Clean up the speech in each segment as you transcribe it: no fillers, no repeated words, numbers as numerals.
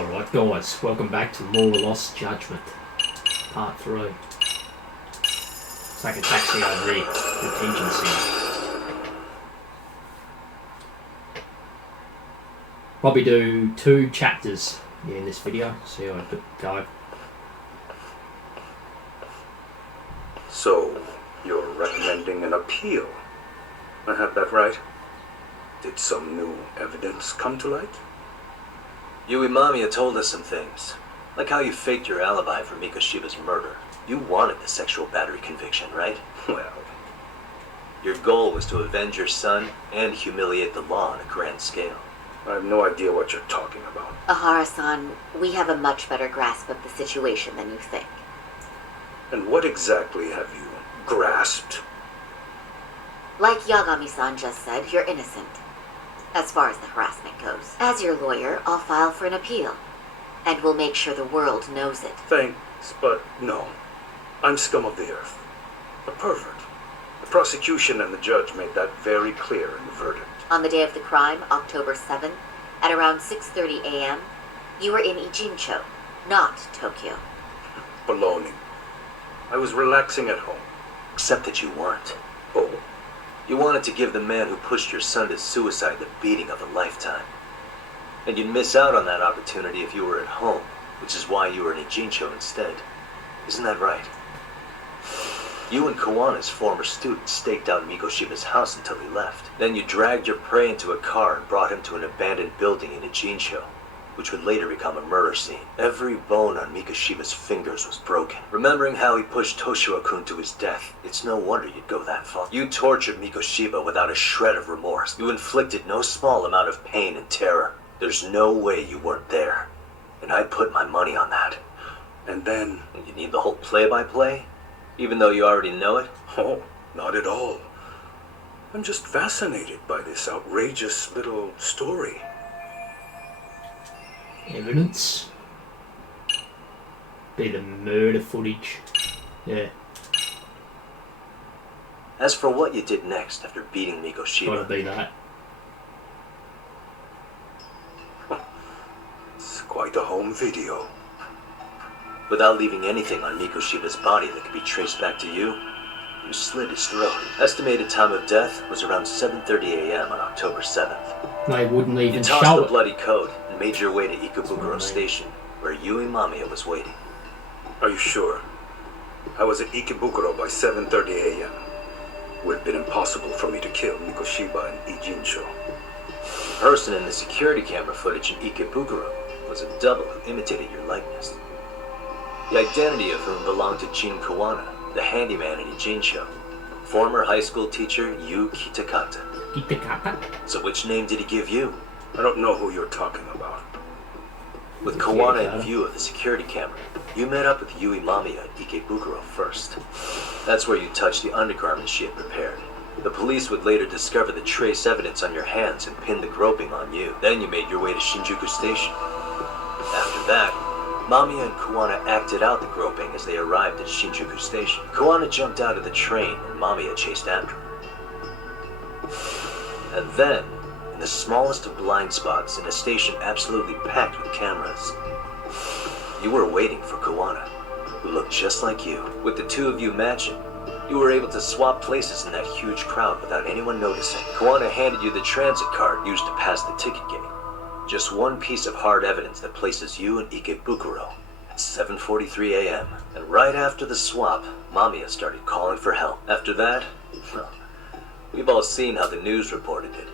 Alright guys, welcome back to More Lost Judgment, Part 3. It's like a taxi over here, detention centre. Probably do 2 chapters in this video, see how it go. So, you're recommending an appeal? I have that right? Did some new evidence come to light? Yui Mamiya told us some things, like how you faked your alibi for Mikoshiba's murder. You wanted the sexual battery conviction, right? Well, your goal was to avenge your son and humiliate the law on a grand scale. I have no idea what you're talking about. Ahara-san, we have a much better grasp of the situation than you think. And what exactly have you grasped? Like Yagami-san just said, you're innocent, as far as the harassment goes. As your lawyer, I'll file for an appeal, and we'll make sure the world knows it. Thanks, but no. I'm scum of the earth. A pervert. The prosecution and the judge made that very clear in the verdict. On the day of the crime, October 7th, at around 6:30 a.m., you were in Ijincho, not Tokyo. Baloney. I was relaxing at home. Except that you weren't. Oh? You wanted to give the man who pushed your son to suicide the beating of a lifetime. And you'd miss out on that opportunity if you were at home, which is why you were in Ijincho instead. Isn't that right? You and Kuwana's former student staked out Mikoshiba's house until he left. Then you dragged your prey into a car and brought him to an abandoned building in Ijincho, which would later become a murder scene. Every bone on Mikoshiba's fingers was broken. Remembering how he pushed Toshio-kun to his death, it's no wonder you'd go that far. You tortured Mikoshiba without a shred of remorse. You inflicted no small amount of pain and terror. There's no way you weren't there. And I'd put my money on that. And then... You need the whole play-by-play? Even though you already know it? Oh, not at all. I'm just fascinated by this outrageous little story. Evidence? Be the murder footage. Yeah. As for what you did next after beating Gotta Mikoshiba, be that. It's quite a home video. without leaving anything on Mikoshiba's body that could be traced back to you, you slit his throat. Estimated time of death was around 7:30 a.m. on October 7th. They wouldn't even You tossed show the it. bloody coat and made your way to Ikebukuro Station, where Yui Mamiya was waiting. Are you sure? I was at Ikebukuro by 7:30 a.m. Would have been impossible for me to kill Mikoshiba in Ijincho. The person in the security camera footage in Ikebukuro was a double who imitated your likeness. The identity of whom belonged to Jin Kuwana, the handyman in Ijincho, former high school teacher Yu Kitakata. Kitakata? So which name did he give you? I don't know who you're talking about. With Kuwana in view of the security camera, you met up with Yui Mamiya at Ikebukuro first. That's where you touched the undergarments she had prepared. The police would later discover the trace evidence on your hands and pin the groping on you. Then you made your way to Shinjuku Station. After that, Mamiya and Kuwana acted out the groping as they arrived at Shinjuku Station. Kuwana jumped out of the train and Mamiya chased after him. And then, in the smallest of blind spots in a station absolutely packed with cameras, you were waiting for Kuwana, who looked just like you. With the two of you matching, you were able to swap places in that huge crowd without anyone noticing. Kuwana handed you the transit card used to pass the ticket gate. Just one piece of hard evidence that places you in Ikebukuro at 7:43 a.m. And right after the swap, Mamiya started calling for help. After that, well, we've all seen how the news reported it.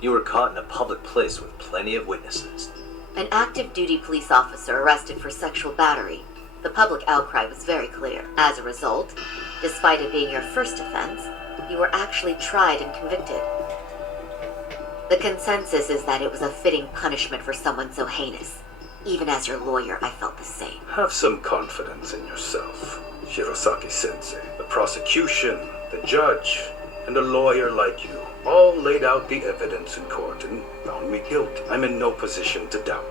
You were caught in a public place with plenty of witnesses. An active duty police officer arrested for sexual battery. The public outcry was very clear. As a result, despite it being your first offense, you were actually tried and convicted. The consensus is that it was a fitting punishment for someone so heinous. Even as your lawyer, I felt the same. Have some confidence in yourself, Shirosaki-sensei. The prosecution, the judge, and a lawyer like you all laid out the evidence in court and found me guilty. I'm in no position to doubt.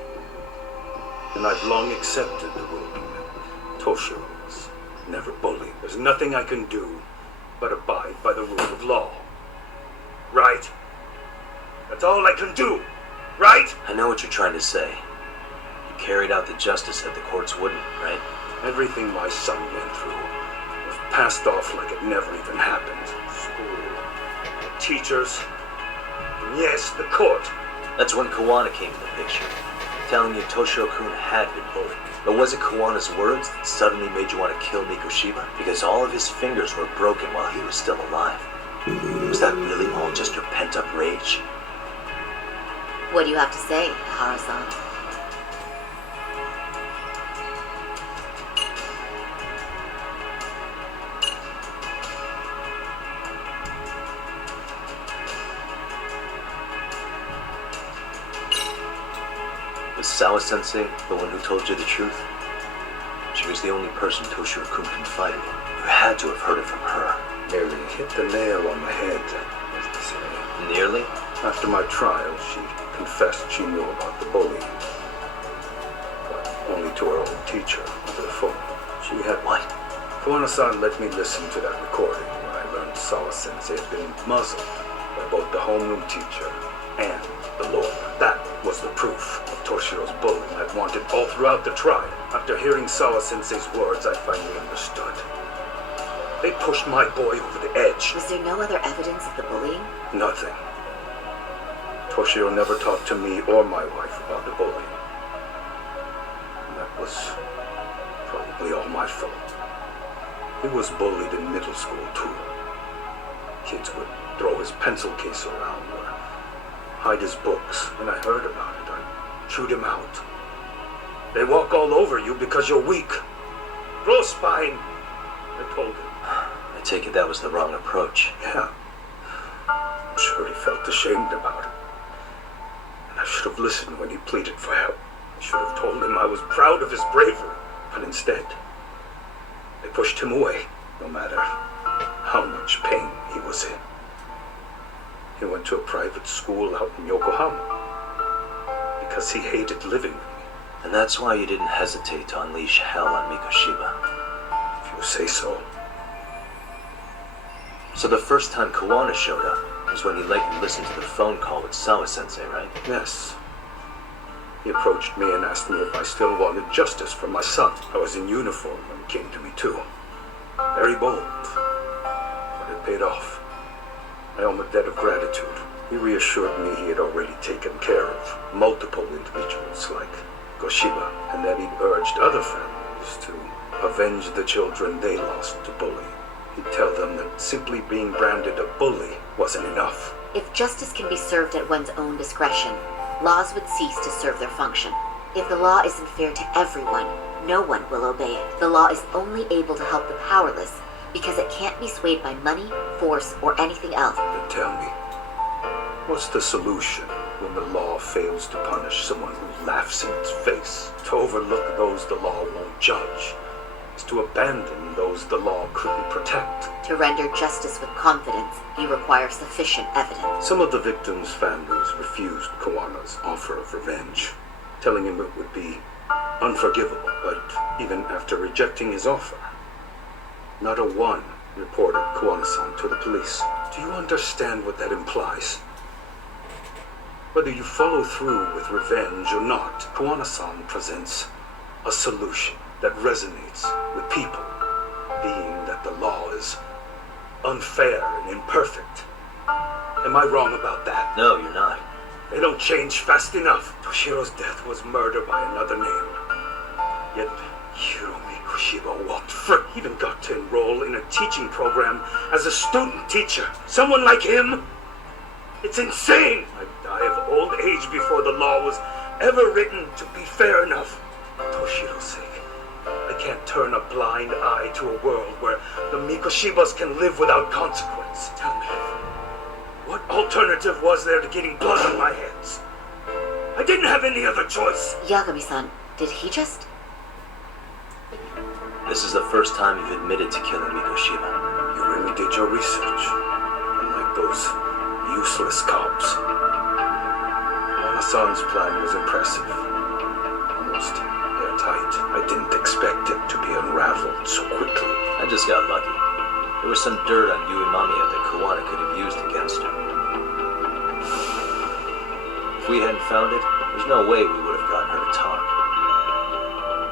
And I've long accepted the ruling that Toshio was never bullied. There's nothing I can do but abide by the rule of law. Right? That's all I can do, right? I know what you're trying to say. You carried out the justice that the courts wouldn't, right? Everything my son went through was passed off like it never even happened. School, the teachers, and yes, the court. That's when Kuwana came in the picture, telling you Toshiro-kun had been bullied. But was it Kuwana's words that suddenly made you want to kill Mikoshiba? Because all of his fingers were broken while he was still alive. Was that really all just your pent-up rage? What do you have to say, Hara-san? Was Sawa-sensei the one who told you the truth? She was the only person Toshiro-kun confided in. You had to have heard it from her. Nearly hit the nail on the head, as they say. Nearly? After my trial, she confessed she knew about the bullying. But only to her old teacher over the phone. She had What? Kuwana-san let me listen to that recording when I learned Sawa-sensei had been muzzled by both the homeroom teacher and the lawyer. That was the proof of Toshiro's bullying I'd wanted all throughout the trial. After hearing Sawa-sensei's words, I finally understood. They pushed my boy over the edge. Was there no other evidence of the bullying? Nothing. Toshiro never talked to me or my wife about the bullying. And that was probably all my fault. He was bullied in middle school, too. Kids would throw his pencil case around or hide his books. When I heard about it, I chewed him out. They walk all over you because you're weak. Grow spine, I told him. I take it that was the wrong approach. Yeah. I'm sure he felt ashamed about it. And I should have listened when he pleaded for help. I should have told him I was proud of his bravery. But instead, they pushed him away, no matter how much pain he was in. He went to a private school out in Yokohama because he hated living with me. And that's why you didn't hesitate to unleash hell on Mikoshiba. If you say so. So the first time Kuwana showed up was when he let you listen to the phone call with Sawa-sensei, right? Yes. He approached me and asked me if I still wanted justice for my son. I was in uniform when he came to me too. Very bold. But it paid off. I owe him a debt of gratitude. He reassured me he had already taken care of multiple individuals like Goshiba, and that he'd urged other families to avenge the children they lost to bullying. He'd tell them that simply being branded a bully wasn't enough. If justice can be served at one's own discretion, laws would cease to serve their function. If the law isn't fair to everyone, no one will obey it. The law is only able to help the powerless because it can't be swayed by money, force, or anything else. But tell me, what's the solution when the law fails to punish someone who laughs in its face? To overlook those the law won't judge is to abandon those the law couldn't protect. To render justice with confidence, you require sufficient evidence. Some of the victims' families refused Kuwana's offer of revenge, telling him it would be unforgivable. But even after rejecting his offer, not a one reported Kuwana-san to the police. Do you understand what that implies? Whether you follow through with revenge or not, Kuwana-san presents a solution that resonates with people, being that the law is unfair and imperfect. Am I wrong about that? No, you're not. They don't change fast enough. Toshiro's death was murder by another name. Yet Hiromi Kushiba walked free. He even got to enroll in a teaching program as a student teacher. Someone like him? It's insane! I'd die of old age before the law was ever written to be fair enough. For Toshiro's sake, I can't turn a blind eye to a world where the Mikoshibas can live without consequence. Tell me, what alternative was there to getting blood on my hands? I didn't have any other choice. Yagami-san, did he just... This is the first time you've admitted to killing Mikoshiba. You really did your research, unlike those useless cops. Kuwana-san's plan was impressive, almost airtight. I didn't expect it to be unraveled so quickly. I just got lucky. There was some dirt on Yui Mamiya that Kuwana could have used against her. If we hadn't found it, there's no way we would have gotten her to talk.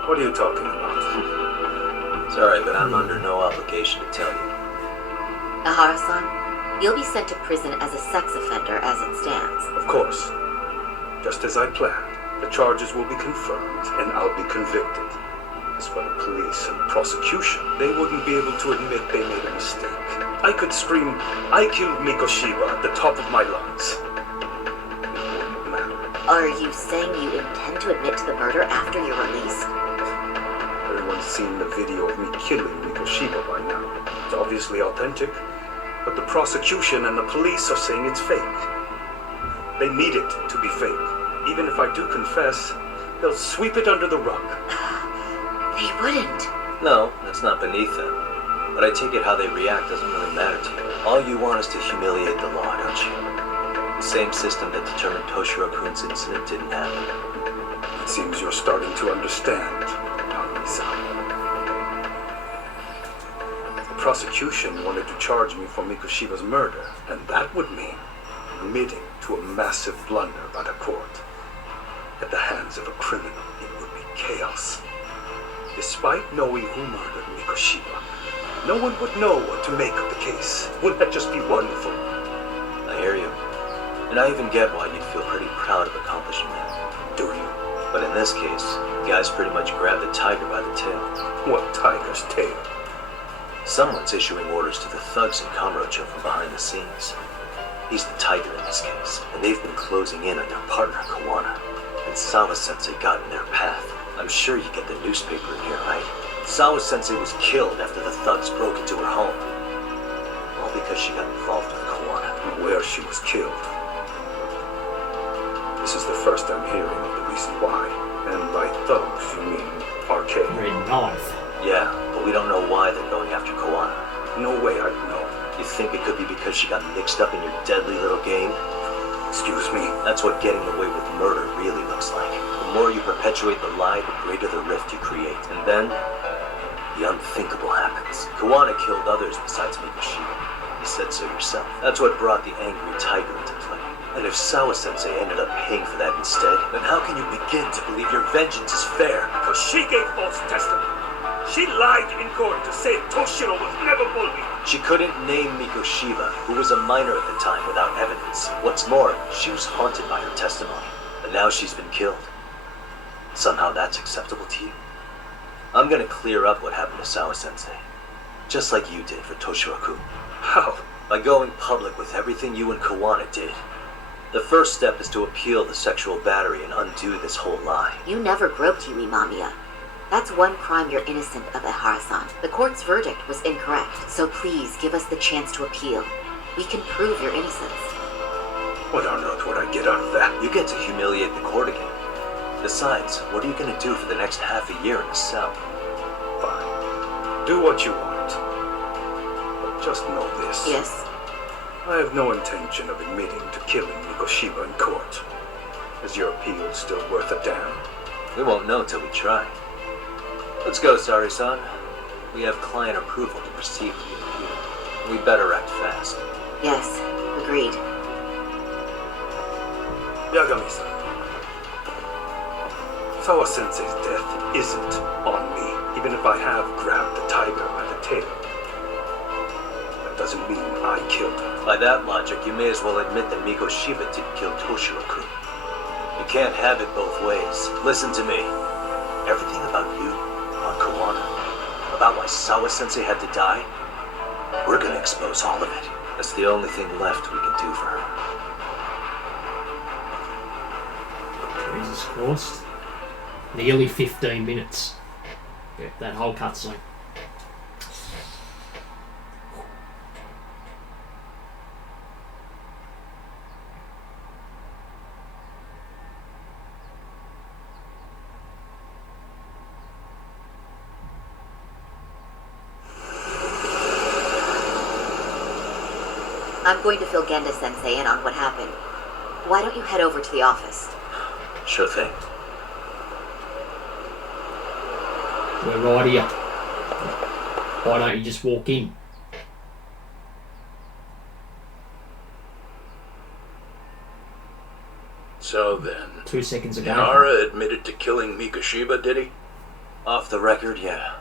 What are you talking about? Sorry, but I'm under no obligation to tell you. Ahara-san, you'll be sent to prison as a sex offender as it stands. Of course. Just as I planned, the charges will be confirmed and I'll be convicted. As for the police and the prosecution, they wouldn't be able to admit they made a mistake. I could scream, "I killed Mikoshiba" at the top of my lungs. It wouldn't matter. Are you saying you intend to admit to the murder after you're released? Everyone's seen the video of me killing Mikoshiba by now. It's obviously authentic, but the prosecution and the police are saying it's fake. They need it to be fake. Even if I do confess, they'll sweep it under the rug. They wouldn't. No, that's not beneath them. But I take it how they react doesn't really matter to you. All you want is to humiliate the law, don't you? The same system that determined Toshiro-kun's incident didn't happen. It seems you're starting to understand, Naomi-san. The prosecution wanted to charge me for Mikoshiba's murder, and that would mean admitting to a massive blunder by the court. At the hands of a criminal, it would be chaos. Despite knowing who murdered Mikoshiba, no one would know what to make of the case. Wouldn't that just be wonderful? I hear you. And I even get why you'd feel pretty proud of accomplishing that. Do you? But in this case, the guys pretty much grabbed the tiger by the tail. What tiger's tail? Someone's issuing orders to the thugs in Kamurocho from behind the scenes. He's the tiger in this case, and they've been closing in on their partner, Kuwana. And Sawa-sensei got in their path. I'm sure you get the newspaper in here, right? Sawa-sensei was killed after the thugs broke into her home. All because she got involved with Kuwana. And where she was killed. This is the first I'm hearing of the reason why. And by thugs, you mean arcade? Red knife. Yeah, but we don't know why they're going after Kuwana. No way I'd know. You think it could be because she got mixed up in your deadly little game? Excuse me? That's what getting away with murder really looks like. The more you perpetuate the lie, the greater the rift you create. And then, the unthinkable happens. Kuwana killed others besides Mikoshiba. You said so yourself. That's what brought the angry tiger into play. And if Sawa-sensei ended up paying for that instead, then how can you begin to believe your vengeance is fair? Because she gave false testimony. She lied in court to say Toshiro was never bullied. She couldn't name Mikoshiba, who was a minor at the time, without evidence. What's more, she was haunted by her testimony. And now she's been killed. Somehow that's acceptable to you? I'm gonna clear up what happened to Sawa-sensei. Just like you did for Toshiro-kun. How? By going public with everything you and Kuwana did. The first step is to appeal the sexual battery and undo this whole lie. You never groped Yumi Mamiya. That's one crime you're innocent of, Ahara-san. The court's verdict was incorrect, so please give us the chance to appeal. We can prove your innocence. What on earth would I get out of that? You get to humiliate the court again. Besides, what are you gonna do for the next half a year in a cell? Fine. Do what you want. But just know this. Yes? I have no intention of admitting to killing Mikoshiba in court. Is your appeal still worth a damn? We won't know till we try. Let's go, Sari-san. We have client approval to proceed with the appeal. We better act fast. Yes, agreed. Yagami-san. Sawa-sensei's death isn't on me, even if I have grabbed the tiger by the tail. That doesn't mean I killed her. By that logic, you may as well admit that Mikoshiba didn't kill Toshiro-kun. You can't have it both ways. Listen to me. Everything about you, about Kuwana, about why Sawa-sensei had to die, we're gonna expose all of it. That's the only thing left we can do for her. Jesus Christ. Nearly 15 minutes. Yeah, that whole cutscene. I'm going to fill Genda-sensei in on what happened. Why don't you head over to the office? Sure thing. We're right here. Why don't you just walk in? So then, 2 seconds ago. Inara admitted to killing Mikoshiba, did he? Off the record, yeah.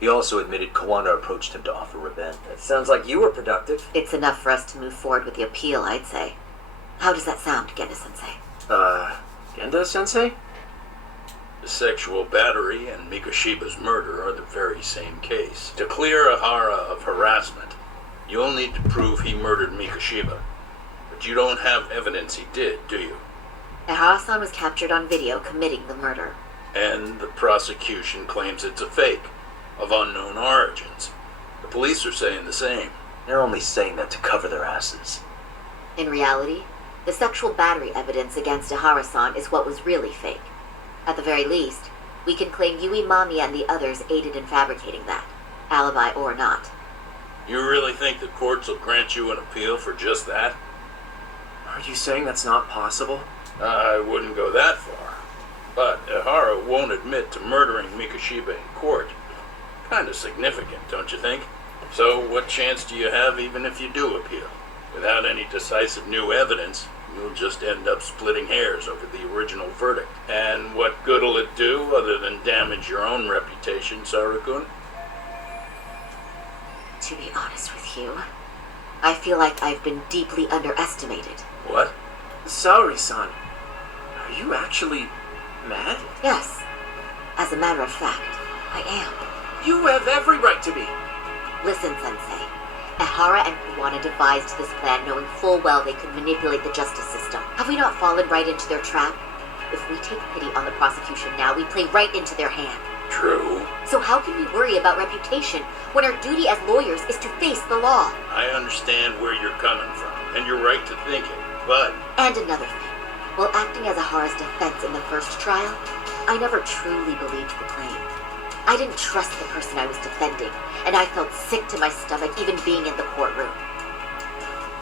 He also admitted Kuwana approached him to offer revenge. That sounds like you were productive. It's enough for us to move forward with the appeal, I'd say. How does that sound, Genda-sensei? Genda-sensei? The sexual battery and Mikoshiba's murder are the very same case. To clear Ihara of harassment, you'll need to prove he murdered Mikoshiba. But you don't have evidence he did, do you? Ihara-san was captured on video committing the murder. And the prosecution claims it's a fake, of unknown origins. The police are saying the same. They're only saying that to cover their asses. In reality, the sexual battery evidence against Ihara-san is what was really fake. At the very least, we can claim Yui Mamiya and the others aided in fabricating that, alibi or not. You really think the courts will grant you an appeal for just that? Are you saying that's not possible? I wouldn't go that far. But Ihara won't admit to murdering Mikoshiba in court. Kind of significant, don't you think? So what chance do you have even if you do appeal? Without any decisive new evidence, you'll just end up splitting hairs over the original verdict. And what good'll it do other than damage your own reputation, Saru-kun? To be honest with you, I feel like I've been deeply underestimated. What? Saori-san, are you actually mad? Yes. As a matter of fact, I am. You have every right to be. Listen, Sensei. Ihara and Kuwana devised this plan knowing full well they could manipulate the justice system. Have we not fallen right into their trap? If we take pity on the prosecution now, we play right into their hand. True. So how can we worry about reputation when our duty as lawyers is to face the law? I understand where you're coming from, and you're right to think it, but... And another thing. While acting as Ihara's defense in the first trial, I never truly believed the claim. I didn't trust the person I was defending, and I felt sick to my stomach even being in the courtroom.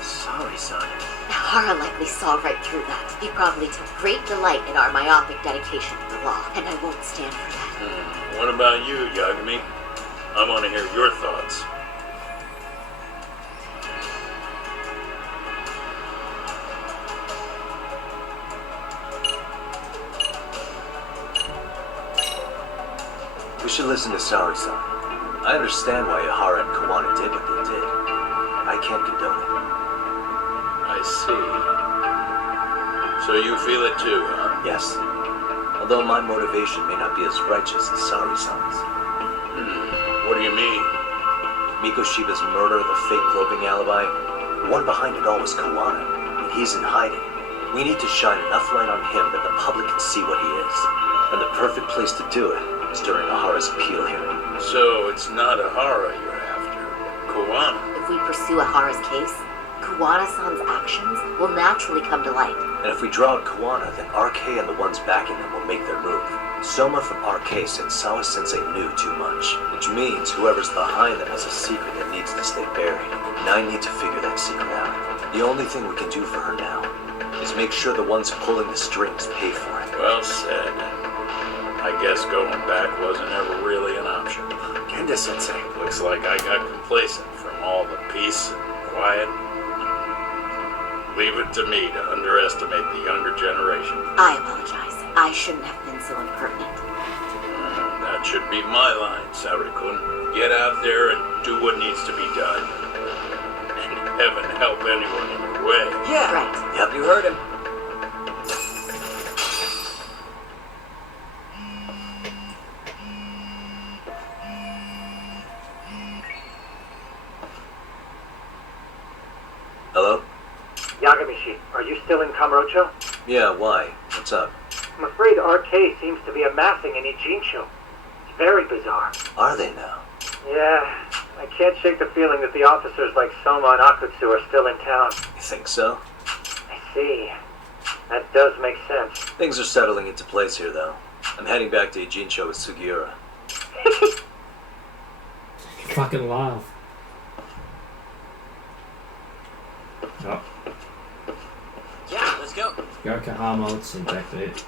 Saori-san. Ihara likely saw right through that. He probably took great delight in our myopic dedication to the law, and I won't stand for that. What about you, Yagami? I want to hear your thoughts. We should listen to Saori-san. I understand why Ihara and Kuwana did what they did. I can't condone it. I see. So you feel it too, huh? Yes. Although my motivation may not be as righteous as Saori-san's. What do you mean? Mikoshiba's murder, the fake groping alibi, the one behind it all was Kuwana, and he's in hiding. We need to shine enough light on him that the public can see what he is. And the perfect place to do it is during Ihara's appeal hearing. So it's not Ihara you're after, Kuwana. If we pursue Ihara's case, Kuwana-san's actions will naturally come to light. And if we draw out Kuwana, then RK and the ones backing them will make their move. Soma from RK said Sawa-sensei knew too much, which means whoever's behind them has a secret that needs to stay buried. And I need to figure that secret out. The only thing we can do for her now is make sure the ones pulling the strings pay for it. Well said. I guess going back wasn't ever really an option. Genda-sensei. Looks like I got complacent from all the peace and quiet. Leave it to me to underestimate the younger generation. I apologize. I shouldn't have been so impertinent. That should be my line, Saru-kun. Get out there and do what needs to be done. And heaven help anyone in your way. Yeah. Right. Yep, you heard him. Hello? Yagamishi, are you still in Kamurocho? Yeah, why? What's up? I'm afraid RK seems to be amassing an Ijincho. It's very bizarre. Are they now? Yeah, I can't shake the feeling that the officers like Soma and Akutsu are still in town. You think so? I see. That does make sense. Things are settling into place here, though. I'm heading back to Ijincho with Sugiura. Fucking laugh. Oh, Yeah, let's go. Yokohama, let's inject it.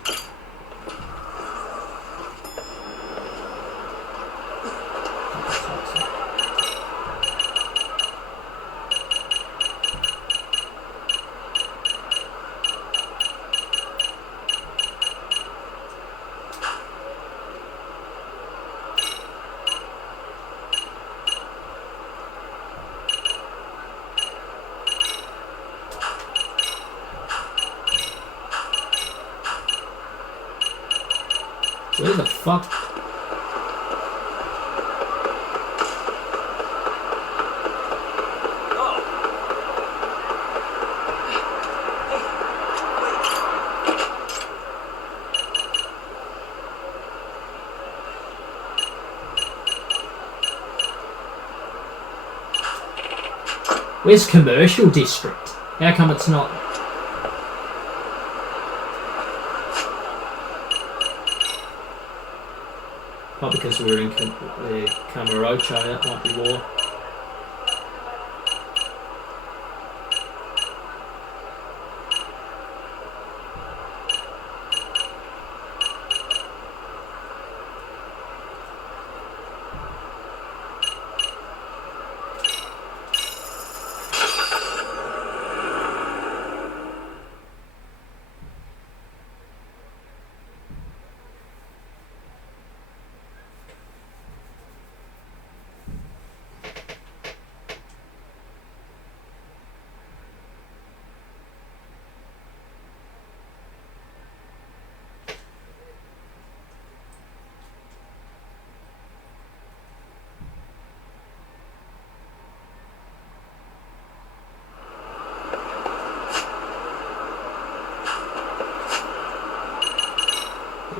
Where the fuck? Where's Commercial District? How come it's not? Probably because we're in Kamurocho, that might be war.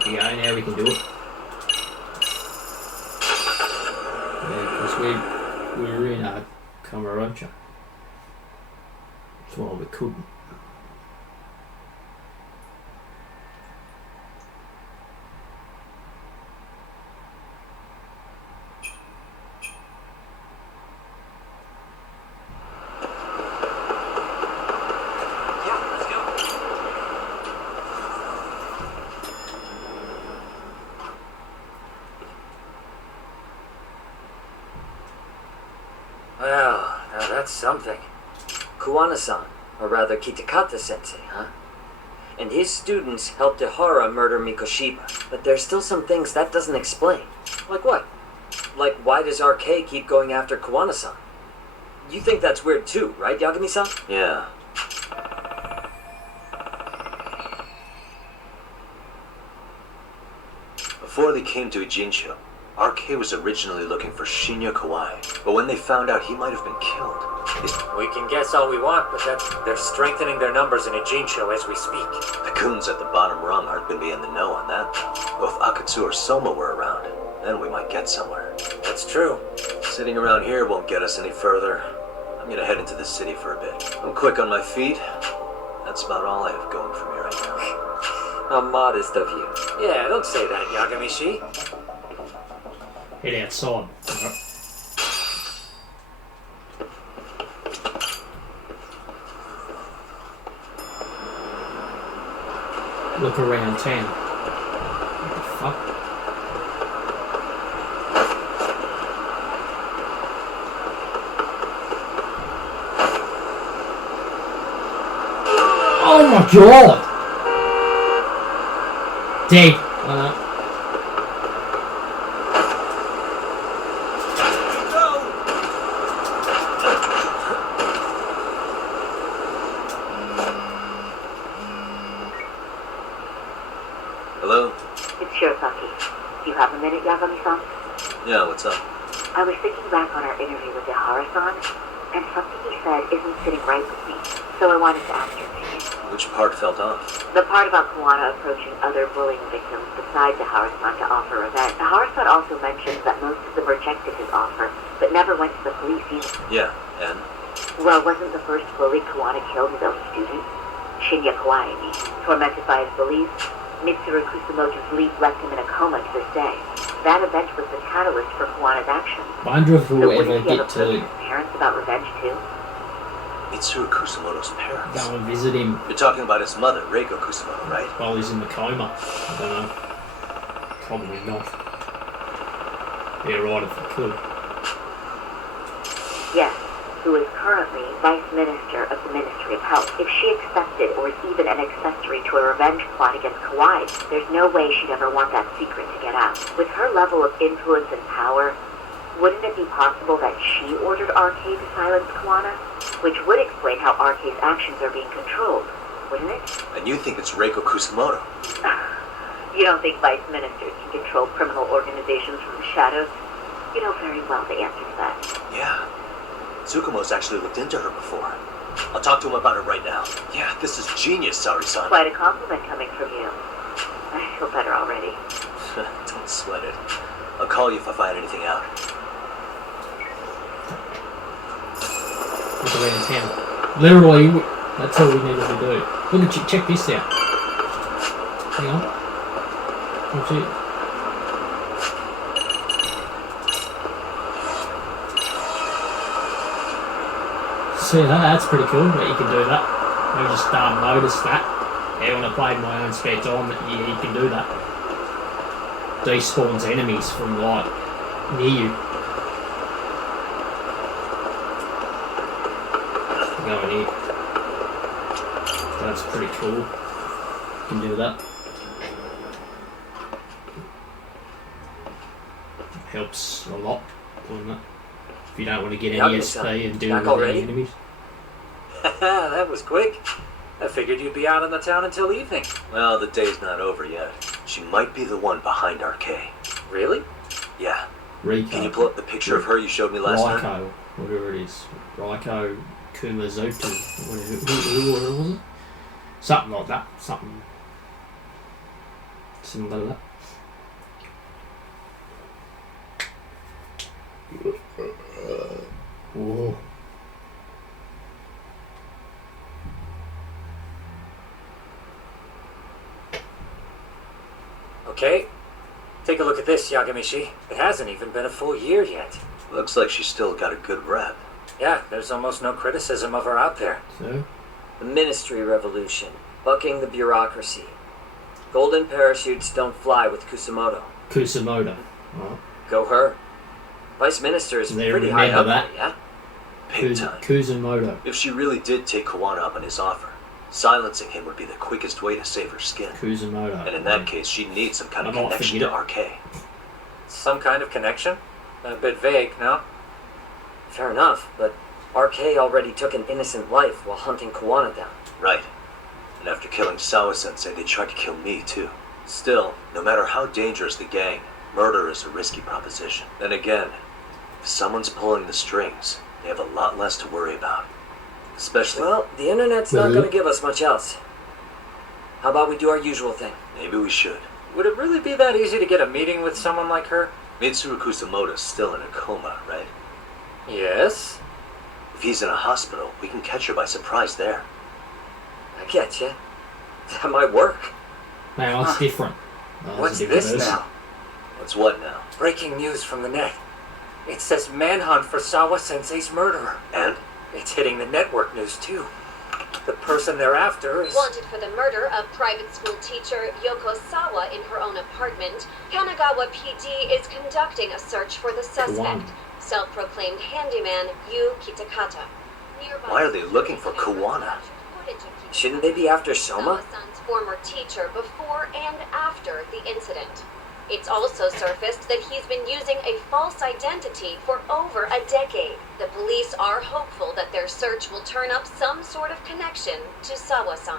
Yeah, now we can do it. Yeah, because we were in Kamurocho. That's why we couldn't. Well, now that's something. Kuwana-san, or rather Kitakata-sensei, huh? And his students helped Ihara murder Mikoshiba. But there's still some things that doesn't explain. Like what? Like why does RK keep going after Kuwana-san? You think that's weird too, right, Yagami-san? Yeah. Before they came to Ijincho, RK was originally looking for Shinya Kawai, but when they found out he might have been killed, We can guess all we want, but they're strengthening their numbers in Ijincho as we speak. the goons at the bottom rung aren't going to be in the know on that. Though if Akutsu or Soma were around, then we might get somewhere. That's true. Sitting around here won't get us any further. I'm going to head into the city for a bit. I'm quick on my feet. That's about all I have going for me right now. How modest of you. Yeah, don't say that, Yagami-shi. Head outside. Look around town. What the fuck? Oh my god! Dead. Hello? It's Shirosaki. Do you have a minute, Yagami-san? Yeah, what's up? I was thinking back on our interview with Ihara-san, and something he said isn't sitting right with me, so I wanted to ask your opinion. Which part felt off? The part about Kuwana approaching other bullying victims besides Ihara-san to offer revenge. Ihara-san also mentioned that most of them rejected his offer, but never went to the police either. Yeah, and? Well, wasn't the first bully Kuwana killed his own student? Shinya Kawai, I mean. Tormented by his bullies, Mitsuru Kusumoto's leap left him in a coma to this day. That event was the catalyst for Kuwana's actions. Wonder if So we'll wouldn't ever he have get approached to his parents about revenge too? Mitsuru Kusumoto's parents. go and visit him You're talking about his mother, Reiko Kusumoto, right? while he's in the coma. I don't know. Probably not. Be alright if I could. Yes, who is currently Vice Minister of the Ministry of Health. If she accepted or is even an accessory to a revenge plot against Kawai, there's no way she'd ever want that secret to get out. With her level of influence and power, wouldn't it be possible that she ordered RK to silence Kuwana? Which would explain how RK's actions are being controlled, wouldn't it? And you think it's Reiko Kusumoto? You don't think vice ministers can control criminal organizations from the shadows? You know very well the answer to that. Yeah. Tsukumo's actually looked into her before. I'll talk to him about it right now. Yeah, this is genius, Sari-san. Quite a compliment coming from you. I feel better already. Don't sweat it. I'll call you if I find anything out. Look around town. Literally, that's all we needed to do. Look at you, check this out. Hang on. Watch it. See that? That's pretty cool that you can do that. I just noticed that. Yeah, when I played my own spare time, yeah, you can do that. Despawns enemies from like near you. Going here. That's pretty cool. You can do that. Helps a lot doing that. If you don't want to get any SP and deal with the enemies. That was quick. I figured you'd be out in the town until evening. Well, the day's not over yet. She might be the one behind RK. Really? Yeah. Rico. Can you pull up the picture of her you showed me last time? Raiko, whatever it is. Raiko Kumazoto. Who was it? Something like that. Something similar to that. Whoa. Okay. Take a look at this, Yagamishi. It hasn't even been a full year yet. Looks like she's still got a good rep. Yeah, there's almost no criticism of her out there. So? The Ministry Revolution. Bucking the bureaucracy. Golden parachutes don't fly with Kusumoto. Kusumoto. Right. Go her. Vice Minister is They pretty high remember up that. there, yeah? Big time. Kusumoto. If she really did take Kuwana up on his offer, silencing him would be the quickest way to save her skin. Kusumoto. And in that case, she'd need some kind of I might connection forget to it. RK. Some kind of connection? A bit vague, no? Fair enough, but RK already took an innocent life while hunting Kuwana down. Right. And after killing Sawa-sensei, they tried to kill me, too. Still, no matter how dangerous the gang, murder is a risky proposition. Then again, if someone's pulling the strings, they have a lot less to worry about. Especially... Well, the internet's not going to give us much else. How about we do our usual thing? Maybe we should. Would it really be that easy to get a meeting with someone like her? Mitsuru Kusumoto's still in a coma, right? Yes. If he's in a hospital, we can catch her by surprise there. I get you. That might work. Now it's different. What's this now? What's what now? Breaking news from the net. It says manhunt for Sawa-sensei's murderer. And? It's hitting the network news, too. The person they're after is... Wanted for the murder of private school teacher Yoko Sawa in her own apartment, Kanagawa PD is conducting a search for the suspect, self-proclaimed handyman Yu Kitakata. Nearby Why are they looking for Kuwana? Shouldn't they be after Soma? Sawa-san's former teacher before and after the incident. It's also surfaced that he's been using a false identity for over a decade. The police are hopeful that their search will turn up some sort of connection to Sawa-san.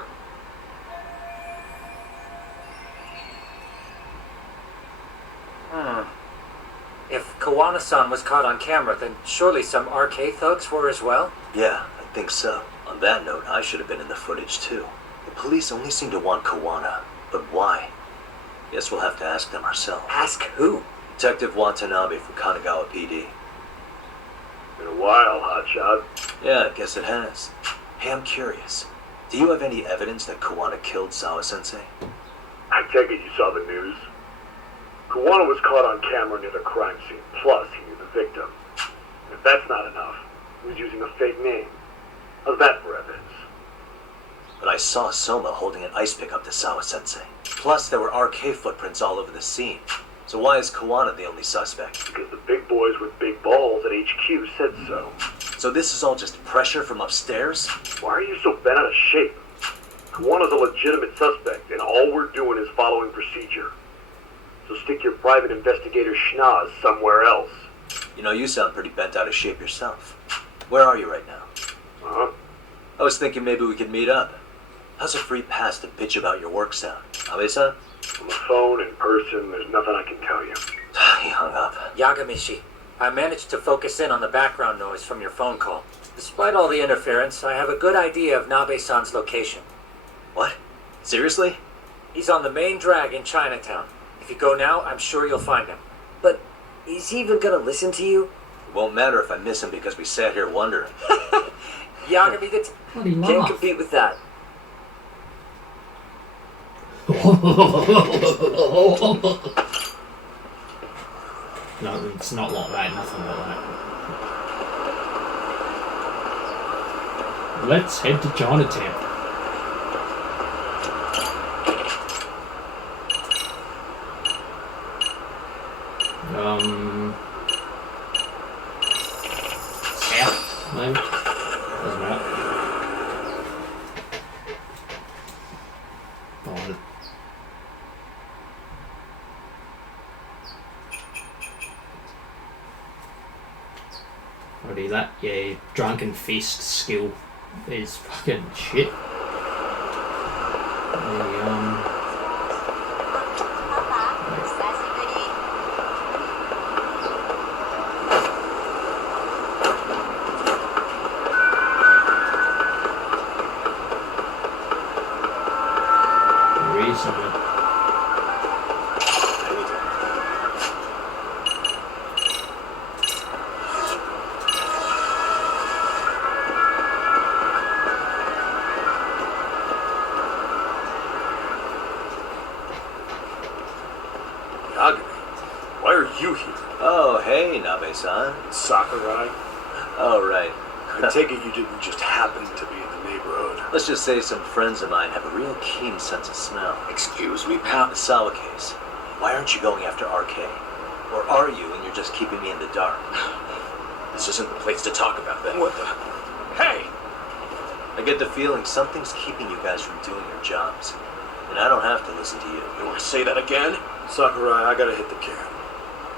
If Kuwana-san was caught on camera, then surely some RK thugs were as well? Yeah, I think so. On that note, I should have been in the footage too. The police only seem to want Kuwana, but why? Guess we'll have to ask them ourselves. Ask who? Detective Watanabe from Kanagawa PD. Been a while, hotshot. Yeah, I guess it has. Hey, I'm curious. Do you have any evidence that Kuwana killed Sawa-sensei? I take it you saw the news. Kuwana was caught on camera near the crime scene, plus he knew the victim. If that's not enough, he was using a fake name. How's that for evidence? But I saw Soma holding an ice pick up to Sawa-sensei. Plus, there were RK footprints all over the scene. So why is Kuwana the only suspect? Because the big boys with big balls at HQ said so. So this is all just pressure from upstairs? Why are you so bent out of shape? Kuwana's a legitimate suspect, and all we're doing is following procedure. So stick your private investigator schnoz somewhere else. You know, you sound pretty bent out of shape yourself. Where are you right now? Huh? I was thinking maybe we could meet up. How's a free pass to bitch about your work sound? Abe-san? On the phone, in person, there's nothing I can tell you. He hung up. Yagamishi, I managed to focus in on the background noise from your phone call. Despite all the interference, I have a good idea of Nabe-san's location. What? Seriously? He's on the main drag in Chinatown. If you go now, I'm sure you'll find him. But is he even gonna listen to you? It won't matter if I miss him because we sat here wondering. Yagami, that's... Bloody Can't laugh. compete with that. No, it's not like that, nothing like that. Let's head to Chinatown. South, maybe? Doesn't matter. Find it. Already that, yeah, drunken fist skill is fucking shit. Reasonable. Yagami, why are you here? Oh, hey, Nabe-san. Sakurai? Oh, right. I take it you didn't just happen to be in the neighborhood. Let's just say some friends of mine have a real keen sense of smell. Excuse me, pal. The Sawa case. Why aren't you going after RK? Or are you and you're just keeping me in the dark? This isn't the place to talk about that. What the? Hey! I get the feeling something's keeping you guys from doing your jobs. And I don't have to listen to you. You want to say that again? Sakurai, I gotta hit the can.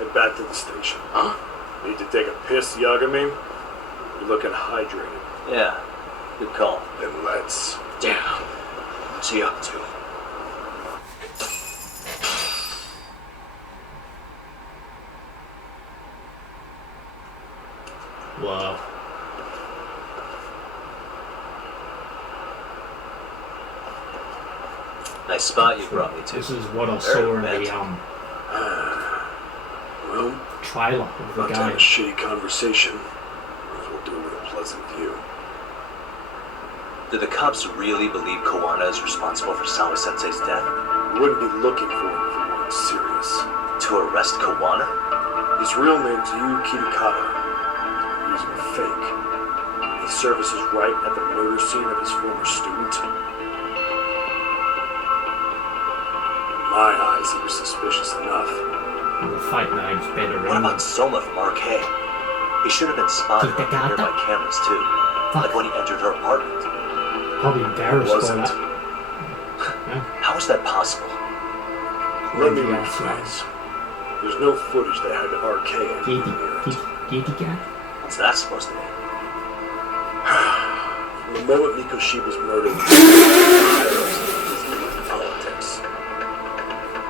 Head back to the station. Huh? Need to take a piss, Yagami? You're looking hydrated. Yeah, good call. Then let's. Damn. What's he up to? Wow. Nice spot you brought me to. This is what I Very saw in romantic. the Well, trailer of the not to have game. a shitty conversation. Might as well do it with a pleasant view. Do the cops really believe Kuwana is responsible for Sawa Sensei's death? You wouldn't be looking for him if you weren't serious. To arrest Kuwana? His real name's Yu Kitakata. You're using a fake. He services right at the murder scene of his former student. In my eyes, he was suspicious enough. And the fake name's better What about Soma from RK? He should have been spotted on the Kitakata? nearby cameras too. Fuck. Like when he entered her apartment. Probably embarrassed by Wasn't. that. Yeah. How is that possible? Let me Yeah, rephrase. There's no footage that had RK in it. Giddy cat? What's that supposed to mean? From the moment Mikoshiba's murder was politics.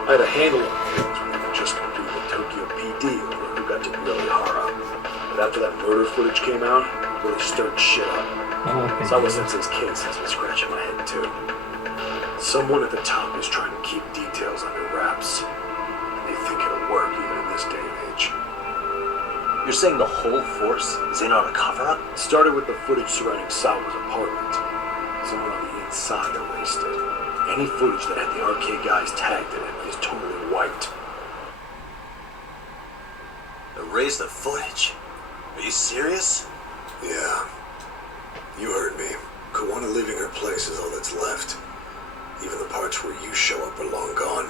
I had a handle on things when I just completed the Tokyo PD over who got to grill Ihara. But after that murder footage came out, it really stirred shit up. Oh, okay. Sawa Sensei's case has me scratching my head too. Someone at the top is trying to keep details under wraps. And they think it'll work even in this day and age. You're saying the whole force is in on a cover-up? It started with the footage surrounding Sawa's apartment. Someone on the inside erased it. Any footage that had the RK guys tagged in it is totally wiped. Erase the footage? Are you serious? Yeah. You heard me. Kuwana leaving her place is all that's left. Even the parts where you show up are long gone.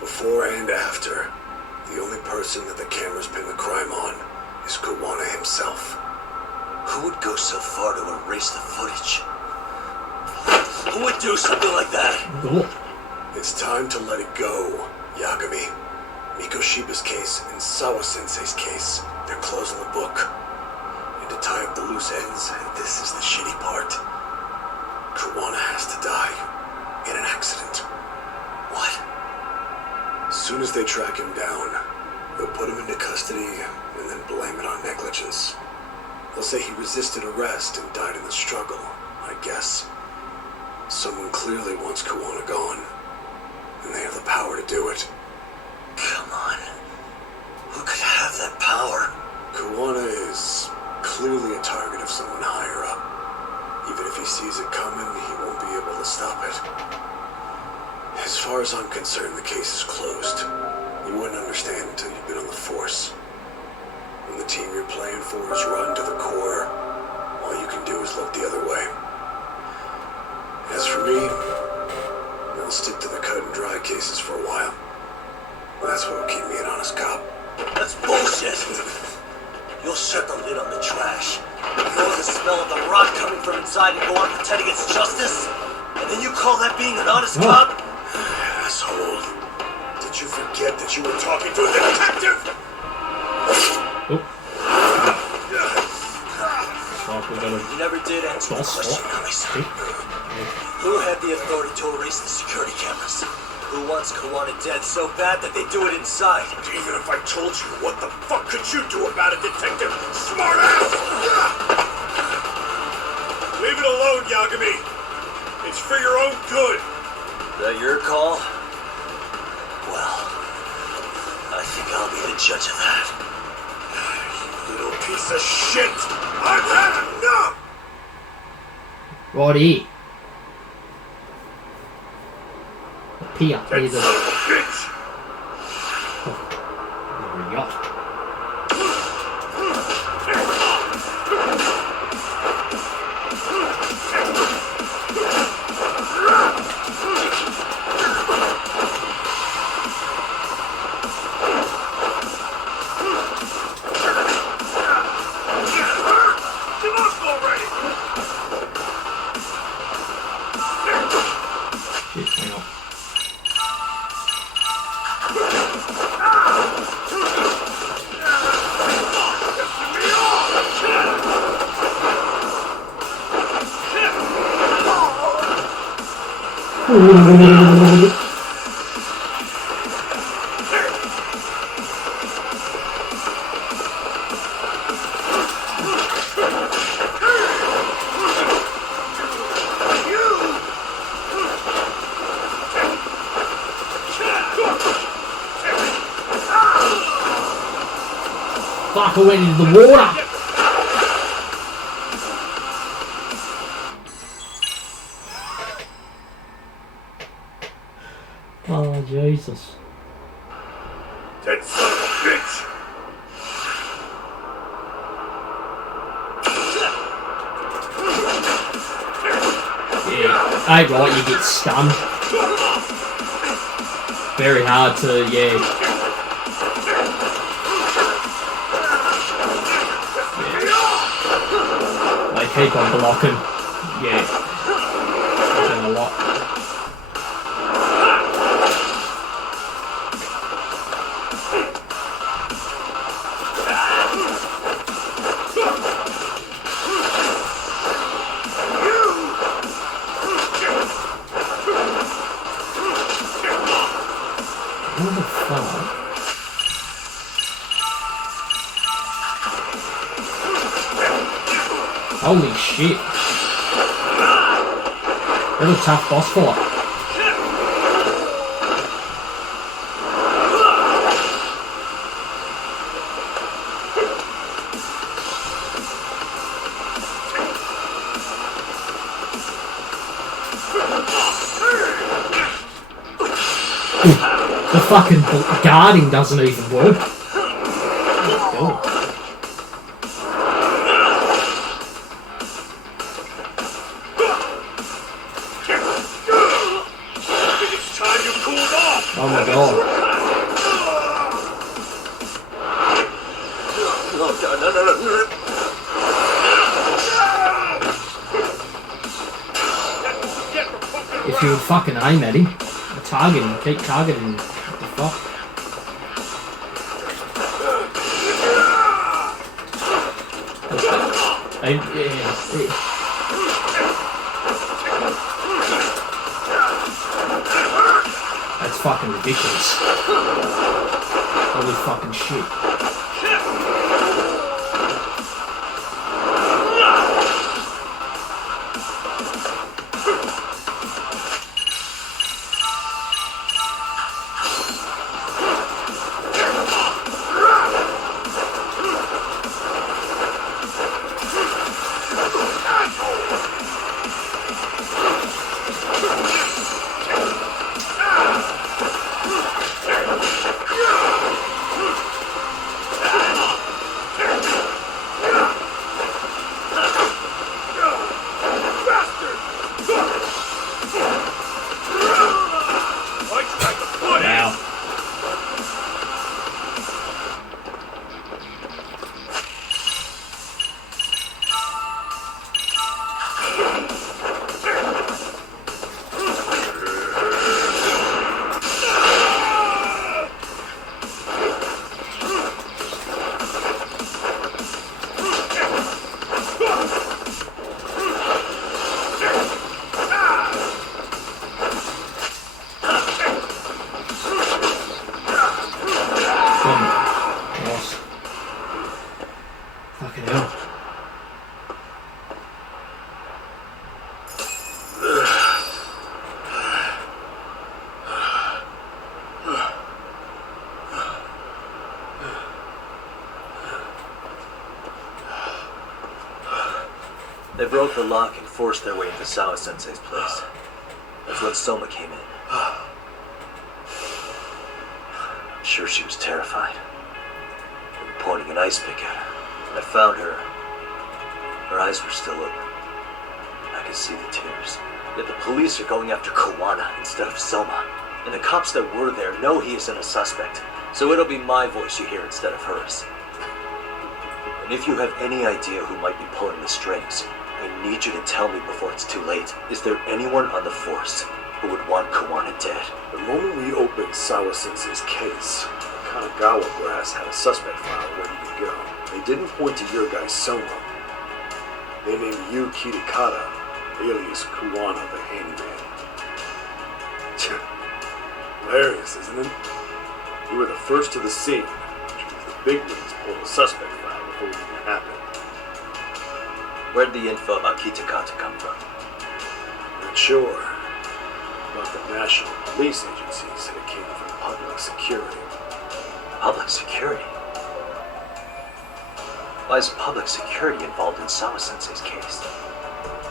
Before and after, the only person that the cameras pin the crime on is Kuwana himself. Who would go so far to erase the footage? Who would do something like that? Oh, It's time to let it go, Yagami. Mikoshiba's case and Sawa Sensei's case, they're closing the book. And to tie up the loose ends, and this is the shitty part, Kuwana has to die in an accident. What? soon as they track him down, they'll put him into custody and then blame it on negligence. They'll say he resisted arrest and died in the struggle, I guess. Someone clearly wants Kuwana gone, and they have the power to do it. Come on. Who could have that power? Kuwana is clearly a target of someone higher up. Even if he sees it coming, he won't be able to stop it. As far as I'm concerned, the case is closed. You wouldn't understand until you've been on the force. When the team you're playing for is run to the core, all you can do is look the other way. As for me, I'll stick to the cut and dry cases for a while. That's what'll keep me an honest cop. That's bullshit. You'll shut the lid on the trash. Know the smell of the rot coming from inside and go on pretending it's justice? And then you call that being an honest cop? Asshole. Did you forget that you were talking to a detective? You never did answer the question, Kami-san. Who had the authority to erase the security cameras? Who wants Kuwana dead so bad that they do it inside? Even if I told you, what the fuck could you do about it, detective? Smartass! Leave it alone, Yagami. It's for your own good. Is that your call? Well, I think I'll be the judge of that. You little piece of shit! I've had enough! Righty. Pia, That here's a son of a bitch! yacht. Shit, hang on. Fuck, I went into the water! Oh, Jesus. That son of a bitch! Yeah, ain't right, you get stunned. Very hard to, yeah. They keep on blocking. Yeah. Doing a lot. What the fuck? Holy shit. What a tough boss fight. The fucking guarding doesn't even work. Oh. Oh my god. No. If you would fucking aim at him, target him, keep targeting him. What the fuck? That's fucking ridiculous. Holy fucking shit. Wow. Boss. Fucking hell. They broke the lock and forced their way into Sawa-sensei's place. That's when Soma came in. I'm sure she was terrified. They were pointing an ice pick at her. When I found her, her eyes were still open. I could see the tears. Yet the police are going after Kuwana instead of Soma. And the cops that were there know he isn't a suspect. So it'll be my voice you hear instead of hers. And if you have any idea who might be pulling the strings, I need you to tell me before it's too late. Is there anyone on the force who would want Kuwana dead? The moment we opened Sawa-sensei's case, Kanagawa brass had a suspect file ready to go. They didn't point to your guy Soma. They named you Kitakata, alias Kuwana the handyman. Hilarious, isn't it? You were the first to the scene, which means the big wigs pulled the suspect file before it even happened. Where'd the info about Kitakata come from? Not sure. But the National Police Agency said it came from public security. Public security? Why is public security involved in Sawa-sensei's case?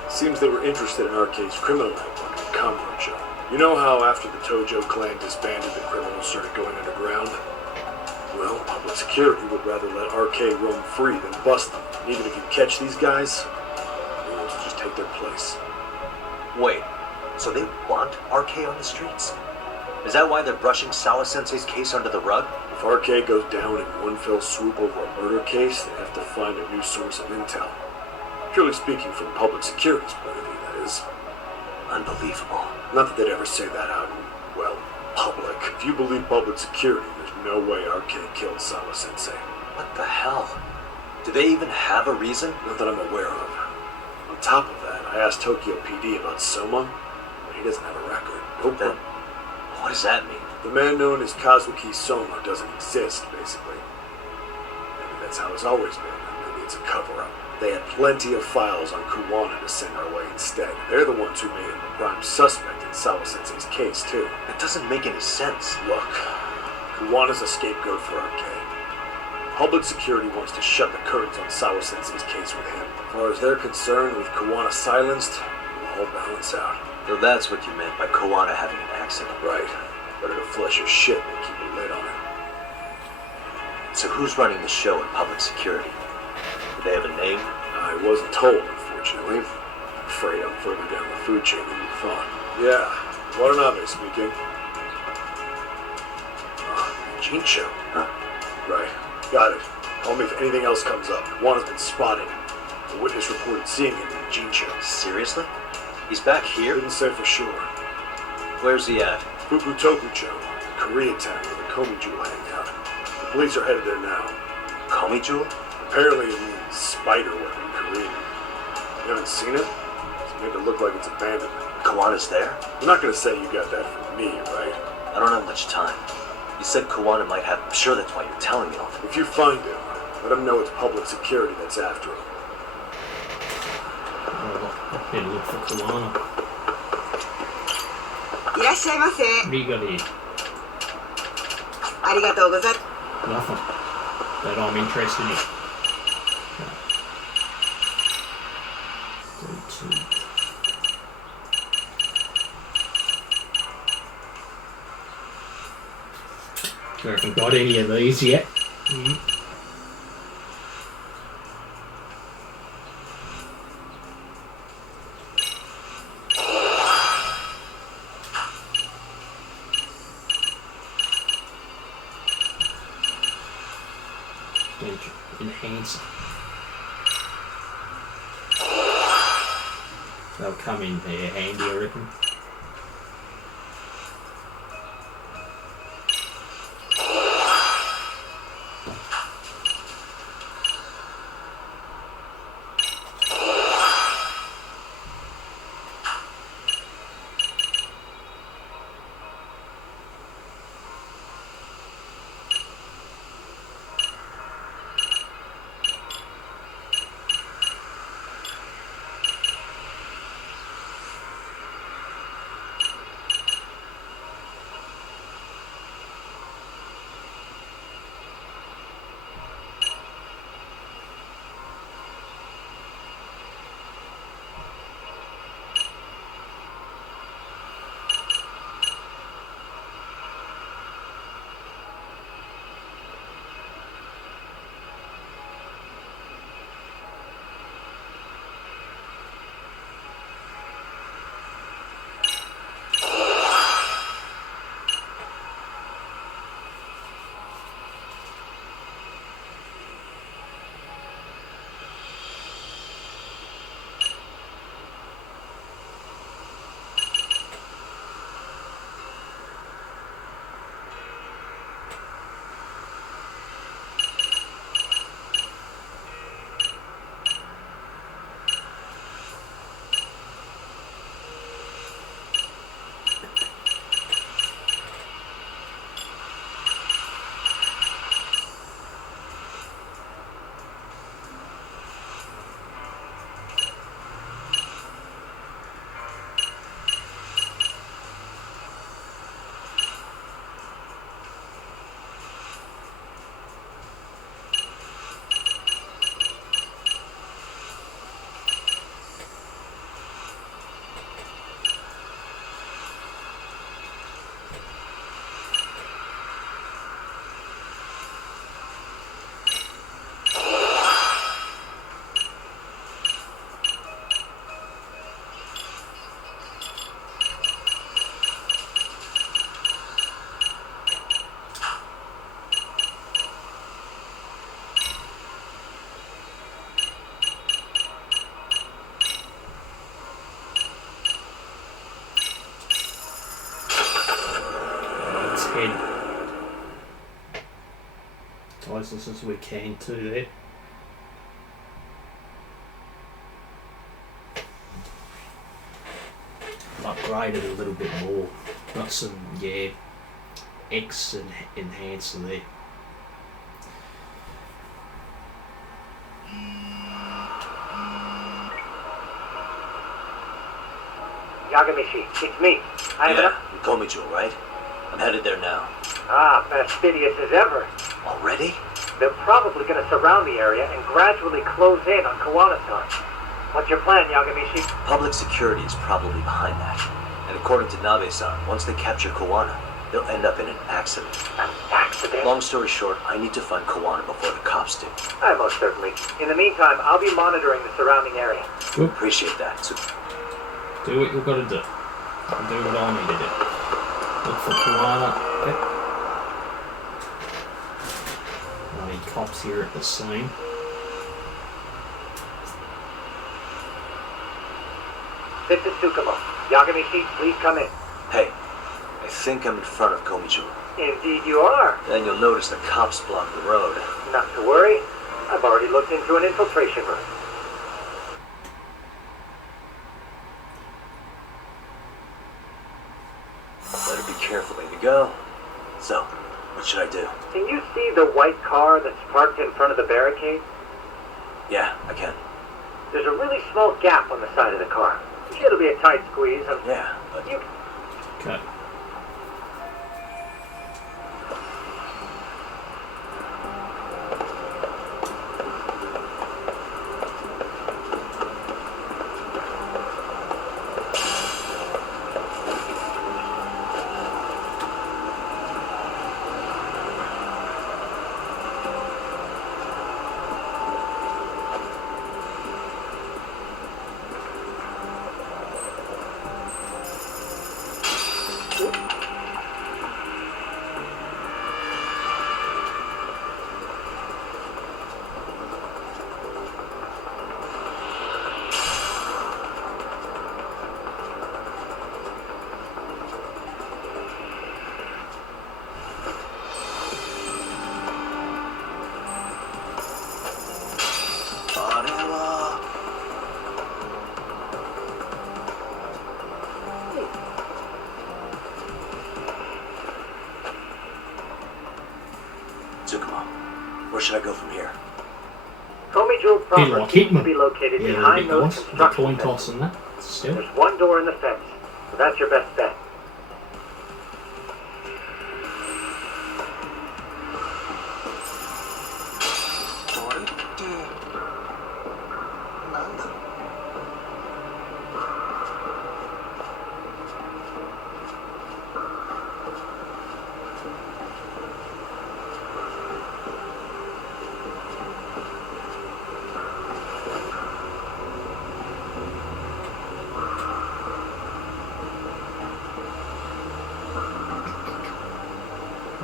Seems they were interested in RK's criminal network in Kamurocho. You know how after the Tojo clan disbanded, the criminals started going underground? Well, public security would rather let RK roam free than bust them. And even if you catch these guys, they will just take their place. Wait, so they want RK on the streets? Is that why they're brushing Sawa-sensei's case under the rug? If RK goes down in one fell swoop over a murder case, they have to find a new source of intel. Purely speaking, from public security's point of view, that is. Unbelievable. Not that they'd ever say that out in, well, public. If you believe public security, there's no way RK killed Sawa-sensei. What the hell? Do they even have a reason? Not that I'm aware of. On top of that, I asked Tokyo PD about Soma, but he doesn't have a record. No Then, what does that mean? The man known as Kazuki Soma doesn't exist, basically. Maybe that's how it's always been. Maybe it's a cover-up. They had plenty of files on Kuwana to send our way instead. They're the ones who made him a prime suspect in Sawa-sensei's case, too. It doesn't make any sense. Look, Kuwana's a scapegoat for RK. Public security wants to shut the curtains on Sawa-sensei's case with him. As far as they're concerned, with Kuwana silenced, it'll all balance out. So that's what you meant by Kuwana having an accident. Right. Better to flush your shit than keep a lid on it. So who's running the show in public security? Do they have a name? I wasn't told, unfortunately. I'm afraid I'm further down the food chain than you thought. Yeah, Watanabe speaking. Jincho. Huh? Right. Got it. Call me if anything else comes up. Juana's been spotted. A witness reported seeing him in Jincho. Seriously? He's back here? Couldn't say for sure. Where's he at? Fukutokucho, Koreatown, where the Komi Jewel hang out. The police are headed there now. Komi Jewel? Apparently it means spider web in Korean. You haven't seen it? It's made it look like it's abandoned. Kawana's there? You're not gonna say you got that from me, right? I don't have much time. You said Kuwana might have... I'm sure that's why you're telling me all this. If you find him, let him know it's public security that's after him. Oh, better look for Kuwana. いらっしゃいませ。 What do you got here? ありがとうござい Nothing. That I'm interested in. I haven't got any of these yet. Enhance. They'll come in there handy, I reckon. Closest as we can to there. Upgraded a little bit more. Got some, X and enhancer there. Yagamishi, it's me. Yeah, you Komicho, right? I'm headed there now. Ah, fastidious as ever. Already? They're probably going to surround the area and gradually close in on Kuwana-san. What's your plan, Yagamishi? Public security is probably behind that. And according to Nabe-san, once they capture Kuwana, they'll end up in an accident. An accident? Long story short, I need to find Kuwana before the cops do. Most certainly. In the meantime, I'll be monitoring the surrounding area. Appreciate that. So do what you've got to do. And do what I need to do. Look for Kuwana. Okay. Cops here at the scene. This is Tsukumo. Yagamishi, please come in. Hey, I think I'm in front of Komicho. Indeed you are. Then you'll notice the cops block the road. Not to worry. I've already looked into an infiltration route. Better be careful, baby. Go. So, what should I do? Can you see the white car that's parked in front of the barricade? Yeah, I can. There's a really small gap on the side of the car. It'll be a tight squeeze. Yeah, but... You Okay. Tsukumo, where should I go from here? Comey Jewel Be proper like seems to Hitman. be located Yeah, a behind bit those nice. The construction coin fences. toss and that. Still. There's one door in the fence, so that's your best bet.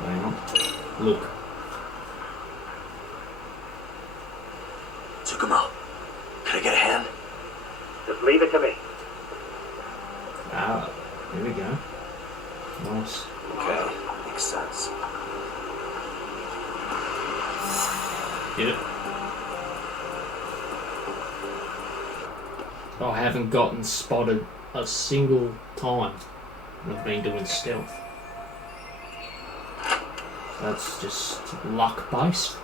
Hang on. Look. Tsukumo, can I get a hand? Just leave it to me. Ah, here we go. Nice. Okay, makes sense. Get it? I haven't gotten spotted a single time when I've been doing stealth. That's just luck based.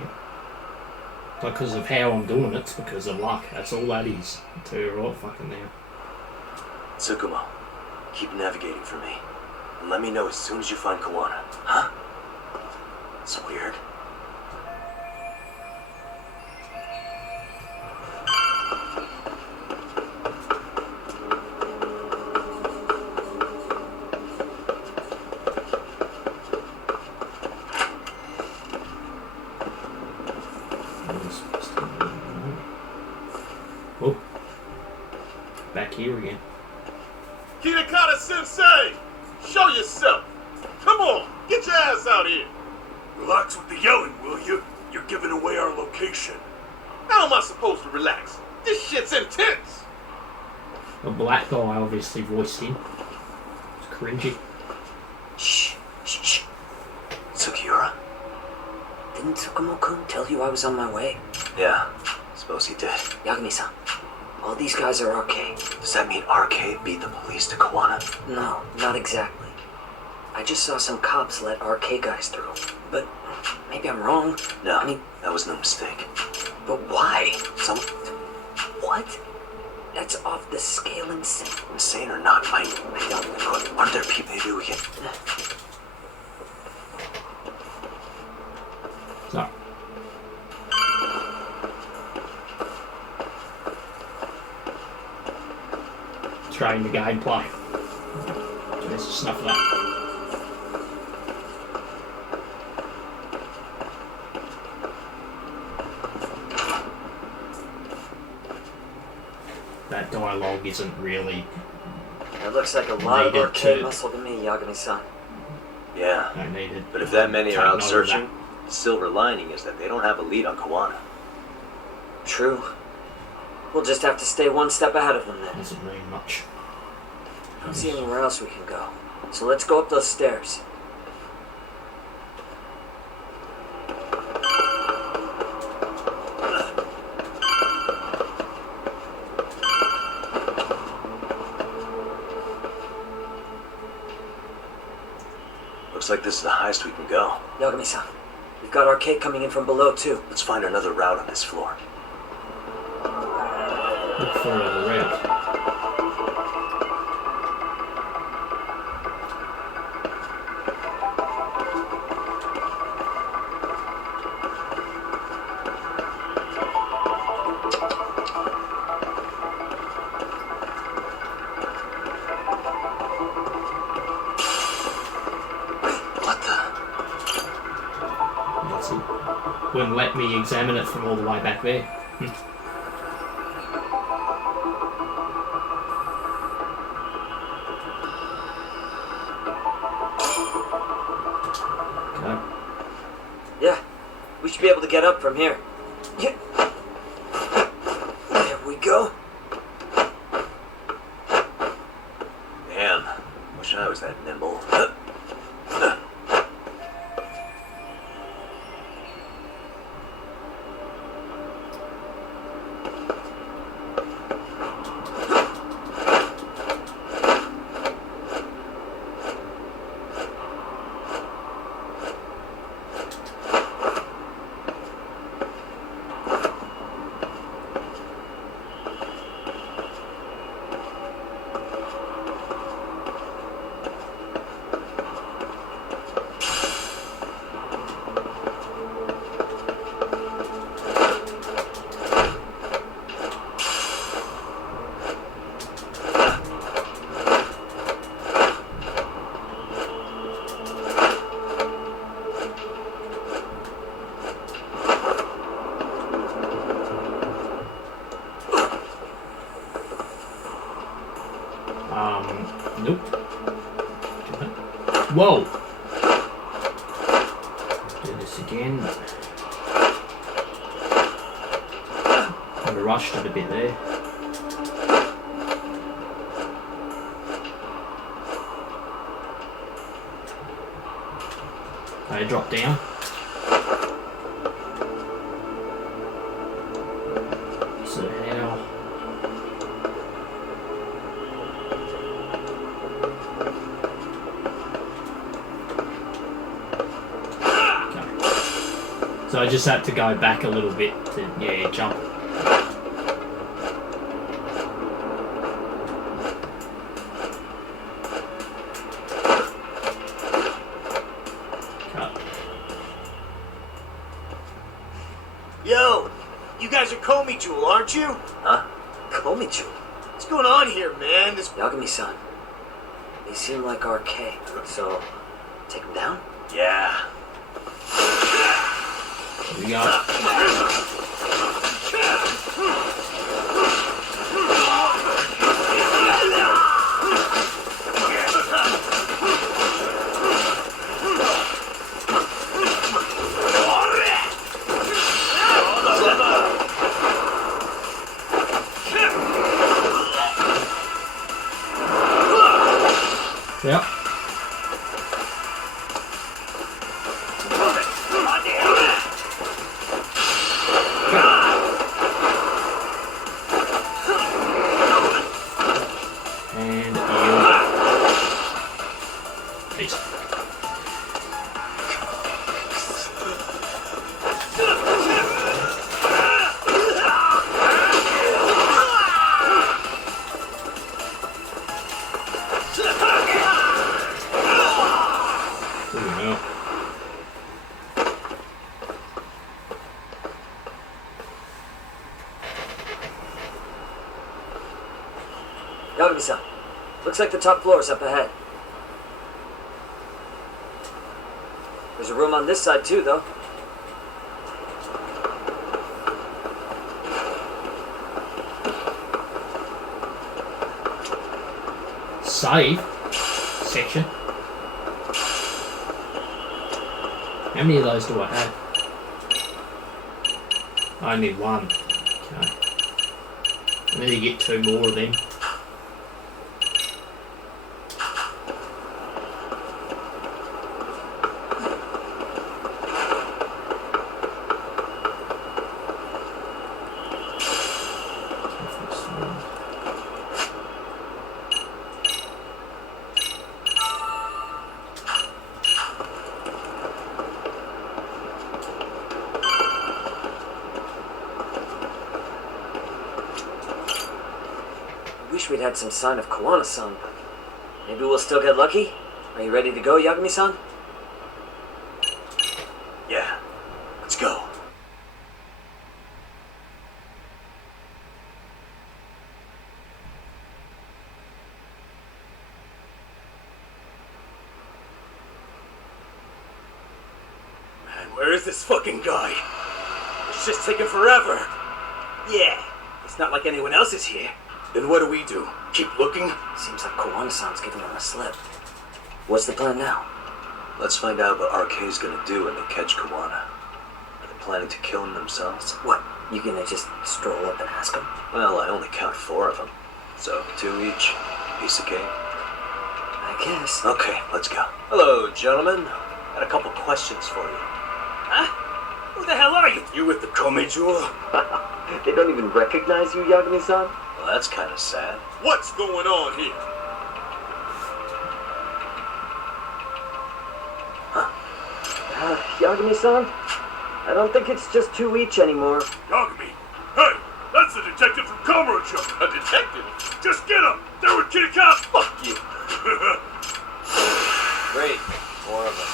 Yep. Not because of how I'm doing it, it's because of luck. That's all that is. I'll tell you right fucking now. Tsukumo, keep navigating for me. And let me know as soon as you find Kuwana. Huh? It's weird. Oh. Back here again. Kitakata Sensei! Show yourself! Come on, get your ass out here! Relax with the yelling, will you? You're giving away our location. How am I supposed to relax? This shit's intense! A black guy obviously voiced him. It's cringy. Shh, shh, shh. Tsukiura? Didn't Tsukumo-kun tell you I was on my way? Yeah, suppose he did. Yagami-san, all these guys are RK. Does that mean RK beat the police to Kuwana? No, not exactly. I just saw some cops let RK guys through. But maybe I'm wrong. No, I mean, that was no mistake. but why? Some What? That's off the scale insane. insane or not, I don't. Aren't there people maybe we can... So. Trying the gameplay. Just snuff that. That dialogue isn't really That looks like a lot of Needed RK to- muscle to me, Yagami-san. Yeah, needed. but if that many are Can't out know searching, the silver lining is that they don't have a lead on Kuwana. True. We'll just have to stay one step ahead of them That then. doesn't mean much. I don't see anywhere else we can go. So let's go up those stairs. Looks like this is the highest we can go. Yagami-san, we've got arcade coming in from below, too. Let's find another route on this floor. Look for a route. What the? That's it. Wouldn't let me examine it from all the way back there. Okay. Yeah, we should be able to get up from here. Yeah. There we go. Damn. Wish I was that nimble. Nope. Whoa! Do this again. Kind of rushed it a bit there. Okay, drop down. So how? So I just had to go back a little bit to, yeah, jump. Cut. Yo, you guys are Komi-Jewel, aren't you? Huh? Komichu. What's going on here, man? This... Yagami-san. They seem like RK, so take them down? Yeah. Here we go. Yep. And peace. Yagami-san, looks like the top floor is up ahead. There's a room on this side too, though. Save section. How many of those do I have? I need one. Okay. I need to get 2 more of them. wish we'd had some sign of Kuwana-san, but maybe we'll still get lucky? Are you ready to go, Yagami-san? Yeah, let's go. Man, where is this fucking guy? It's just taking forever. Yeah, it's not like anyone else is here. Then what do? Keep looking? Seems like Kuwana-san's giving him a slip. What's the plan now? Let's find out what RK's gonna do when they catch Kuwana. Are they planning to kill him themselves? What, you gonna just stroll up and ask him? Well, I only count 4 of them. So, 2 each. Piece of cake. I guess. Okay, let's go. Hello, gentlemen. Got a couple questions for you. Huh? Who the hell are you? You with the Kome jewel? They don't even recognize you, Yagami-san? Well, that's kind of sad. What's going on here? Yagami-san? I don't think it's just 2 each anymore. Yagami! Hey! That's the detective from Kamurocho! A detective? Just get him! They're with Kitty Cat! Fuck you! Great. 4 of them.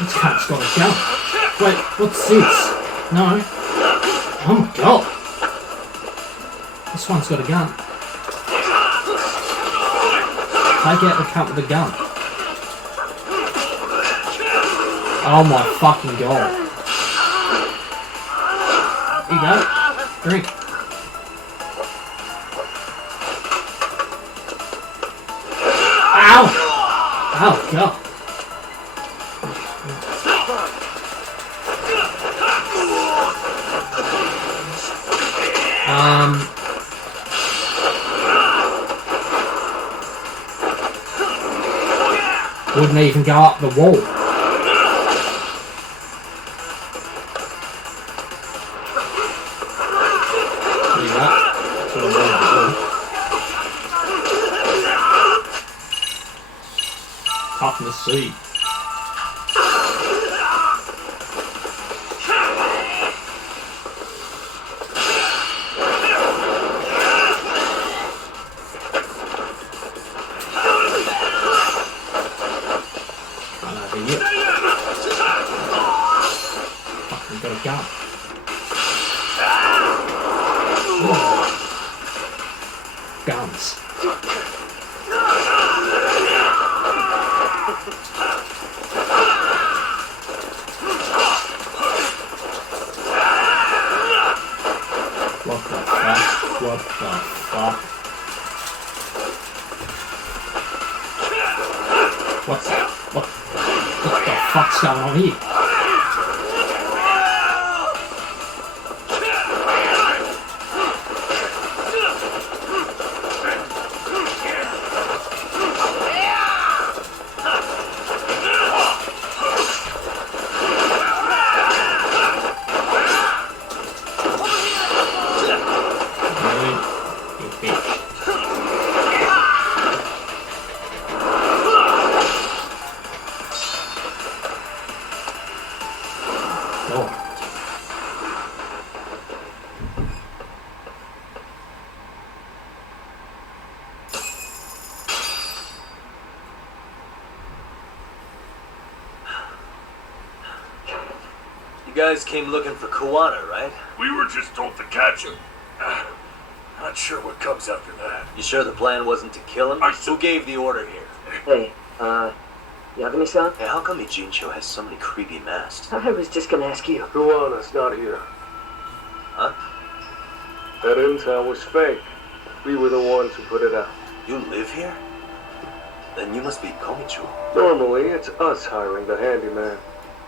This cat's got a gun. Wait, what's this? No. Oh my god. This one's got a gun. Take out the cat with the gun. Oh my fucking god. Here you go. Drink. Ow! Oh god. Wouldn't even go up the wall. See that? That's what I wanted to do. Toughness C. Guns. What the fuck? What the fuck? What the fuck's going on here? You guys came looking for Kuwana, right? We were just told to catch him. Not sure what comes after that. You sure the plan wasn't to kill him? Who gave the order here? Hey, Yagami-san? Hey, how come Ijincho has so many creepy masks? I was just gonna ask you. Kuwana's not here. Huh? That intel was fake. We were the ones who put it out. You live here? Then you must be Komichu. Normally, it's us hiring the handyman.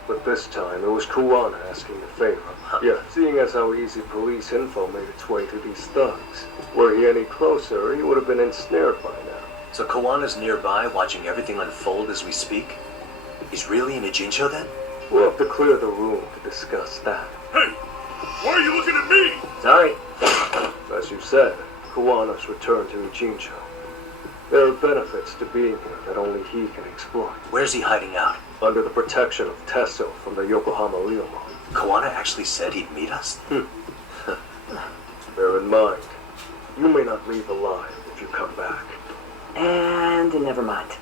But this time, it was Kuwana asking the favor. Yeah, seeing as how easy police info made its way to these thugs. Were he any closer, he would have been ensnared by now. So Kawana's nearby, watching everything unfold as we speak? He's really in a Jincho then? We'll have to clear the room to discuss that. Hey, why are you looking at me? Sorry. As you said, Kuwana's return to Ujincho. There are benefits to being here that only he can exploit. Where's he hiding out? Under the protection of Tesso from the Yokohama Ryomon. Kuwana actually said he'd meet us? Bear in mind, you may not leave alive if you come back. And never mind.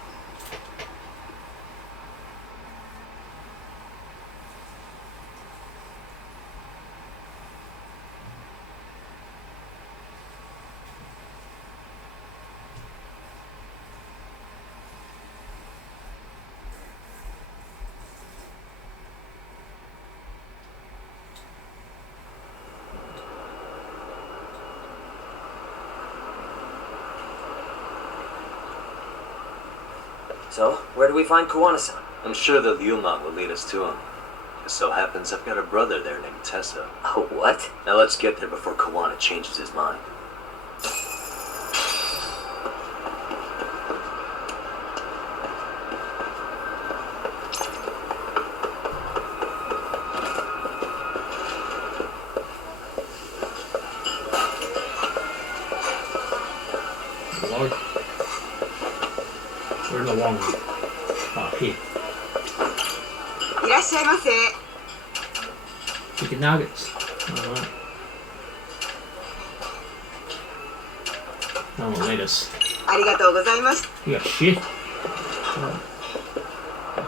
So, where do we find Kuwana-san? I'm sure the Ryumon will lead us to him. It so happens I've got a brother there named Tesso. Oh, what? Now let's get there before Kuwana changes his mind. Lord. We're in the wrong one. Oh, here. いらっしゃいませ。 Chicken nuggets. Alright. No one let us. ありがとうございます。 We got shit. Oh. Oh,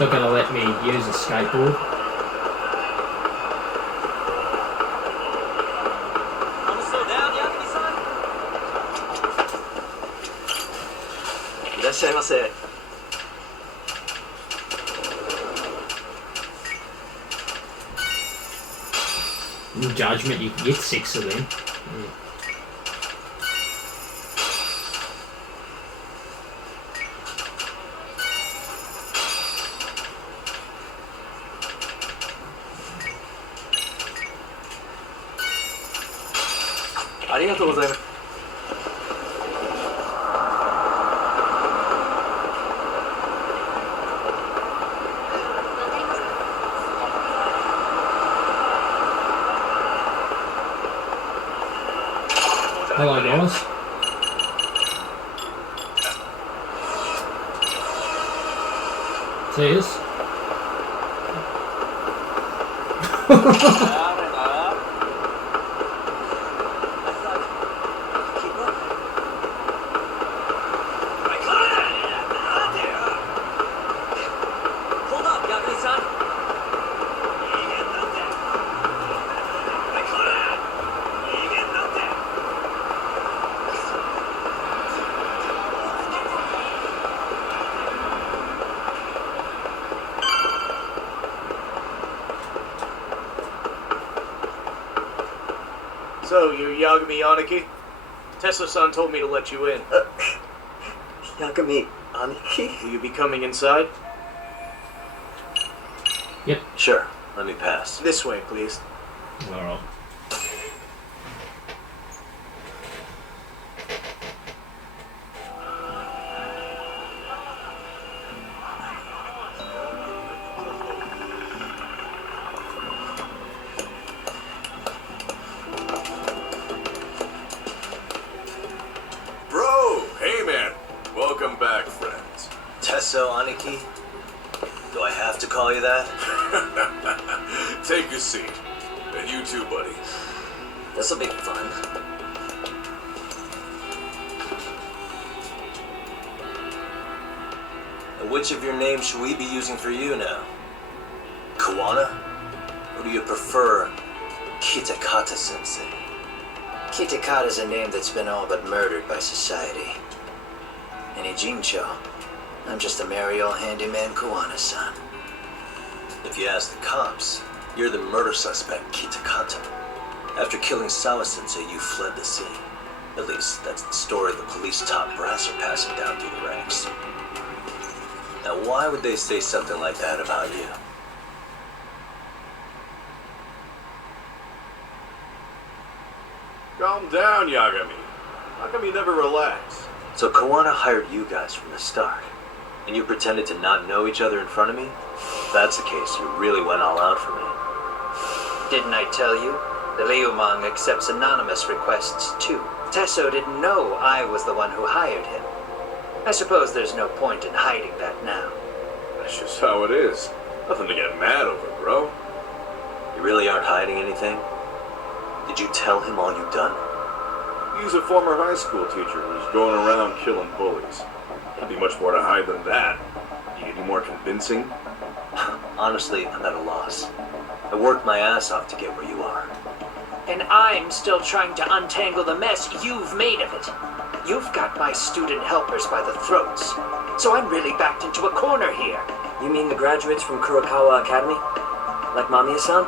It's not gonna let me use a skateboard. Slow down, Yaki-san. いらっしゃいませ。 In Judgment, you can get 6 of them. Hello guys. See us? Hold up, Yaki-san. So, you Yagami Aniki? Tesso-san told me to let you in. Yagami Aniki? Will you be coming inside? Yep. Sure, let me pass. This way, please. Alright. Bro, hey man. Welcome back, friends. Tesso Aniki? Do I have to call you that? Take a seat. And you too, buddy. This'll be fun. And which of your names should we be using for you now? Kuwana? Or do you prefer Kitakata-sensei? Kitakata's a name that's been all but murdered by society. And Ijincho, I'm just a merry old handyman Kuwana-san. If you ask the cops, you're the murder suspect, Kitakata. After killing Sawa-sensei, you fled the city. At least, that's the story the police top brass are passing down through the ranks. Now, why would they say something like that about you? Calm down, Yagami. How come you never relax? So Kuwana hired you guys from the start, and you pretended to not know each other in front of me? If that's the case, you really went all out for me. Didn't I tell you? The Liumang accepts anonymous requests too. Tesso didn't know I was the one who hired him. I suppose there's no point in hiding that now. That's just how it is. Nothing to get mad over, bro. You really aren't hiding anything? Did you tell him all you've done? He's a former high school teacher who's going around killing bullies. Can't be much more to hide than that. Do you need more convincing? Honestly, I'm at a loss. I worked my ass off to get where you are. And I'm still trying to untangle the mess you've made of it. You've got my student helpers by the throats. So I'm really backed into a corner here. You mean the graduates from Kurokawa Academy? Like Mamiya-san?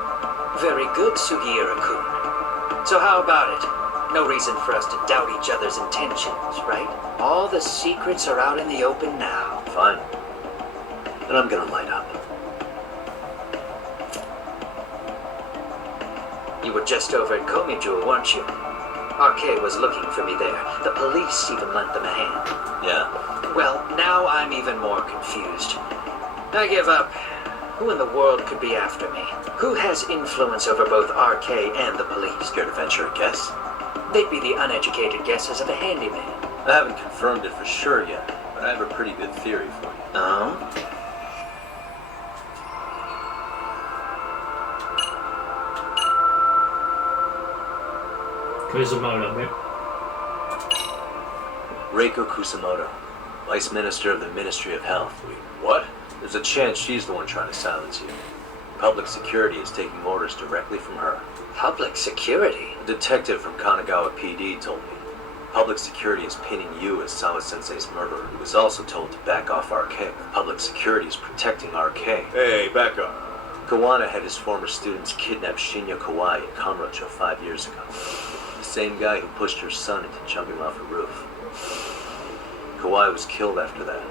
Very good, Sugiura-kun. So how about it? No reason for us to doubt each other's intentions, right? All the secrets are out in the open now. Fine. Then I'm gonna light up. You were just over at Komiju, weren't you? RK was looking for me there. The police even lent them a hand. Yeah. Well, now I'm even more confused. I give up. Who in the world could be after me? Who has influence over both RK and the police? Care to venture a guess? They'd be the uneducated guesses of a handyman. I haven't confirmed it for sure yet, but I have a pretty good theory for you. Oh? Kusumoto, mate. Reiko Kusumoto, Vice Minister of the Ministry of Health. Wait, what? There's a chance she's the one trying to silence you. Public security is taking orders directly from her. Public security? A detective from Kanagawa PD told me. Public security is pinning you as Sawa-sensei's murderer. He was also told to back off RK. Public security is protecting RK. Hey, back up. Kuwana had his former students kidnap Shinya Kawai in Kamurocho 5 years ago. The same guy who pushed your son into jumping off a roof. Kawai was killed after that.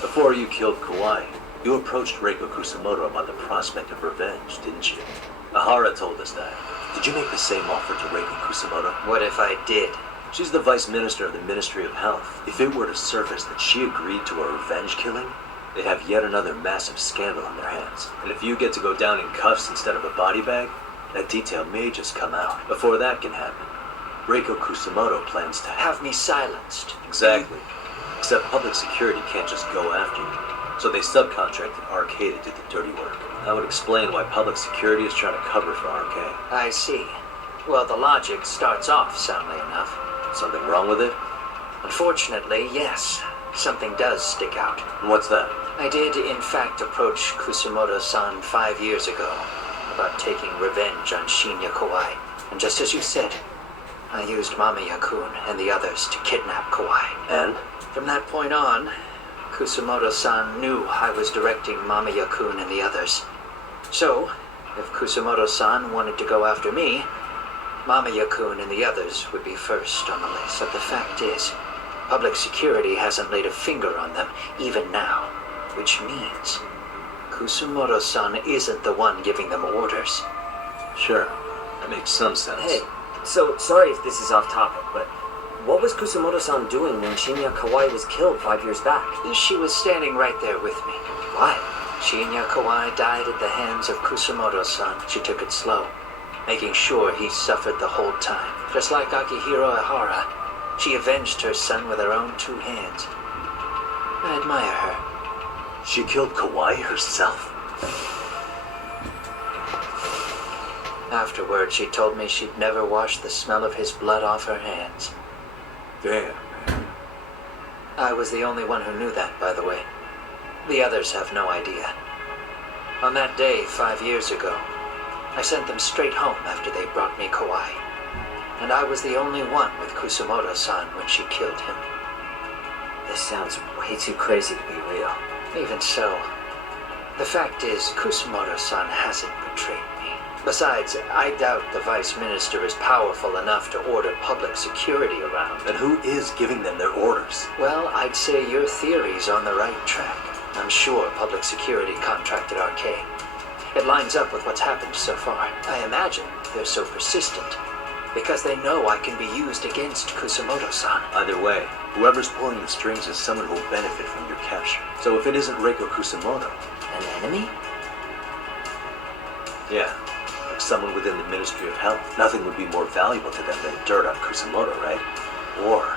Before you killed Kawai, you approached Reiko Kusumoto about the prospect of revenge, didn't you? Ahara told us that. Did you make the same offer to Reiko Kusumoto? What if I did? She's the Vice Minister of the Ministry of Health. If it were to surface that she agreed to a revenge killing, they'd have yet another massive scandal on their hands. And if you get to go down in cuffs instead of a body bag, that detail may just come out. Before that can happen, Reiko Kusumoto plans to have me silenced. Exactly. Except public security can't just go after you. So they subcontracted RK to do the dirty work. That would explain why public security is trying to cover for RK. I see. Well, the logic starts off soundly enough. Something wrong with it? Unfortunately, yes. Something does stick out. And what's that? I did, in fact, approach Kusumoto-san 5 years ago about taking revenge on Shinya Kawai. And just as you said, I used Mamiya-kun and the others to kidnap Kawai. And? From that point on, Kusumoto-san knew I was directing Mamiya-kun and the others. So, if Kusumoto-san wanted to go after me, Mamiya-kun and the others would be first on the list. But the fact is, public security hasn't laid a finger on them, even now. Which means, Kusumoto-san isn't the one giving them orders. Sure, that makes some sense. Hey, so sorry if this is off topic, but what was Kusumoto-san doing when Shinya Kawai was killed 5 years back? She was standing right there with me. Why? Shinya Kawai died at the hands of Kusumoto-san. She took it slow, making sure he suffered the whole time. Just like Akihiro Ihara, she avenged her son with her own 2 hands. I admire her. She killed Kawai herself? Afterward, she told me she'd never wash the smell of his blood off her hands. Damn, man. I was the only one who knew that, by the way. The others have no idea. On that day 5 years ago, I sent them straight home after they brought me Kawai. And I was the only one with Kusumoto-san when she killed him. This sounds way too crazy to be real. Even so, the fact is, Kusumoto-san hasn't betrayed me. Besides, I doubt the Vice Minister is powerful enough to order public security around. And who is giving them their orders? Well, I'd say your theory's on the right track. I'm sure public security contracted Arcane. It lines up with what's happened so far. I imagine they're so persistent because they know I can be used against Kusumoto-san. Either way, whoever's pulling the strings is someone who will benefit from your capture. So if it isn't Reiko Kusumoto... An enemy? Yeah, like someone within the Ministry of Health. Nothing would be more valuable to them than dirt on Kusumoto, right? Or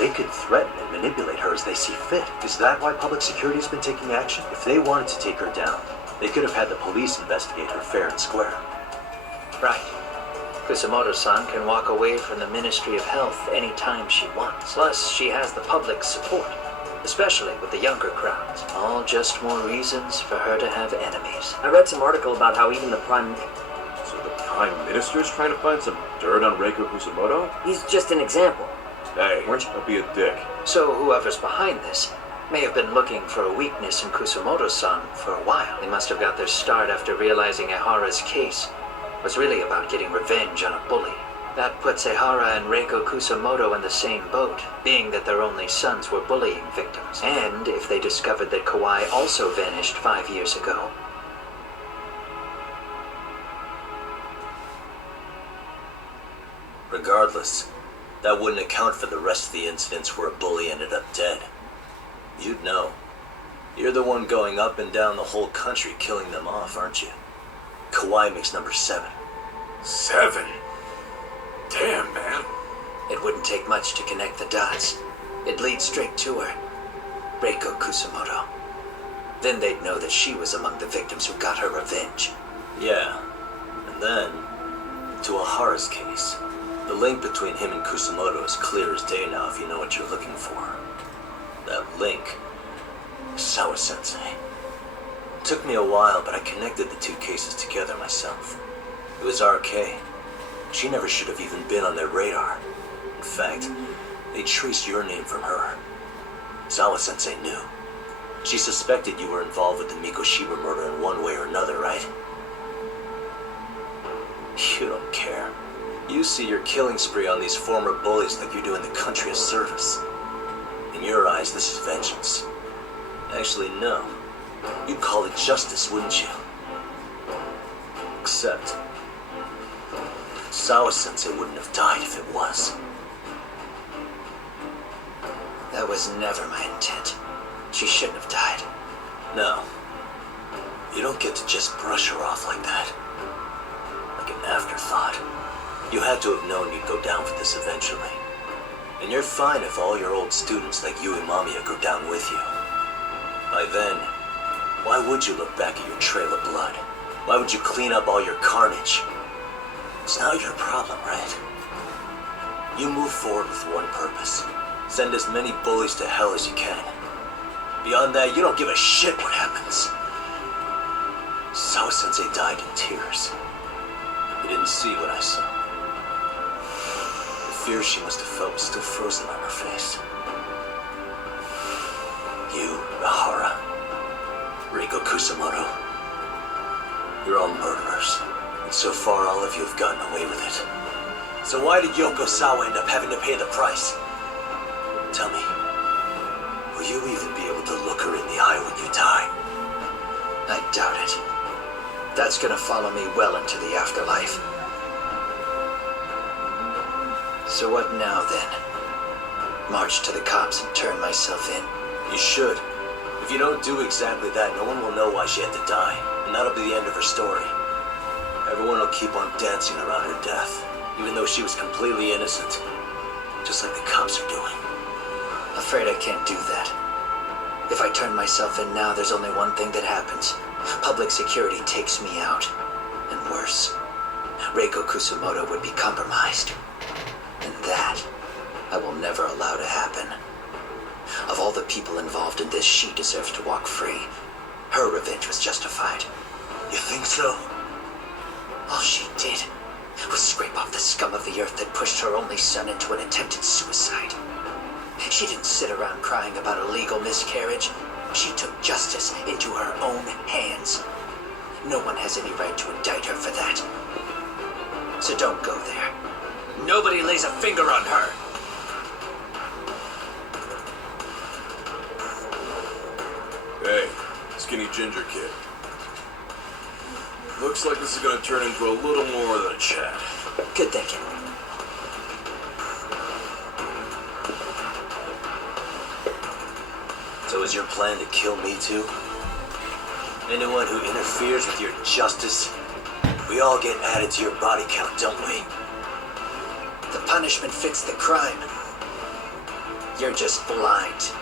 they could threaten and manipulate her as they see fit. Is that why public security's been taking action? If they wanted to take her down, they could have had the police investigate her fair and square. Right. Kusumoto-san can walk away from the Ministry of Health anytime she wants. Plus, she has the public's support, especially with the younger crowds. All just more reasons for her to have enemies. I read some article about how even the Prime... So the Prime Minister's trying to find some dirt on Reiko Kusumoto? He's just an example. Hey, don't be a dick. So whoever's behind this may have been looking for a weakness in Kusumoto-san for a while. They must have got their start after realizing Ehara's case was really about getting revenge on a bully. That puts Ehara and Reiko Kusumoto in the same boat, being that their only sons were bullying victims. And if they discovered that Kawai also vanished 5 years ago. Regardless, that wouldn't account for the rest of the incidents where a bully ended up dead. You'd know. You're the one going up and down the whole country killing them off, aren't you? Kawai makes number 7. 7? Damn, man. It wouldn't take much to connect the dots. It'd lead straight to her. Reiko Kusumoto. Then they'd know that she was among the victims who got her revenge. Yeah. And then, to Ahara's case. The link between him and Kusumoto is clear as day now if you know what you're looking for. That link is Sawa-sensei. It took me a while, but I connected the two cases together myself. It was RK. She never should have even been on their radar. In fact, they traced your name from her. Sawa-sensei knew. She suspected you were involved with the Mikoshiba murder in one way or another, right? You don't care. You see your killing spree on these former bullies like you're doing the country a service. In your eyes, this is vengeance. Actually, no. You'd call it justice, wouldn't you? Except, Sawa-sensei wouldn't have died if it was. That was never my intent. She shouldn't have died. No. You don't get to just brush her off like that. Like an afterthought. You had to have known you'd go down for this eventually. And you're fine if all your old students like you and Mamiya go down with you. By then, why would you look back at your trail of blood? Why would you clean up all your carnage? It's not your problem, right? You move forward with one purpose. Send as many bullies to hell as you can. Beyond that, you don't give a shit what happens. Sawa-sensei died in tears. You didn't see what I saw. The fear she must have felt was still frozen on her face. You, Ehara, Reiko Kusumoto, you're all murderers. And so far, all of you have gotten away with it. So why did Yoko Sawa end up having to pay the price? Tell me, will you even be able to look her in the eye when you die? I doubt it. That's gonna follow me well into the afterlife. So what now, then? March to the cops and turn myself in? You should. If you don't do exactly that, no one will know why she had to die. And that'll be the end of her story. Everyone will keep on dancing around her death, even though she was completely innocent. Just like the cops are doing. Afraid I can't do that. If I turn myself in now, there's only one thing that happens. Public security takes me out. And worse, Reiko Kusumoto would be compromised. And that, I will never allow to happen. Of all the people involved in this, she deserves to walk free. her revenge was justified. You think so? All she did was scrape off the scum of the earth that pushed her only son into an attempted suicide. She didn't sit around crying about a legal miscarriage. She took justice into her own hands. No one has any right to indict her for that. So don't go there. Nobody lays a finger on her. Hey, skinny ginger kid. Looks like this is gonna turn into a little more than a chat. Good thinking. So is your plan to kill me too? Anyone who interferes with your justice, we all get added to your body count, don't we? The punishment fits the crime. You're just blind.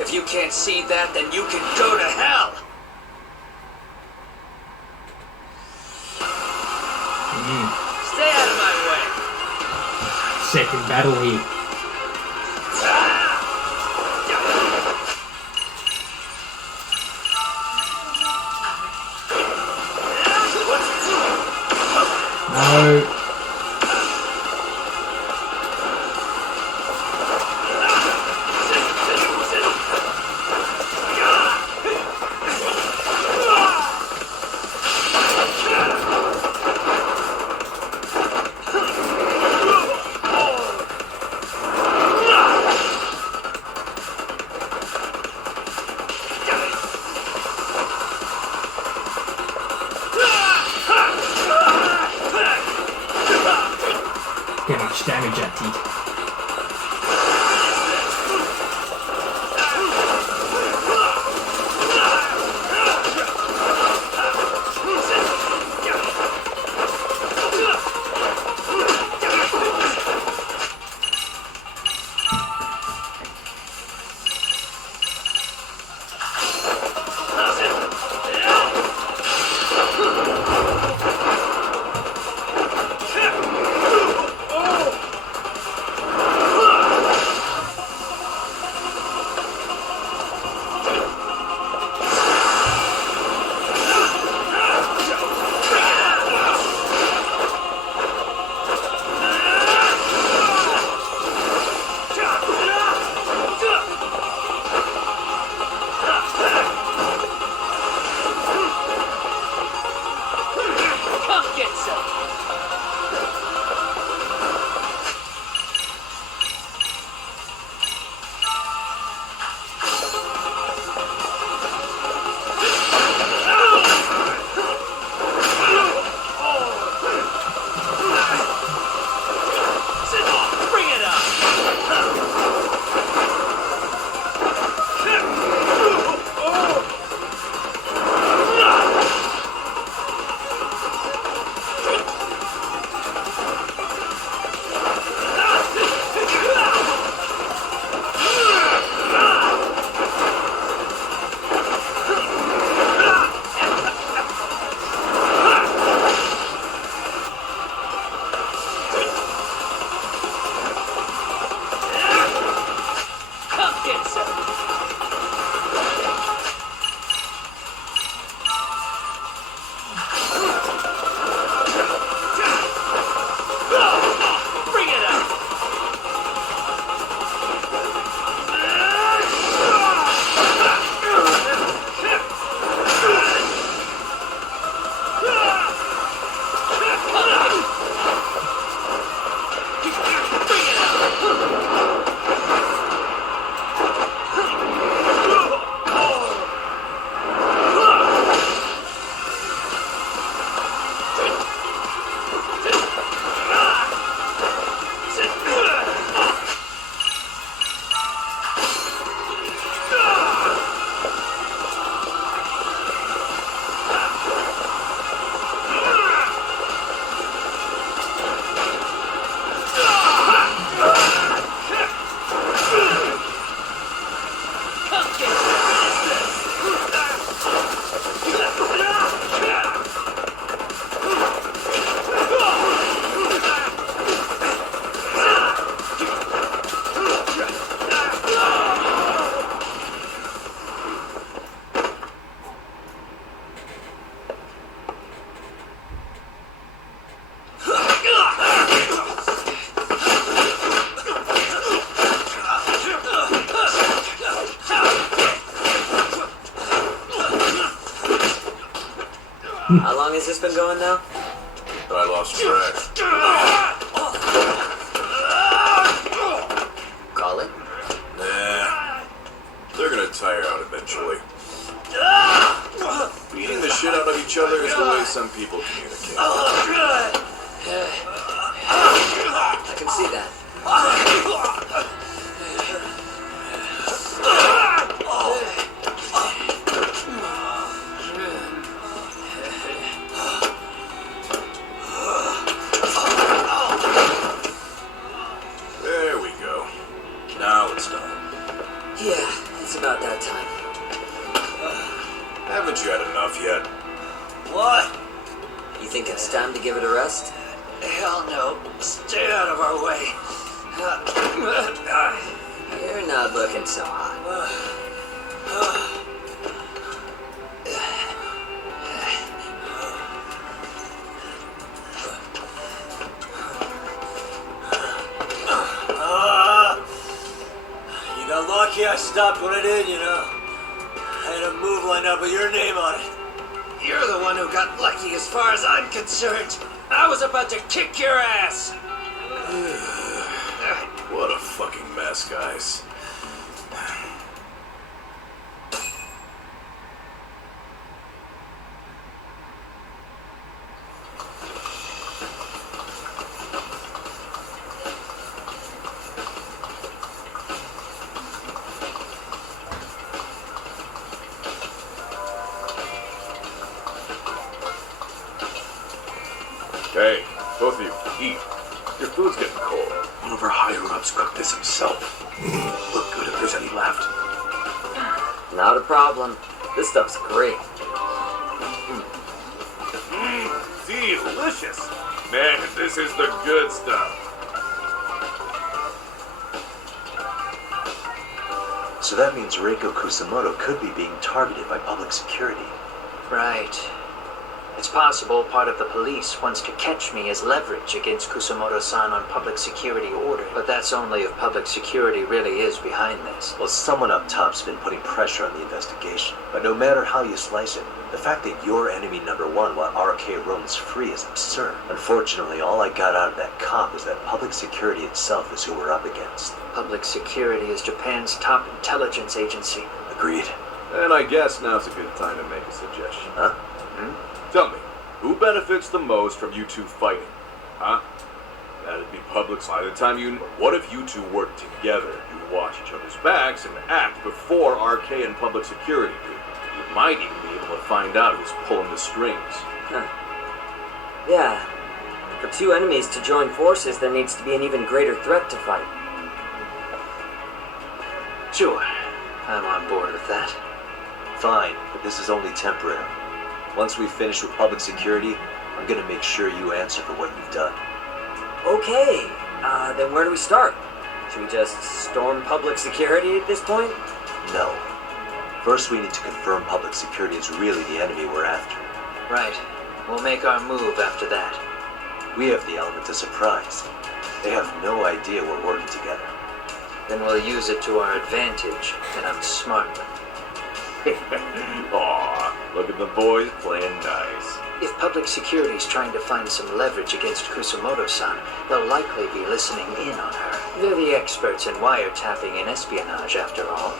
If you can't see that, then you can go to hell! Stay out of my way! Second battle here. No. Get much damage at it. How long has this been going now? I lost track. Call it? Nah. They're gonna tire out eventually. Beating the shit out of each other is the way some people communicate. I can see that. There we go. Now it's done. Yeah, it's about that time. Haven't you had enough yet? What? You think it's time to give it a rest? Hell no. Stay out of our way. You're not looking so hot. You got lucky I stopped when I did, you know. I had a move lined up with your name on it. You're the one who got lucky as far as I'm concerned. I was about to kick your ass. What a fucking mess, guys. Hey, both of you, eat. Your food's getting cold. One of our higher-ups cooked this himself. Look good if there's any left. Not a problem. This stuff's great. Delicious. Man, this is the good stuff. So that means Reiko Kusumoto could be being targeted by public security. Right. It's possible part of the police wants to catch me as leverage against Kusumoto-san on public security order. But that's only if public security really is behind this. Well, someone up top's been putting pressure on the investigation. But no matter how you slice it, the fact that you're enemy number one while RK roams free is absurd. Unfortunately, all I got out of that cop is that public security itself is who we're up against. Public security is Japan's top intelligence agency. Agreed. And I guess now's a good time to make a suggestion. Huh? Tell me, who benefits the most from you two fighting? Huh? That'd be public. By the time you... What if you two work together? You watch each other's backs and act before RK and public security do. You might even be able to find out who's pulling the strings. Huh. Yeah. For two enemies to join forces, there needs to be an even greater threat to fight. Sure. I'm on board with that. Fine, but this is only temporary. Once we finish with public security, I'm gonna make sure you answer for what you've done. Okay. Then where do we start? Should we just storm public security at this point? No. First, we need to confirm public security is really the enemy we're after. Right. We'll make our move after that. We have the element of surprise. They have no idea we're working together. Then we'll use it to our advantage and outsmart them. Aw, look at the boys playing nice. If public security is trying to find some leverage against Kusumoto-san, they'll likely be listening in on her. They're the experts in wiretapping and espionage, after all.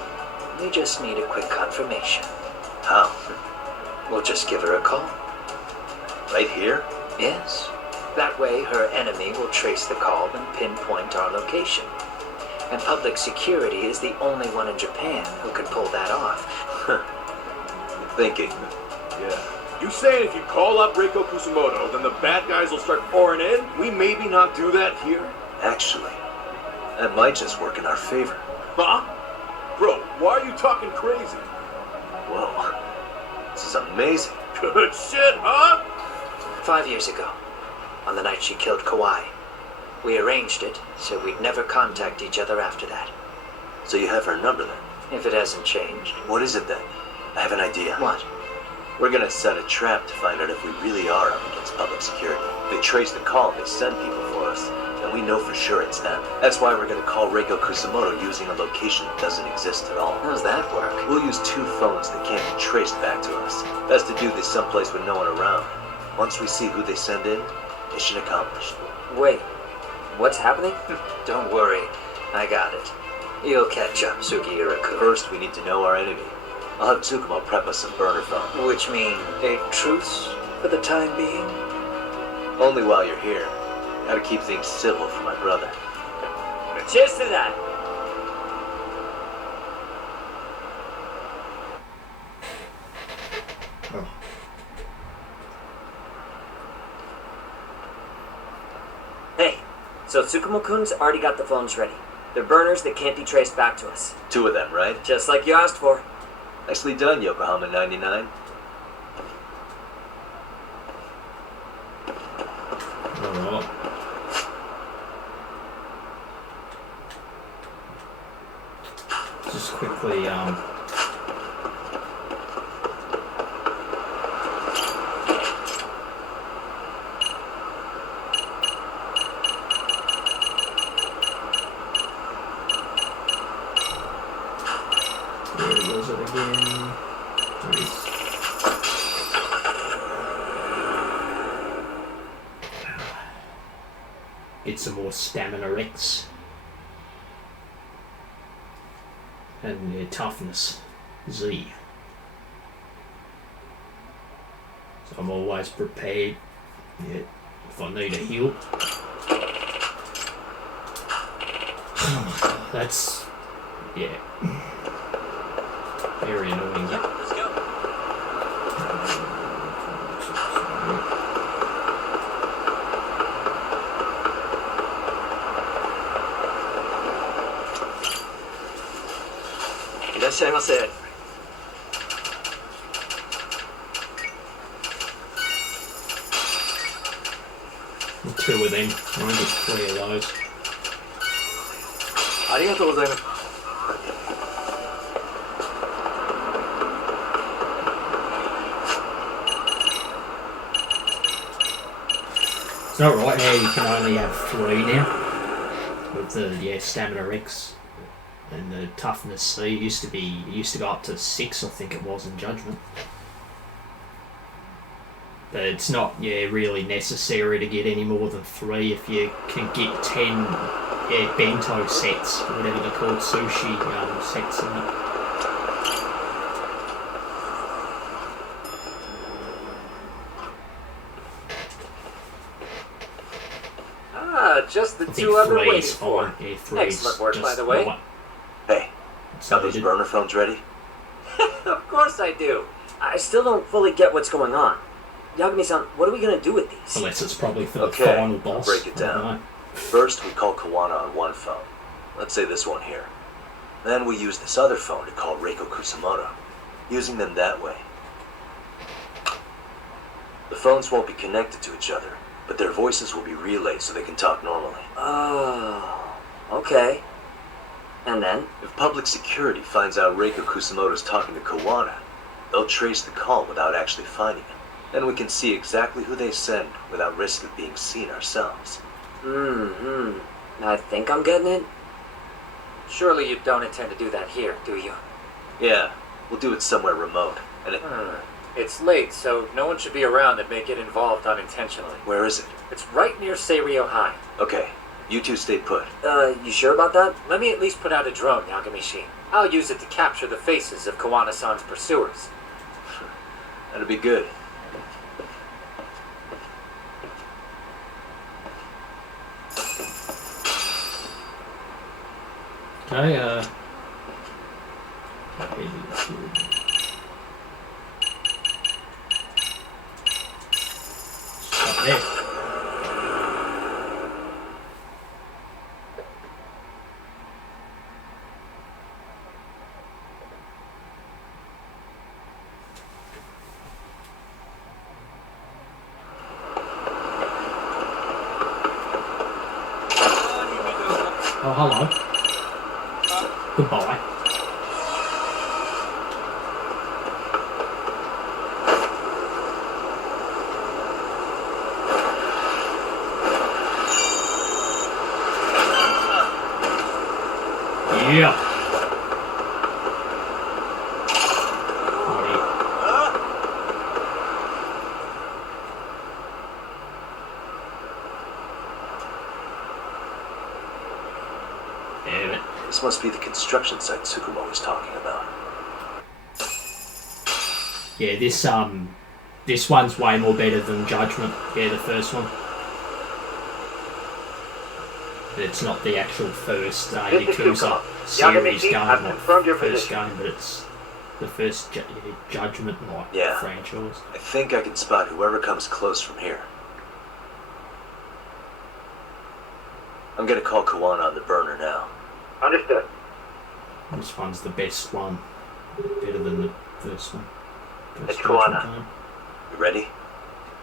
We just need a quick confirmation. How? We'll just give her a call. Right here? Yes. That way, her enemy will trace the call and pinpoint our location. And public security is the only one in Japan who can pull that off. Thinking. Yeah. You saying if you call up Reiko Kusumoto, then the bad guys will start pouring in? We maybe not do that here? Actually, that might just work in our favor. Huh? Bro, why are you talking crazy? Whoa. This is amazing. Good shit, huh? 5 years ago, on the night she killed Kawai, we arranged it so we'd never contact each other after that. So you have her number then? If it hasn't changed. What is it then? I have an idea. What? We're gonna set a trap to find out if we really are up against public security. They trace the call, they send people for us, and we know for sure it's them. That's why we're gonna call Reiko Kusumoto using a location that doesn't exist at all. How does that work? We'll use 2 phones that can't be traced back to us. Best to do this someplace with no one around. Once we see who they send in, mission accomplished. Wait, what's happening? Don't worry, I got it. You'll catch up, Sugiura-kun. First, we need to know our enemy. I'll have Tsukumo prep us some burner phone. Which mean a truce for the time being? Only while you're here. Gotta keep things civil for my brother. Cheers to that! Oh. Hey, so Tsukumo-kun's already got the phones ready. They're burners that can't be traced back to us. 2 of them, right? Just like you asked for. Nicely done, Yokohama 99. Alright. Just quickly, where was it again? Get some more stamina X and toughness Z. So I'm always prepared if I need a heal. That's very annoying. Let's go. Two of them. I only get 3 of those. ありがとうございます。 It's not right how you can only have 3 now. With the stamina X and the toughness C. It used to go up to 6, I think it was, in Judgment. But it's not really necessary to get any more than 3 if you can get 10 bento sets, or whatever they're called, sushi sets in it. Just the I think 2 other 3 waiting is for. fine. Yeah, 3 Excellent is work, just by the way. not- Hey, got those burner phones ready? Of course I do. I still don't fully get what's going on. Yagami-san, what are we gonna do with these? Unless it's probably for the Okay, final boss. I'll break it I don't down. know. First, we call Kuwana on 1 phone. Let's say this one here. Then we use this other phone to call Reiko Kusumoto, using them that way. The phones won't be connected to each other, but their voices will be relayed so they can talk normally. Oh, okay. And then? If public security finds out Reiko Kusumoto's talking to Kuwana, they'll trace the call without actually finding it. Then we can see exactly who they send without risk of being seen ourselves. I think I'm getting it. Surely you don't intend to do that here, do you? Yeah, we'll do it somewhere remote. And It's late, so no one should be around that may get involved unintentionally. Where is it? It's right near Seirio High. Okay, you 2 stay put. You sure about that? Let me at least put out a drone, Yagami-shi. I'll use it to capture the faces of Kuwana-san's pursuers. That'll be good. Okay, stop there. Oh, hello. Goodbye. Yeah. This must be the construction site Tsukumo was talking about. Yeah, this one's way more better than Judgment. Yeah, the first one. It's not the actual first Yakuza series game, not first game, but it's the first Judgment franchise. I think I can spot whoever comes close from here. I'm gonna call Kuwana on the burner now. Understood. This one's the best one. Better than the first one. It's Kuwana. You ready?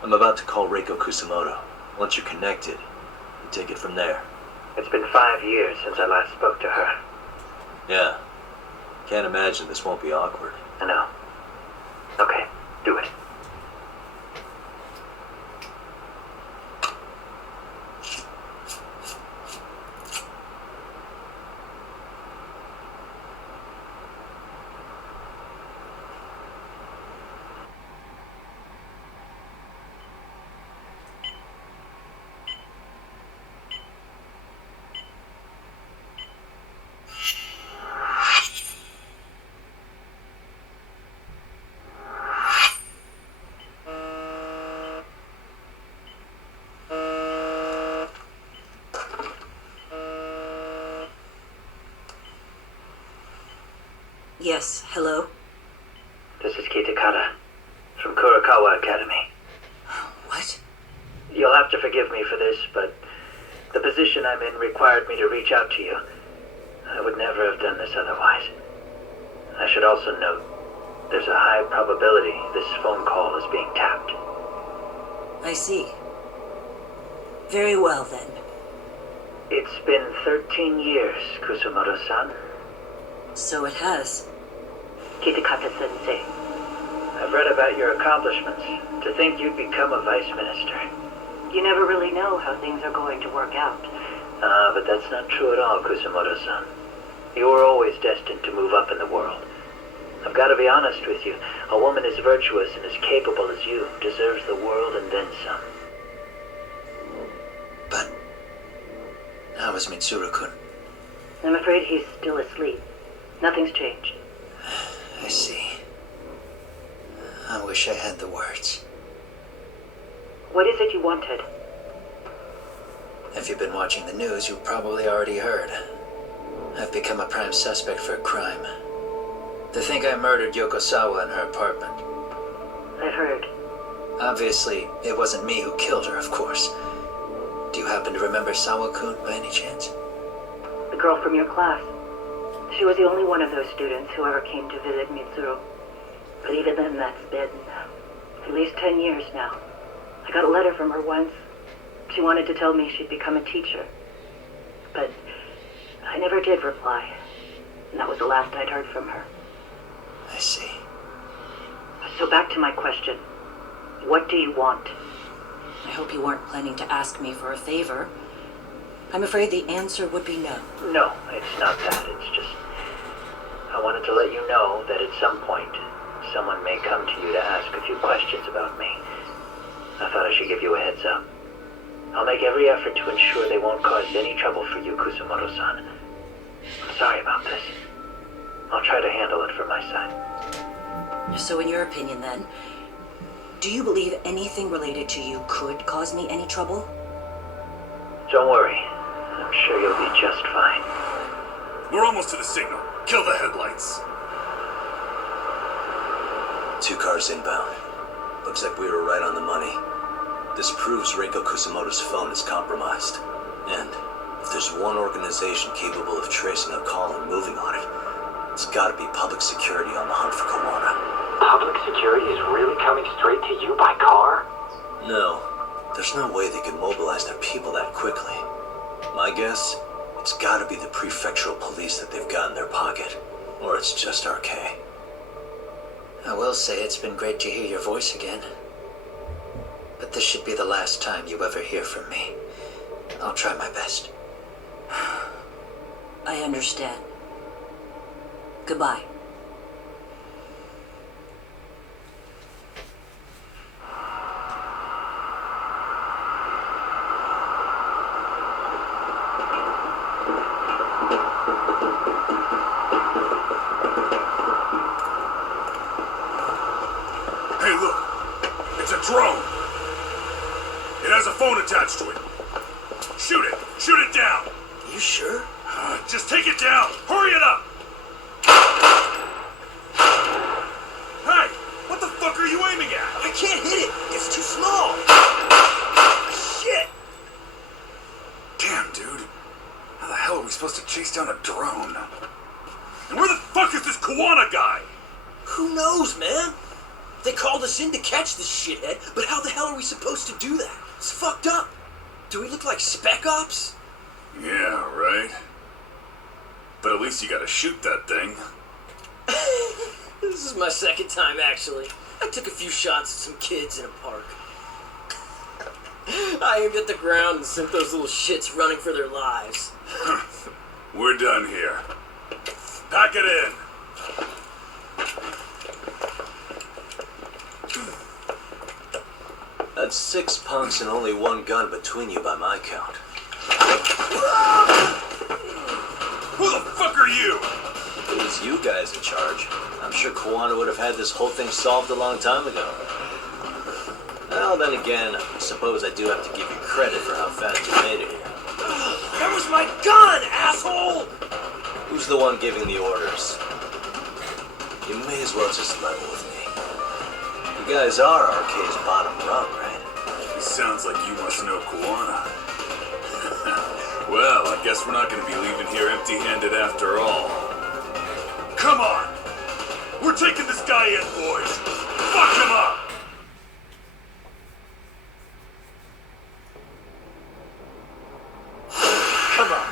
I'm about to call Reiko Kusumoto. Once you're connected, you take it from there. It's been 5 years since I last spoke to her. Yeah. Can't imagine this won't be awkward. I know. Okay, do it. Yes, hello? This is Kitakata, from Kurakawa Academy. What? You'll have to forgive me for this, but the position I'm in required me to reach out to you. I would never have done this otherwise. I should also note, there's a high probability this phone call is being tapped. I see. Very well, then. It's been 13 years, Kusumoto-san. So it has. Kitakata-sensei, I've read about your accomplishments. To think you'd become a vice minister. You never really know how things are going to work out. But that's not true at all, Kusumoto-san. You were always destined to move up in the world. I've got to be honest with you. A woman as virtuous and as capable as you deserves the world and then some. But how is Mitsuru-kun? I'm afraid he's still asleep. Nothing's changed. I see. I wish I had the words. What is it you wanted? If you've been watching the news, you've probably already heard. I've become a prime suspect for a crime. They think I murdered Yokosawa in her apartment. I've heard. Obviously, it wasn't me who killed her, of course. Do you happen to remember Sawa-kun by any chance? The girl from your class. She was the only one of those students who ever came to visit Mitsuru. But even then, that's been at least 10 years now. I got a letter from her once. She wanted to tell me she'd become a teacher. But I never did reply. And that was the last I'd heard from her. I see. So back to my question. What do you want? I hope you weren't planning to ask me for a favor. I'm afraid the answer would be no. No, it's not that. It's just... I wanted to let you know that at some point, someone may come to you to ask a few questions about me. I thought I should give you a heads up. I'll make every effort to ensure they won't cause any trouble for you, Kusumoto-san. I'm sorry about this. I'll try to handle it from my side. So in your opinion, then, do you believe anything related to you could cause me any trouble? Don't worry. I'm sure you'll be just fine. We're almost to the signal. Kill the headlights. 2 cars inbound. Looks like we were right on the money. This proves Reiko Kusumoto's phone is compromised. And if there's one organization capable of tracing a call and moving on it, it's gotta be public security on the hunt for Kuwana. Public security is really coming straight to you by car? No. There's no way they can mobilize their people that quickly. My guess, it's gotta be the prefectural police that they've got in their pocket. Or it's just RK. I will say it's been great to hear your voice again. But this should be the last time you ever hear from me. I'll try my best. I understand. Goodbye. Hey, look. It's a drone. It has a phone attached to it. Shoot it. Shoot it down. You sure? Just take it down. Hurry it up. Hey, what the fuck are you aiming at? I can't hit it. It's too small. Shit. Damn, dude. How the hell are we supposed to chase down a drone? And where the fuck is this Kuwana guy? Who knows, man? They called us in to catch this shithead, but how the hell are we supposed to do that? It's fucked up. Do we look like spec ops? Yeah, right. But at least you gotta shoot that thing. This is my second time, actually. I took a few shots at some kids in a park. I aimed at the ground and sent those little shits running for their lives. We're done here. Pack it in. That's 6 punks and only one gun between you by my count. Who the fuck are you? It was you guys in charge. I'm sure Kuwana would have had this whole thing solved a long time ago. Well, then again, I suppose I do have to give you credit for how fast you made it here. That was my gun, asshole! Who's the one giving the orders? You may as well just level with me. You guys are Arcade's bottom rung, right? It sounds like you must know Kuwana. Well, I guess we're not gonna be leaving here empty-handed after all. Come on! We're taking this guy in, boys! Fuck him up! Come on.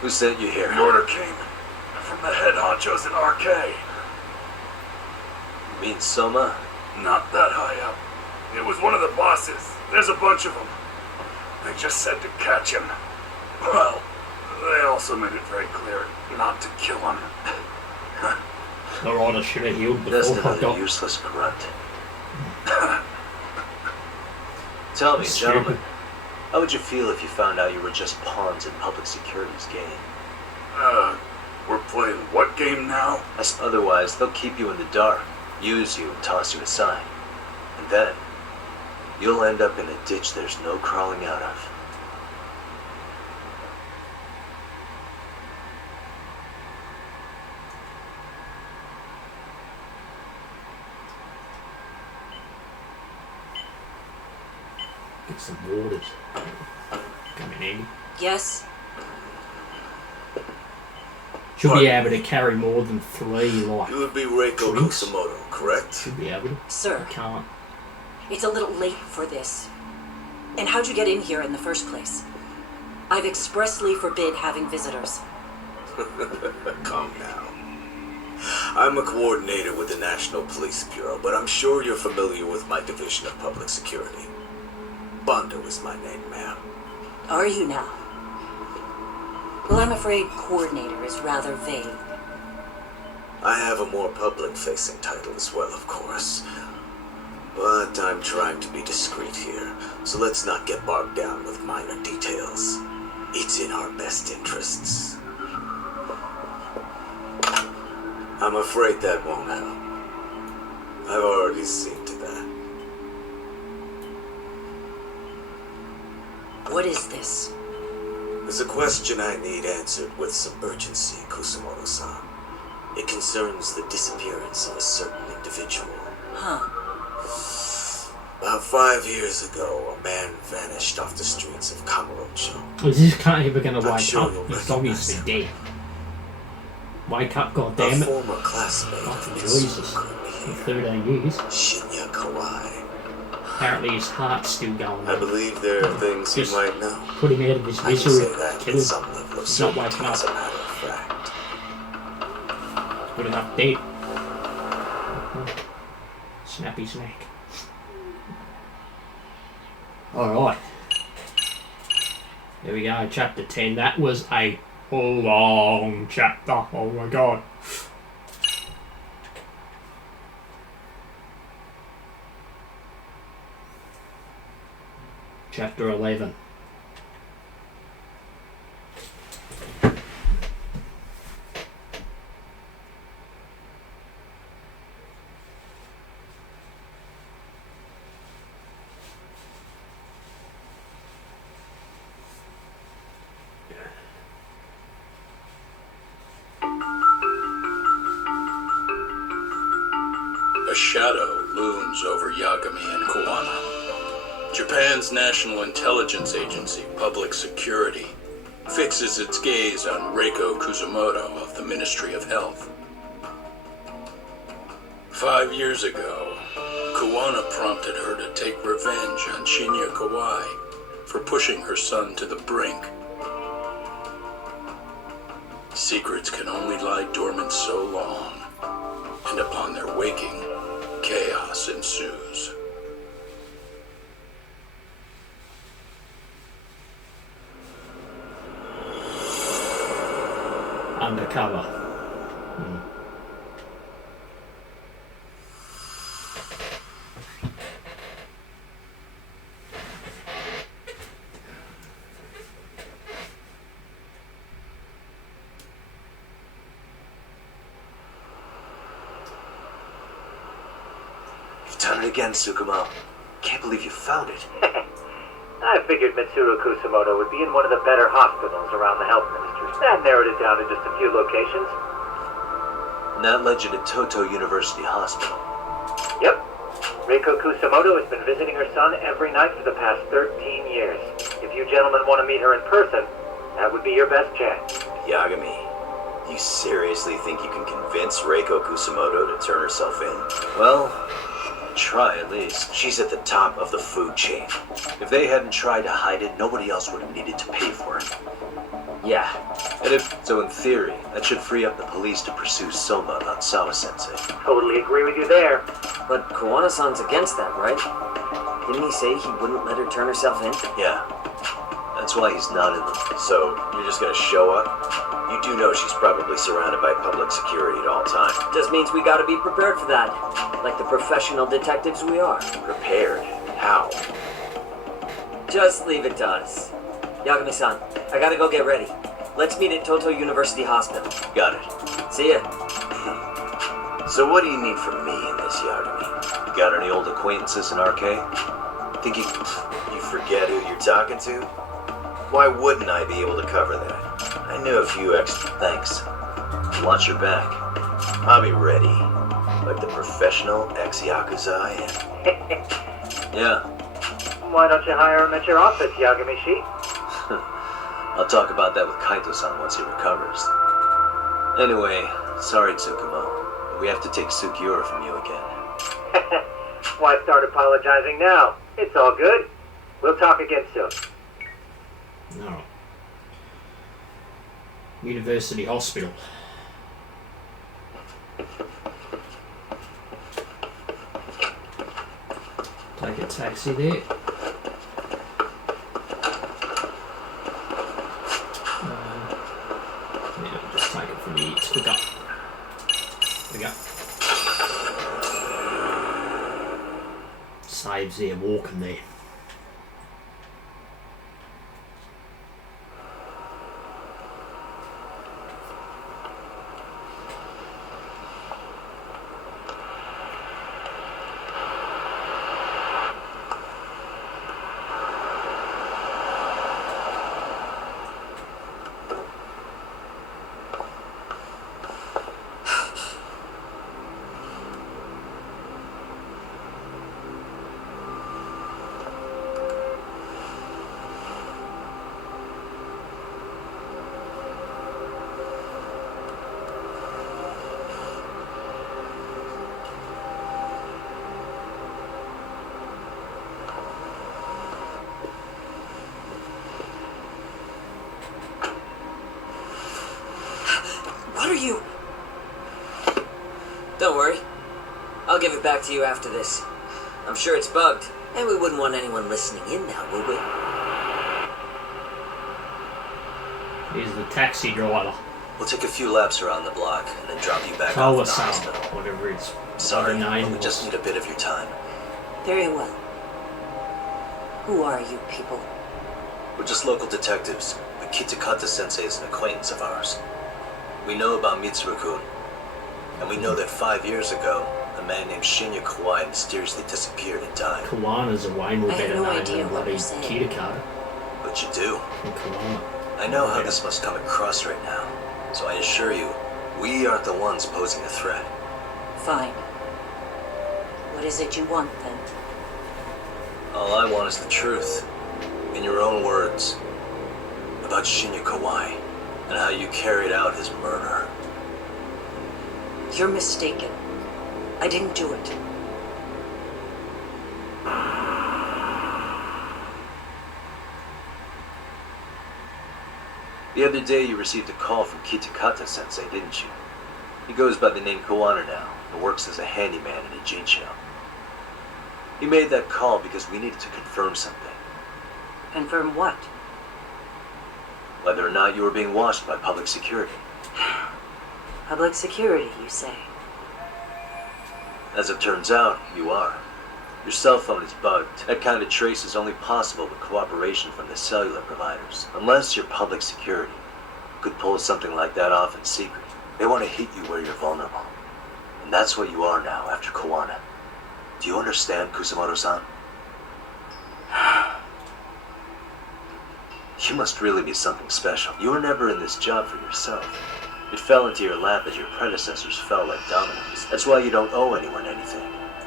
Who sent you here? The order came from the head honchos in RK. You mean Soma? Not that high up. It was one of the bosses. There's a bunch of them. They just said to catch him. Well, they also made it very clear not to kill him. Alright, I should have healed Just before I another got useless grunt. Tell me, Stupid. gentlemen, how would you feel if you found out you were just pawns in public security's game? We're playing what game now? Otherwise, they'll keep you in the dark, use you, and toss you aside. And then, you'll end up in a ditch there's no crawling out of. Get some waters. Come in handy. Yes? Should be able to carry more than 3, like... You would be Reiko drinks. Kusumoto, correct? Should be able to. Sir. Can't. It's a little late for this. And how'd you get in here in the first place? I've expressly forbid having visitors. Calm down. I'm a coordinator with the National Police Bureau, but I'm sure you're familiar with my Division of Public Security. Bondo is my name, ma'am. Are you now? Well, I'm afraid coordinator is rather vague. I have a more public-facing title as well, of course. But I'm trying to be discreet here, so let's not get bogged down with minor details. It's in our best interests. I'm afraid that won't help. I've already seen to that. What is this? There's a question I need answered with some urgency, Kusumoto-san. It concerns the disappearance of a certain individual. Huh. About 5 years ago, a man vanished off the streets of Kamurocho. Is this guy ever gonna wake sure up? you'll He's obviously dead. Wake up, A goddammit. former classmate of Fucking Jesus. In 13 years. Shinya Kawai. Apparently his heart's still going. I believe there are things you Just might know. put him out of his I can misery. say that Kill with him. some level of He's not certainty waking up. as a matter of fact. Good enough dead. Snappy snack. Alright. There we go, chapter 10. That was a long chapter. Oh my god. Chapter 11. A shadow looms over Yagami and Kuwana. Japan's National Intelligence Agency, Public Security, fixes its gaze on Reiko Kusumoto of the Ministry of Health. 5 years ago, Kuwana prompted her to take revenge on Shinya Kawai for pushing her son to the brink. Secrets can only lie dormant so long, and upon their waking, chaos ensues. Undercover. You've done it again, Tsukumo. Can't believe you found it. I figured Mitsuru Kusumoto would be in one of the better hospitals around the health ministry. That narrowed it down to just a few locations. And that led you to Toto University Hospital. Yep. Reiko Kusumoto has been visiting her son every night for the past 13 years. If you gentlemen want to meet her in person, that would be your best chance. Yagami, you seriously think you can convince Reiko Kusumoto to turn herself in? Well, try at least. She's at the top of the food chain. If they hadn't tried to hide it, nobody else would have needed to pay for it. Yeah. And so in theory, that should free up the police to pursue Soma about Sawa-sensei. Totally agree with you there. But Kuwana-san's against that, right? Didn't he say he wouldn't let her turn herself in? Yeah. That's why he's not in them. So, you're just gonna show up? You do know she's probably surrounded by public security at all times. Just means we gotta be prepared for that. Like the professional detectives we are. Prepared? How? Just leave it to us. Yagami-san, I gotta go get ready. Let's meet at Toto University Hospital. Got it. See ya. So what do you need from me in this, Yagami? You got any old acquaintances in RK? Think you forget who you're talking to? Why wouldn't I be able to cover that? I knew a few Thanks. Watch your back. I'll be ready. Like the professional ex-Yakuza I am. Yeah. Why don't you hire him at your office, Yagami-shi? I'll talk about that with Kaito-san once he recovers. Anyway, sorry, Tsukumo, but we have to take Sukiura from you again. Why start apologizing now? It's all good. We'll talk again soon. Alright. University Hospital. Take a taxi there. Yeah, just take it from the quick up. There we go. Saves there, walking there. What are you? Don't worry. I'll give it back to you after this. I'm sure it's bugged, and we wouldn't want anyone listening in now, would we? He's the taxi driver. We'll take a few laps around the block and then drop you back off at the hospital. Whatever it's. Sorry, but we just need a bit of your time. Very well. Who are you people? We're just local detectives, but Kitakata-sensei is an acquaintance of ours. We know about Mitsuru-kun, and we know that 5 years ago, a man named Shinya Kawai mysteriously disappeared and died. Kuwana's a way more better name than bloody Kitakata. But you do. Kuwana. I know how this must come across right now, so I assure you, we aren't the ones posing a threat. Fine. What is it you want, then? All I want is the truth, in your own words, about Shinya Kawai, and how you carried out his murder. You're mistaken. I didn't do it. The other day you received a call from Kitakata-sensei, didn't you? He goes by the name Kuwana now, and works as a handyman in a Jincho. He made that call because we needed to confirm something. Confirm what? Whether or not you were being watched by public security. Public security, you say? As it turns out, you are. Your cell phone is bugged. That kind of trace is only possible with cooperation from the cellular providers. Unless you're public security, you could pull something like that off in secret. They want to hit you where you're vulnerable. And that's what you are now after Kuwana. Do you understand, Kusumoto-san? You must really be something special. You were never in this job for yourself. It fell into your lap as your predecessors fell like dominoes. That's why you don't owe anyone anything.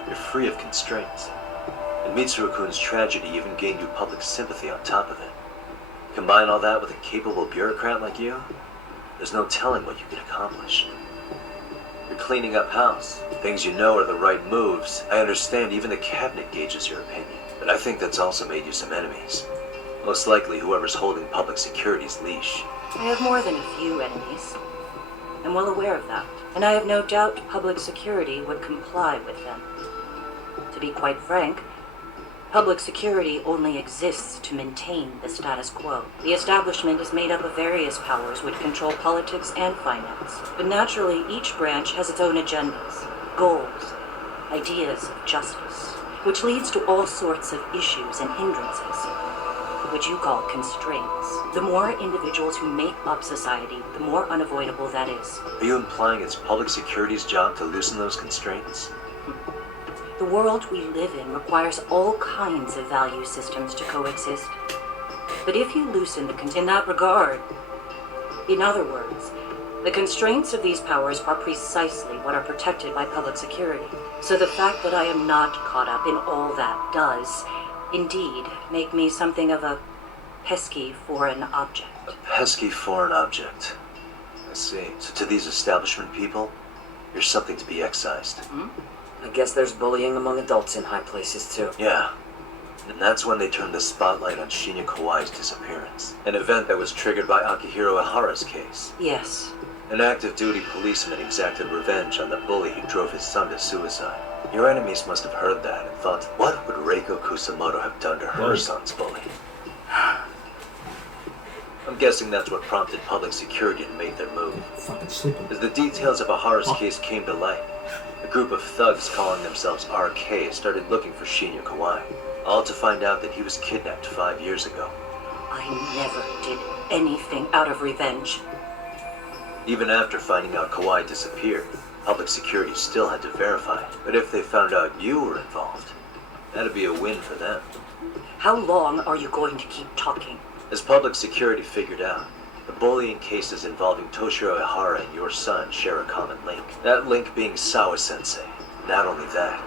You're free of constraints. And Mitsuru-kun's tragedy even gained you public sympathy on top of it. Combine all that with a capable bureaucrat like you, there's no telling what you could accomplish. You're cleaning up house. Things you know are the right moves. I understand even the cabinet gauges your opinion. But I think that's also made you some enemies. Most likely whoever's holding public security's leash. I have more than a few enemies. I'm well aware of that. And I have no doubt public security would comply with them. To be quite frank, public security only exists to maintain the status quo. The establishment is made up of various powers which control politics and finance. But naturally, each branch has its own agendas, goals, ideas of justice, which leads to all sorts of issues and hindrances, which you call constraints. The more individuals who make up society, the more unavoidable that is. Are you implying it's public security's job to loosen those constraints? The world we live in requires all kinds of value systems to coexist. But if you loosen in that regard, in other words, the constraints of these powers are precisely what are protected by public security. So the fact that I am not caught up in all that does, indeed, make me something of a pesky foreign object. A pesky foreign object. I see. So to these establishment people, you're something to be excised. I guess there's bullying among adults in high places too. Yeah. And that's when they turned the spotlight on Shinya Kawai's disappearance. An event that was triggered by Akihiro Ihara's case. Yes. An active duty policeman exacted revenge on the bully who drove his son to suicide. Your enemies must have heard that and thought, what would Reiko Kusamoto have done to her son's bully? I'm guessing that's what prompted public security to make their move. As the details of Ihara's case came to light, a group of thugs calling themselves RK started looking for Shinya Kawai, all to find out that he was kidnapped 5 years ago. I never did anything out of revenge. Even after finding out Kawai disappeared, public security still had to verify it. But if they found out you were involved, that'd be a win for them. How long are you going to keep talking? As public security figured out, the bullying cases involving Toshiro Ihara and your son share a common link. That link being Sawa-sensei. Not only that,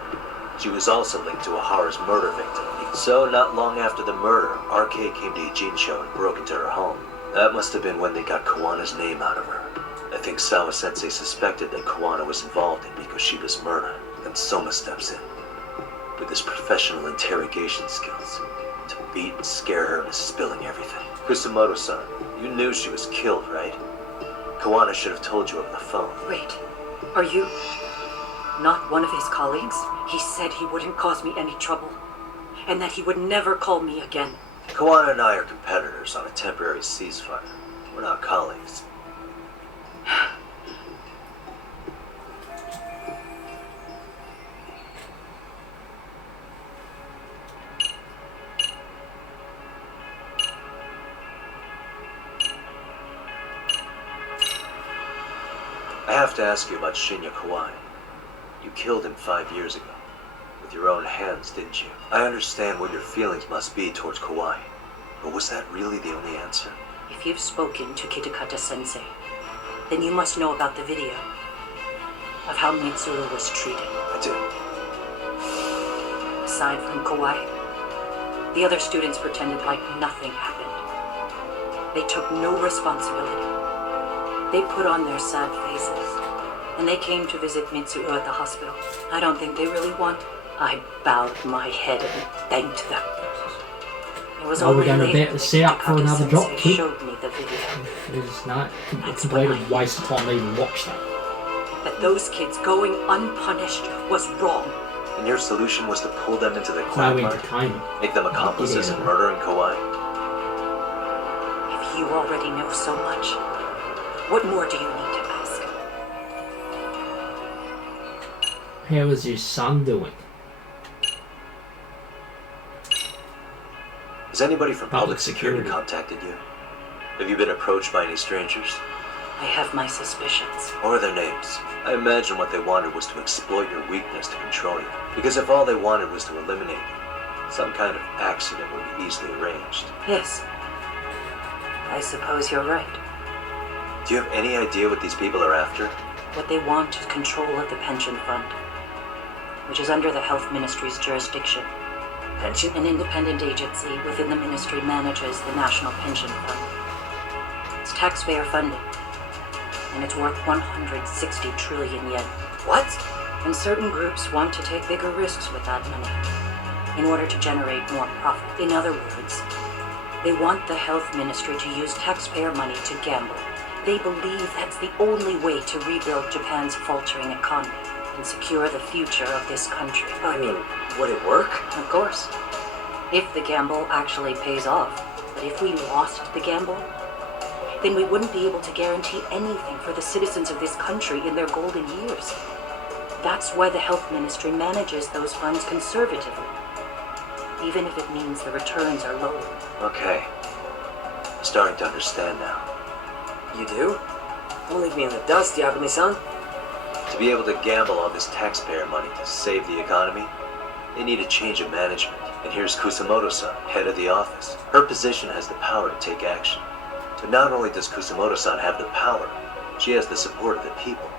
she was also linked to Ihara's murder victim. So, not long after the murder, RK came to Ijincho and broke into her home. That must have been when they got Kuwana's name out of her. I think Sawa-sensei suspected that Kuwana was involved in Mikoshiba's murder, and Soma steps in, with his professional interrogation skills, to beat and scare her into spilling everything. Kusamoto-san, you knew she was killed, right? Kuwana should have told you over the phone. Wait, are you not one of his colleagues? He said he wouldn't cause me any trouble, and that he would never call me again. Kuwana and I are competitors on a temporary ceasefire. We're not colleagues. I have to ask you about Shinya Kawai. You killed him 5 years ago. With your own hands, didn't you? I understand what your feelings must be towards Kawai. But was that really the only answer? If you've spoken to Kitakata-sensei, then you must know about the video of how Mitsuru was treated. I do. Aside from Kawai, the other students pretended like nothing happened. They took no responsibility. They put on their sad faces, and they came to visit Mitsuru at the hospital. I don't think they really wanted. I bowed my head and thanked them. It was Well, we're going to later bet the setup for another Kitakata-sensei drop kick. showed me the video. It's not a complete waste of time to even watch that. That those kids going unpunished was wrong. And your solution was to pull them into the No quagmire? entertainment. Make them accomplices in murdering Kawai? If you already know so much, what more do you need to ask? How is your son doing? Has anybody from public security contacted you? Have you been approached by any strangers? I have my suspicions. What are their names? I imagine what they wanted was to exploit your weakness to control you. Because if all they wanted was to eliminate you, some kind of accident would be easily arranged. Yes. I suppose you're right. Do you have any idea what these people are after? What they want is control of the pension fund, which is under the health ministry's jurisdiction. Pension? An independent agency within the ministry manages the national pension fund. It's taxpayer funded, and it's worth 160 trillion yen. What? And certain groups want to take bigger risks with that money in order to generate more profit. In other words, they want the health ministry to use taxpayer money to gamble. They believe that's the only way to rebuild Japan's faltering economy and secure the future of this country. I mean, would it work? Of course. If the gamble actually pays off. But if we lost the gamble, then we wouldn't be able to guarantee anything for the citizens of this country in their golden years. That's why the health ministry manages those funds conservatively, even if it means the returns are lower. Okay. I'm starting to understand now. You do? Don't leave me in the dust, Yagami-san. To be able to gamble all this taxpayer money to save the economy, they need a change of management. And here's Kusumoto-san, head of the office. Her position has the power to take action. So not only does Kusumoto-san have the power, she has the support of the people.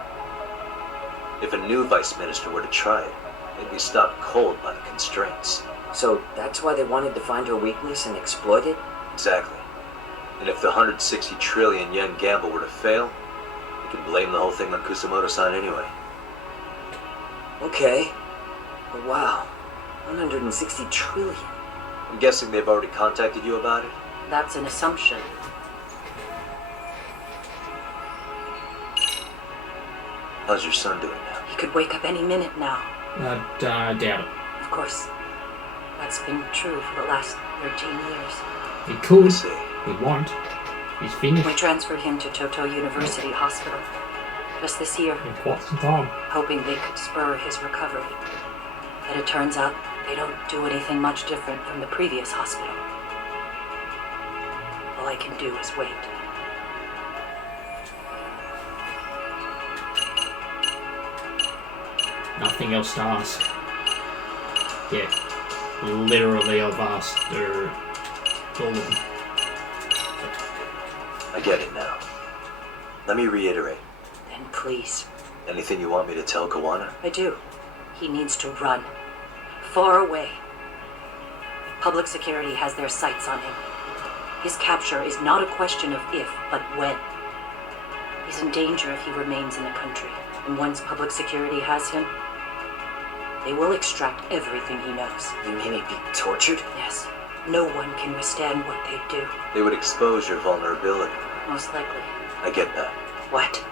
If a new vice minister were to try it, they'd be stopped cold by the constraints. So that's why they wanted to find her weakness and exploit it? Exactly. And if the 160 trillion yen gamble were to fail, they can blame the whole thing on Kusumoto-san anyway. Okay. But wow, 160 trillion. I'm guessing they've already contacted you about it? That's an assumption. How's your son doing now? He could wake up any minute now. I doubt it. Of course. That's been true for the last 13 years. He could. He won't. He's finished. We transferred him to Toto University Hospital just this year. In quite some time. Hoping they could spur his recovery. But it turns out they don't do anything much different from the previous hospital. All I can do is wait. Nothing else to ask. Yeah. Literally, I've asked her all of them. I get it now. Let me reiterate. Then please. Anything you want me to tell Kuwana? I do. He needs to run. Far away. Public security has their sights on him. His capture is not a question of if, but when. He's in danger if he remains in the country. And once public security has him, they will extract everything he knows. You mean he'd be tortured? Yes. No one can withstand what they do. They would expose your vulnerability. Most likely. I get that. What?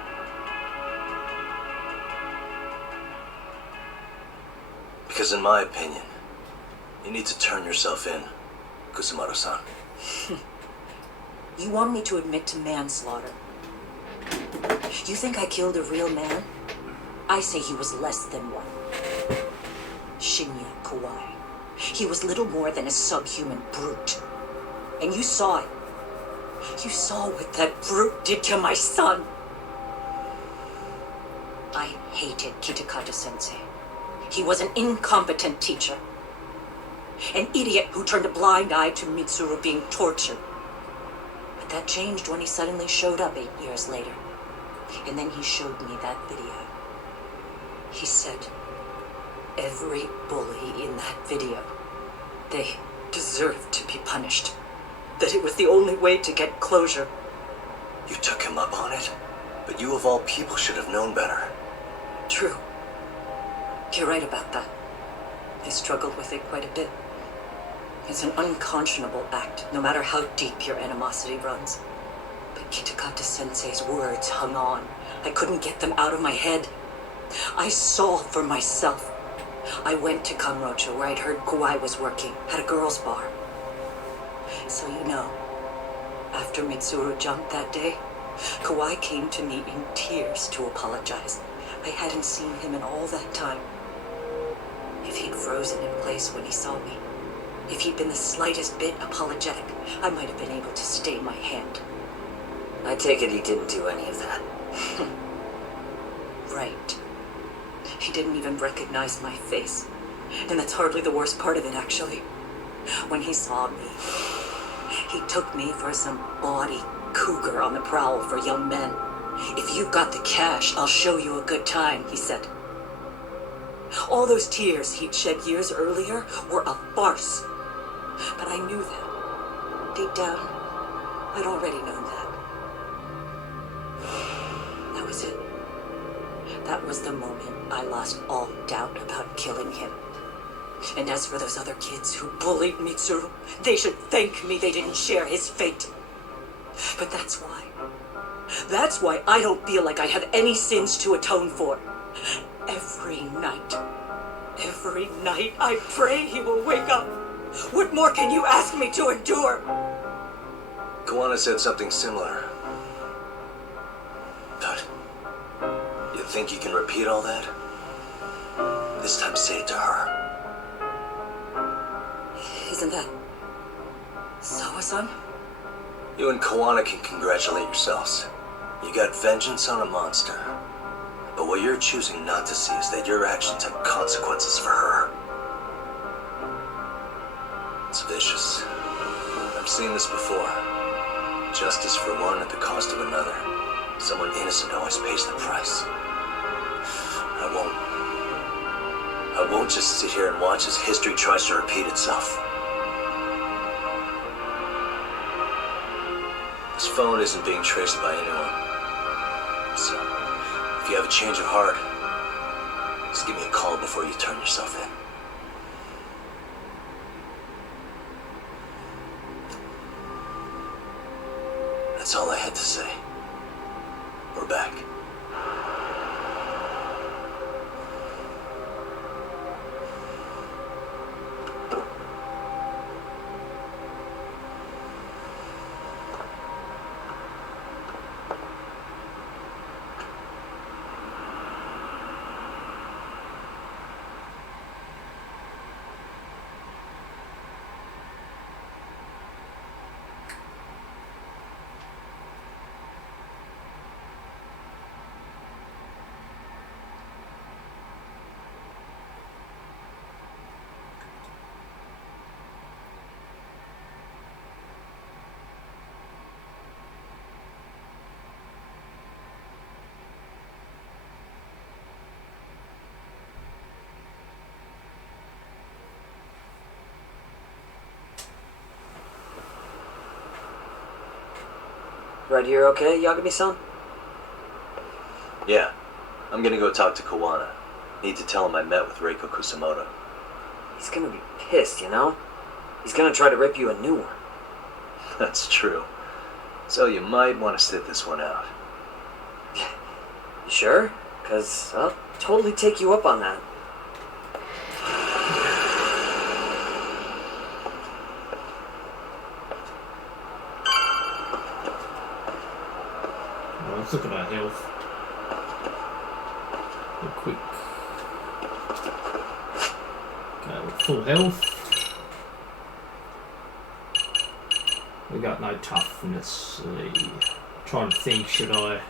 Because in my opinion, you need to turn yourself in, Kusumoto-san. You want me to admit to manslaughter? You think I killed a real man? I say he was less than one. Shinya Kawai. He was little more than a subhuman brute. And you saw it. You saw what that brute did to my son. I hated Kitakata-sensei. He was an incompetent teacher. An idiot who turned a blind eye to Mitsuru being tortured. But that changed when he suddenly showed up 8 years later. And then he showed me that video. He said, every bully in that video, they deserved to be punished. That it was the only way to get closure. You took him up on it? But you of all people should have known better. True. You're right about that. I struggled with it quite a bit. It's an unconscionable act, no matter how deep your animosity runs. But Kitakata-sensei's words hung on. I couldn't get them out of my head. I saw for myself. I went to Kamurocho, where I'd heard Kawai was working, at a girls' bar. So you know, after Mitsuru jumped that day, Kawai came to me in tears to apologize. I hadn't seen him in all that time. If he'd frozen in place when he saw me, if he'd been the slightest bit apologetic, I might have been able to stay my hand. I take it he didn't do any of that. Right. He didn't even recognize my face. And that's hardly the worst part of it, actually. When he saw me, he took me for some bawdy cougar on the prowl for young men. If you've got the cash, I'll show you a good time, he said. All those tears he'd shed years earlier were a farce. But I knew that. Deep down, I'd already known that. That was it. That was the moment I lost all doubt about killing him. And as for those other kids who bullied Mitsuru, they should thank me they didn't share his fate. But that's why. That's why I don't feel like I have any sins to atone for. Every night I pray he will wake up. What more can you ask me to endure? Kuwana said something similar. But you think you can repeat all that? This time say it to her. Isn't that Sawa-san? You and Kuwana can congratulate yourselves. You got vengeance on a monster. But what you're choosing not to see is that your actions have consequences for her. It's vicious. I've seen this before. Justice for one at the cost of another. Someone innocent always pays the price. I won't just sit here and watch as history tries to repeat itself. This phone isn't being traced by anyone. So, if you have a change of heart, just give me a call before you turn yourself in. That's all I had to say. We're back. Right here okay, Yagami-san? Yeah. I'm gonna go talk to Kuwana. Need to tell him I met with Reiko Kusumoto. He's gonna be pissed, you know? He's gonna try to rip you a new one. That's true. So you might want to sit this one out. You sure? 'Cause I'll totally take you up on that. Let's look at our health. Real quick. Okay, we're full health. We got no toughness. Trying to think, should I?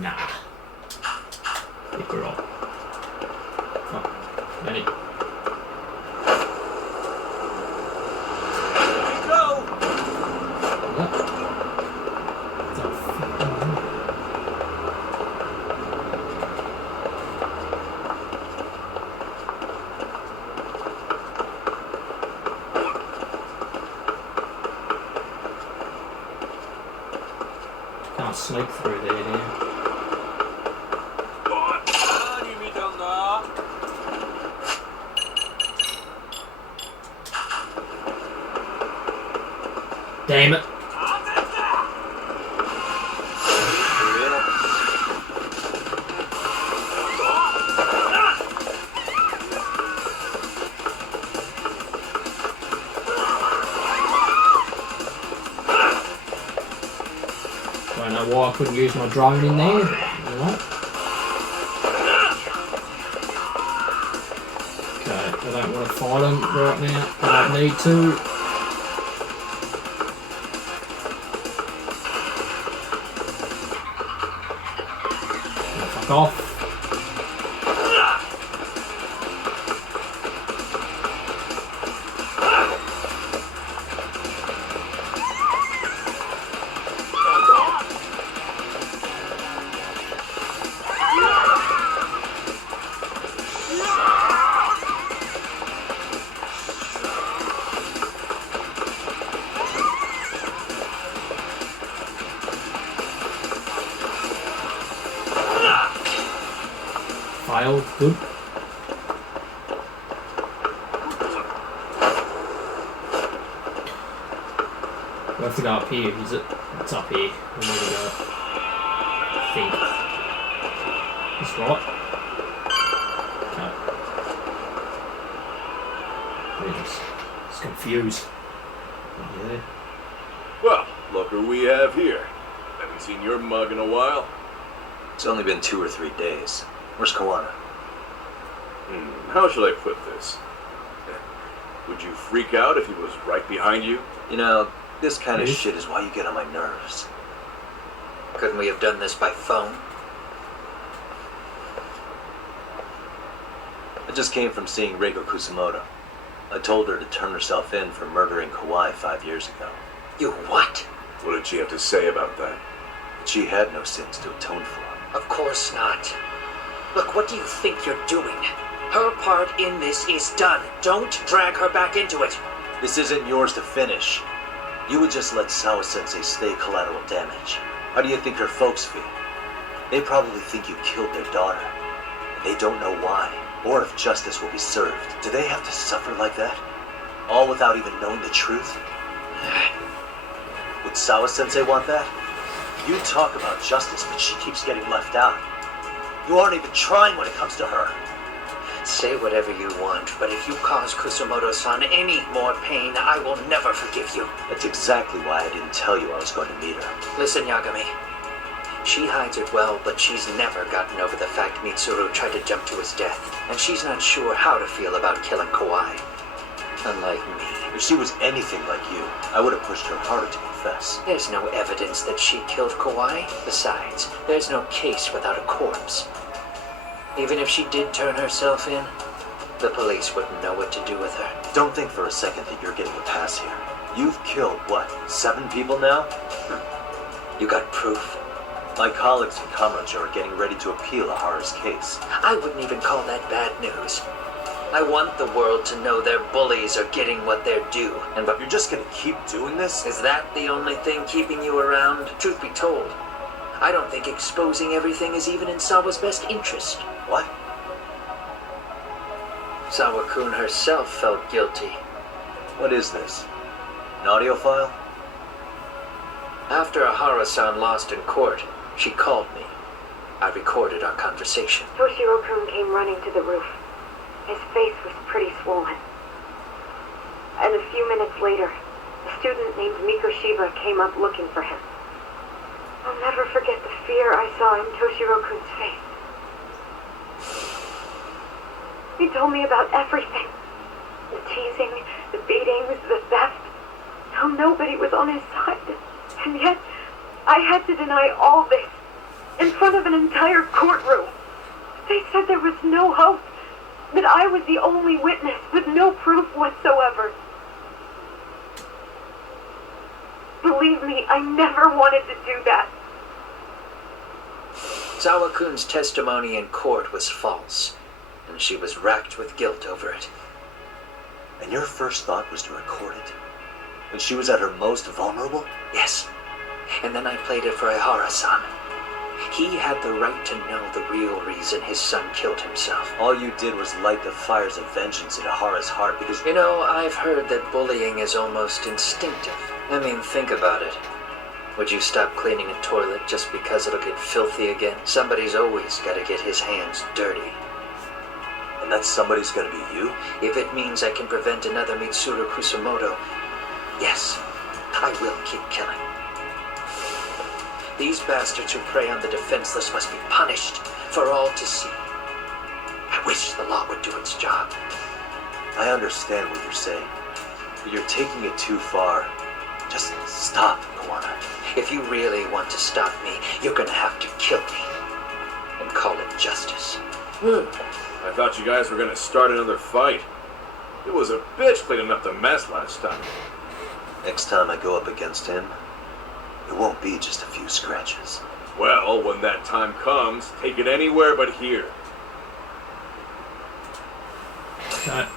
Nah. I think we're all. Oh, many. Can't sneak through there now. Damn it. Don't know why I couldn't use my drone in there, but you know. Okay, I don't want to fight them right now. I don't need to. Fuck off. Failed, good. We have to go up here, is it? It's up here. We need to go. I think. That's right. Okay. It's confused. Yeah. Well, look who we have here. Haven't seen your mug in a while. It's only been 2 or 3 days. Where's Kuwana? How shall I put this? Would you freak out if he was right behind you? You know, this kind of Rouge? shit is why you get on my nerves. Couldn't we have done this by phone? I just came from seeing Reiko Kusumoto. I told her to turn herself in for murdering Kawhi 5 years ago. You what? What did she have to say about that? But she had no sins to atone for. Of course not. Look, what do you think you're doing? Her part in this is done. Don't drag her back into it. This isn't yours to finish. You would just let Sawa-sensei stay collateral damage. How do you think her folks feel? They probably think you killed their daughter. And they don't know why, or if justice will be served. Do they have to suffer like that? All without even knowing the truth? Would Sawa-sensei want that? You talk about justice, but she keeps getting left out. You aren't even trying when it comes to her. Say whatever you want, but if you cause Kusumoto-san any more pain, I will never forgive you. That's exactly why I didn't tell you I was going to meet her. Listen, Yagami. She hides it well, but she's never gotten over the fact Mitsuru tried to jump to his death. And she's not sure how to feel about killing Kawhi. Unlike me. If she was anything like you, I would have pushed her harder to confess. There's no evidence that she killed Kawhi. Besides, there's no case without a corpse. Even if she did turn herself in, the police wouldn't know what to do with her. Don't think for a second that you're getting a pass here. You've killed, what, 7 people now? You got proof? My colleagues in Kamurocho are getting ready to appeal Ahara's case. I wouldn't even call that bad news. I want the world to know their bullies are getting what they're due. And but you're just gonna keep doing this? Is that the only thing keeping you around? Truth be told, I don't think exposing everything is even in Sawa's best interest. What? Sawa-kun herself felt guilty. What is this? An audio file? After Ahara-san lost in court, she called me. I recorded our conversation. Toshiro-kun came running to the roof. His face was pretty swollen. And a few minutes later, a student named Mikoshiba came up looking for him. I'll never forget the fear I saw in Toshiro-kun's face. He told me about everything. The teasing, the beatings, the theft. How nobody was on his side. And yet, I had to deny all this in front of an entire courtroom. They said there was no hope. That I was the only witness with no proof whatsoever. Believe me, I never wanted to do that. Sawa-kun's testimony in court was false, and she was racked with guilt over it. And your first thought was to record it? When she was at her most vulnerable? Yes. And then I played it for Ihara-san. He had the right to know the real reason his son killed himself. All you did was light the fires of vengeance in Ahara's heart because... You know, I've heard that bullying is almost instinctive. I mean, think about it. Would you stop cleaning a toilet just because it'll get filthy again? Somebody's always got to get his hands dirty. And that somebody's gonna be you? If it means I can prevent another Mitsuru Kusumoto, yes, I will keep killing. These bastards who prey on the defenseless must be punished for all to see. I wish the law would do its job. I understand what you're saying, but you're taking it too far. Just stop, Kuwana. If you really want to stop me, you're gonna have to kill me. And call it justice. I thought you guys were gonna start another fight. It was a bitch cleaning up the mess last time. Next time I go up against him, it won't be just a few scratches. Well, when that time comes, take it anywhere but here. Cut.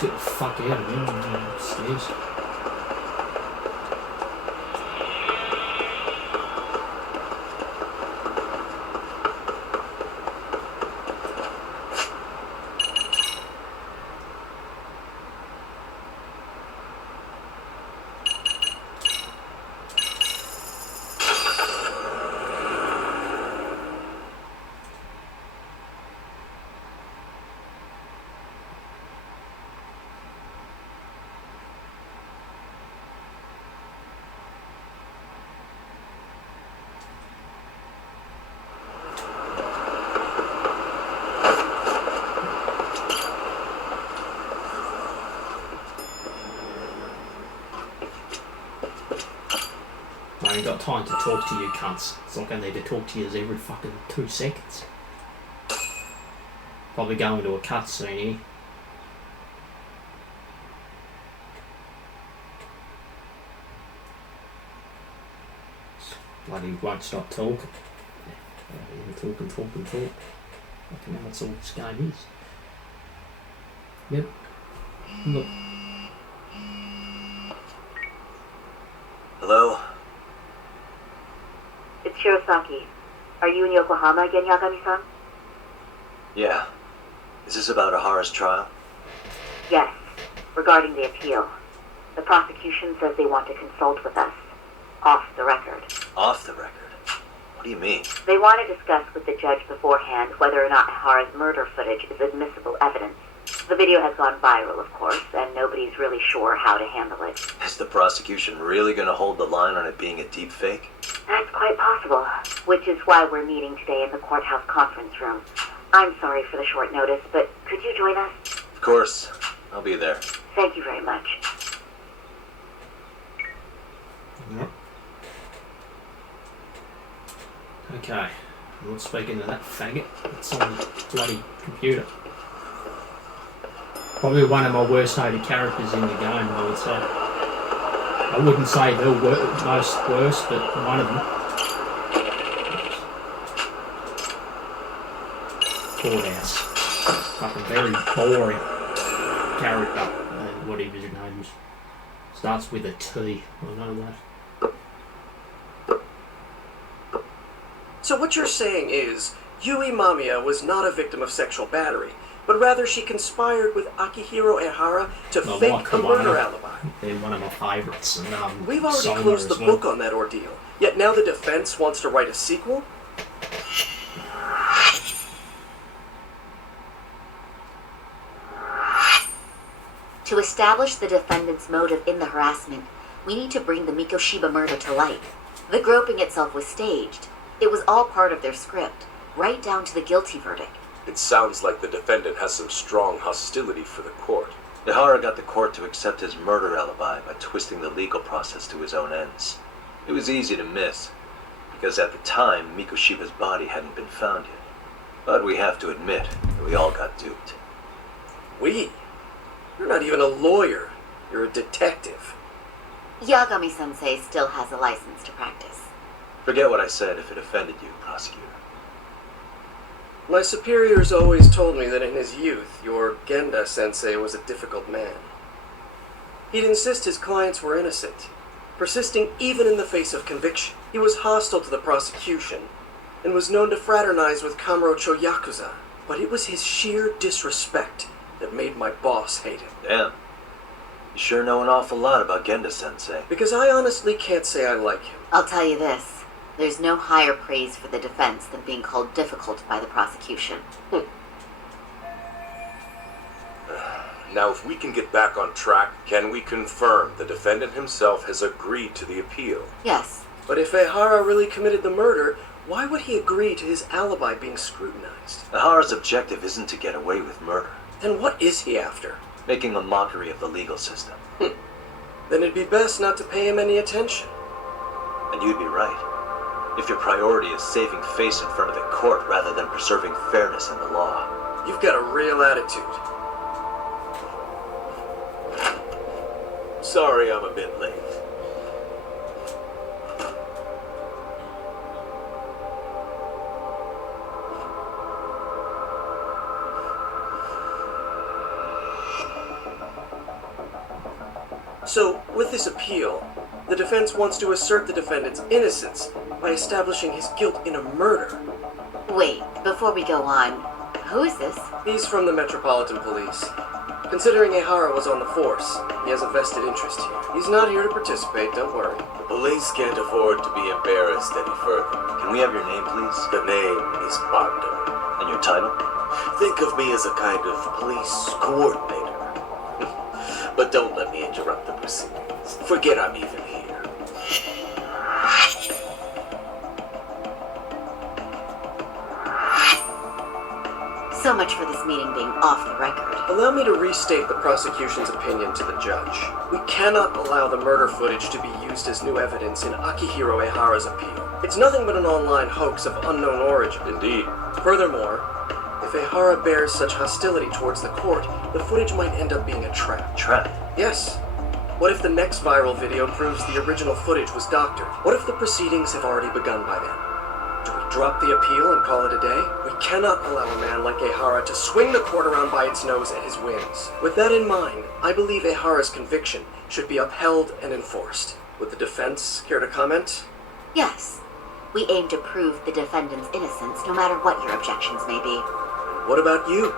Get the fuck out of here. Stairs. time to talk to you cunts. It's like I need to talk to you every fucking 2 seconds. Probably go into a cutscene here. Bloody won't stop talking. Talking. Fucking hell, that's all this game is. Yep. Look. Hello? It's Shirosaki. Are you in Yokohama again, Yagami-san? Yeah. Is this about Ahara's trial? Yes. Regarding the appeal. The prosecution says they want to consult with us. Off the record. Off the record? What do you mean? They want to discuss with the judge beforehand whether or not Ahara's murder footage is admissible evidence. The video has gone viral, of course, and nobody's really sure how to handle it. Is the prosecution really going to hold the line on it being a deep fake? That's quite possible, which is why we're meeting today in the courthouse conference room. I'm sorry for the short notice, but could you join us? Of course. I'll be there. Thank you very much. Yep. Okay, I'm not speaking to that faggot. It's on the bloody computer. Probably one of my worst hated characters in the game, I would say. I wouldn't say the most worst, but one of them. Courthouse. Fucking very boring character. Whatever his name is. Starts with a T. I know that. So what you're saying is, Yui Mamiya was not a victim of sexual battery, but rather she conspired with Akihiro Ehara to fake a murder alibi. They're one of my favourites. And, We've already closed the book on that ordeal, yet now the defense wants to write a sequel? To establish the defendant's motive in the harassment, we need to bring the Mikoshiba murder to light. The groping itself was staged. It was all part of their script, right down to the guilty verdict. It sounds like the defendant has some strong hostility for the court. Ehara got the court to accept his murder alibi by twisting the legal process to his own ends. It was easy to miss, because at the time, Mikoshiba's body hadn't been found yet. But we have to admit that we all got duped. We? You're not even a lawyer. You're a detective. Yagami-sensei still has a license to practice. Forget what I said if it offended you, prosecutor. My superiors always told me that in his youth, your Genda-sensei was a difficult man. He'd insist his clients were innocent, persisting even in the face of conviction. He was hostile to the prosecution, and was known to fraternize with Kamurocho Yakuza. But it was his sheer disrespect that made my boss hate him. Damn. You sure know an awful lot about Genda-sensei. Because I honestly can't say I like him. I'll tell you this. There's no higher praise for the defense than being called difficult by the prosecution. Now, if we can get back on track, can we confirm the defendant himself has agreed to the appeal? Yes. But if Ehara really committed the murder, why would he agree to his alibi being scrutinized? Ehara's objective isn't to get away with murder. Then what is he after? Making a mockery of the legal system. Then it'd be best not to pay him any attention. And you'd be right. If your priority is saving face in front of the court rather than preserving fairness in the law. You've got a real attitude. Sorry I'm a bit late. So, with this appeal, the defense wants to assert the defendant's innocence by establishing his guilt in a murder. Wait, before we go on, who is this? He's from the Metropolitan Police. Considering Ehara was on the force, he has a vested interest here. He's not here to participate, don't worry. The police can't afford to be embarrassed any further. Can we have your name, please? The name is Bando. And your title? Think of me as a kind of police coordinator. But don't let me interrupt the proceedings. Forget I'm even here. So much for this meeting being off the record. Allow me to restate the prosecution's opinion to the judge. We cannot allow the murder footage to be used as new evidence in Akihiro Ehara's appeal. It's nothing but an online hoax of unknown origin. Indeed. Furthermore, if Ehara bears such hostility towards the court, the footage might end up being a trap. Trap? Yes. What if the next viral video proves the original footage was doctored? What if the proceedings have already begun by then? Do we drop the appeal and call it a day? We cannot allow a man like Ehara to swing the court around by its nose at his whims. With that in mind, I believe Ehara's conviction should be upheld and enforced. Would the defense care to comment? Yes. We aim to prove the defendant's innocence, no matter what your objections may be. What about you?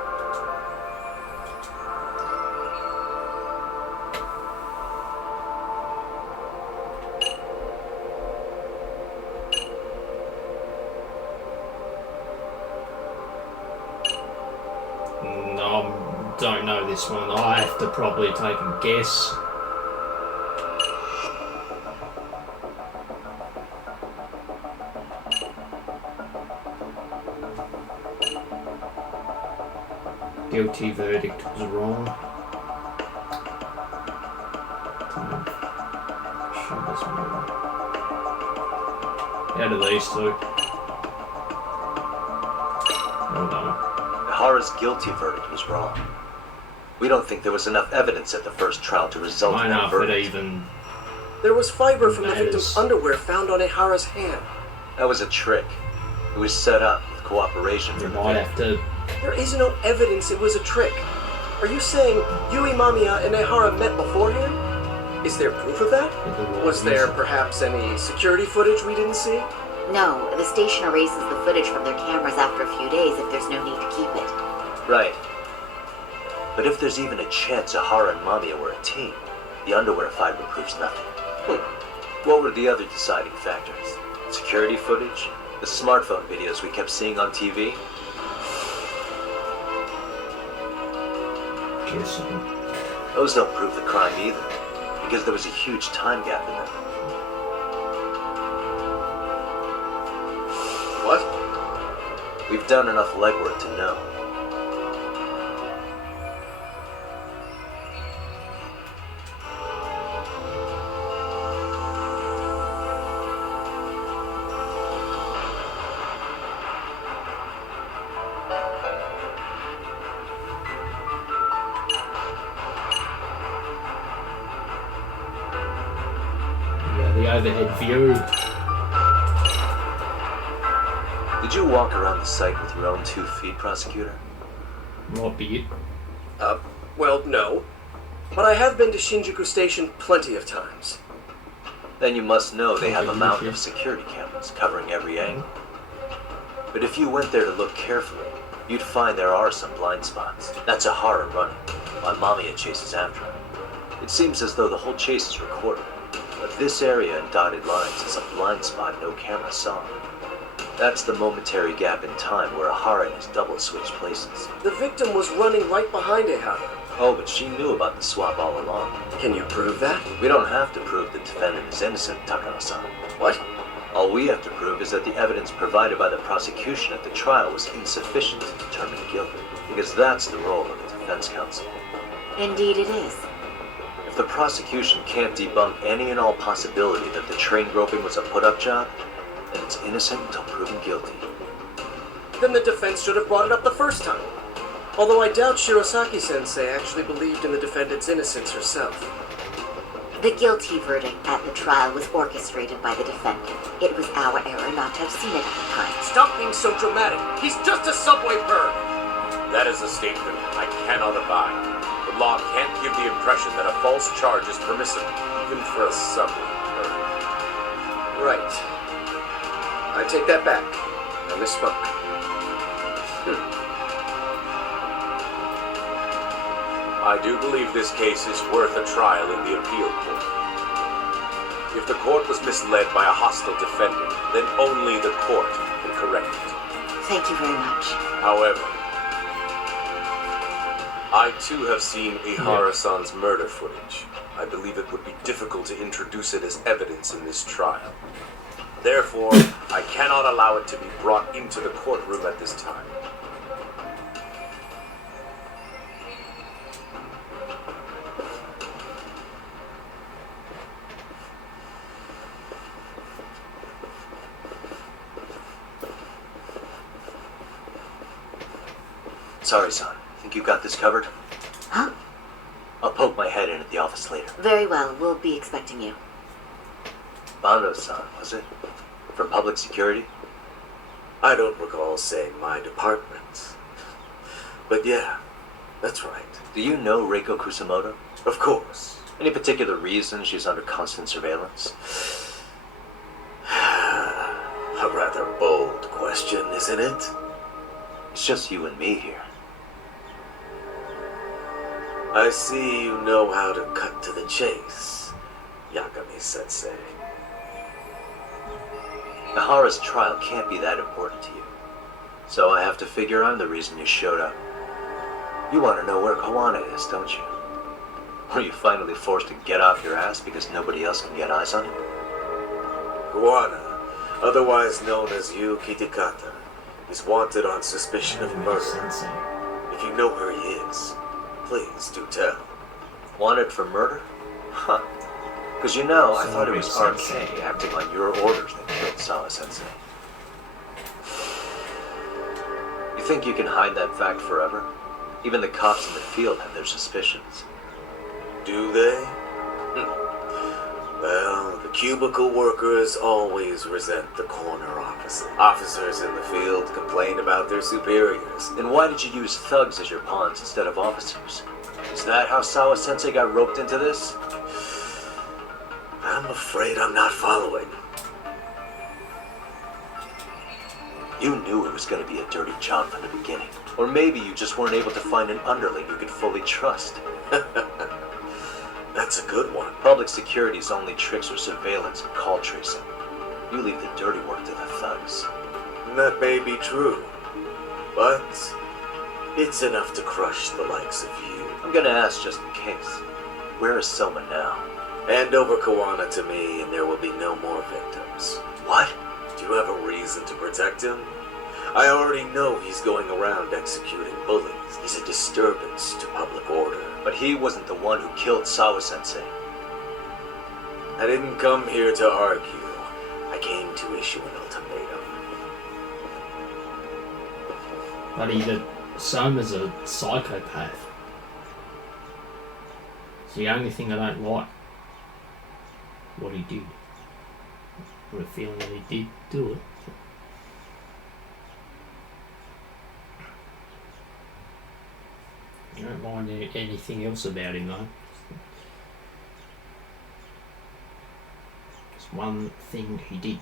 Don't know this one. I have to probably take a guess. Guilty verdict was wrong. Out of these two. Well done. Ehara's guilty verdict was wrong. We don't think there was enough evidence at the first trial to result in that verdict. Even there was fiber from the victim's underwear found on Ehara's hand. That was a trick. It was set up with cooperation from the victim. There is no evidence it was a trick. Are you saying Yui Mamiya and Ehara met beforehand? Is there proof of that? Was there perhaps any security footage we didn't see? No, the station erases the footage from their cameras after a few days if there's no need to keep it. Right. But if there's even a chance Ehara and Mamiya were a team, the underwear fiber proves nothing. What were the other deciding factors? Security footage? The smartphone videos we kept seeing on TV? Those don't prove the crime either, because there was a huge time gap in them. What? We've done enough legwork to know. The overhead view. Did you walk around the site with your own 2 feet, prosecutor? Might be it. Well, no. But I have been to Shinjuku Station plenty of times. Then you must know they have a mountain of security cameras covering every angle. But if you went there to look carefully, you'd find there are some blind spots. That's Ehara running, while Mamiya chases after him. It seems as though the whole chase is recorded, but this area in dotted lines is a blind spot no camera saw. That's the momentary gap in time where Ehara and his double switched places. The victim was running right behind Ehara. Oh, but she knew about the swap all along. Can you prove that? We don't have to prove the defendant is innocent, Takano-san. What? All we have to prove is that the evidence provided by the prosecution at the trial was insufficient to determine guilt, because that's the role of the defense counsel. Indeed it is. If the prosecution can't debunk any and all possibility that the train groping was a put-up job, then it's innocent until proven guilty. Then the defense should have brought it up the first time. Although I doubt Shirosaki-sensei actually believed in the defendant's innocence herself. The guilty verdict at the trial was orchestrated by the defendant. It was our error not to have seen it at the time. Stop being so dramatic. He's just a subway bird. That is a statement I cannot abide. The law can't give the impression that a false charge is permissible, even for a subway bird. Right. I take that back. I misspoke. I do believe this case is worth a trial in the appeal court. If the court was misled by a hostile defendant, then only the court can correct it. Thank you very much. However, I too have seen Ehara-san's murder footage. I believe it would be difficult to introduce it as evidence in this trial. Therefore, I cannot allow it to be brought into the courtroom at this time. Matsari-san, think you got this covered? Huh? I'll poke my head in at the office later. Very well. We'll be expecting you. Bando-san, was it? From public security? I don't recall saying my department. But yeah, that's right. Do you know Reiko Kusumoto? Of course. Any particular reason she's under constant surveillance? A rather bold question, isn't it? It's just you and me here. I see you know how to cut to the chase, Yagami-sensei. Nahara's trial can't be that important to you. So I have to figure I'm the reason you showed up. You want to know where Kuwana is, don't you? Were you finally forced to get off your ass because nobody else can get eyes on him? Kuwana, otherwise known as Yu Kitakata, is wanted on suspicion of murder. If you know where he is, please do tell. Wanted for murder? Huh. Because you know, I thought it was RK acting on your orders that killed Sawa-sensei. You think you can hide that fact forever? Even the cops in the field have their suspicions. Do they? Well, the cubicle workers always resent the corner officer. Officers in the field complain about their superiors. Then why did you use thugs as your pawns instead of officers? Is that how Sawa-sensei got roped into this? I'm afraid I'm not following. You knew it was going to be a dirty job from the beginning. Or maybe you just weren't able to find an underling you could fully trust. That's a good one. Public security's only tricks are surveillance and call tracing. You leave the dirty work to the thugs. That may be true, but it's enough to crush the likes of you. I'm gonna ask just in case. Where is Soma now? Hand over Kuwana to me and there will be no more victims. What? Do you have a reason to protect him? I already know he's going around executing bullies. He's a disturbance to public order. But he wasn't the one who killed Sawa-sensei. I didn't come here to argue. I came to issue an ultimatum. Buddy, the Soma's a psychopath. It's the only thing I don't like. What he did. I have a feeling that he did do it. I don't mind anything else about him though. It's one thing he did.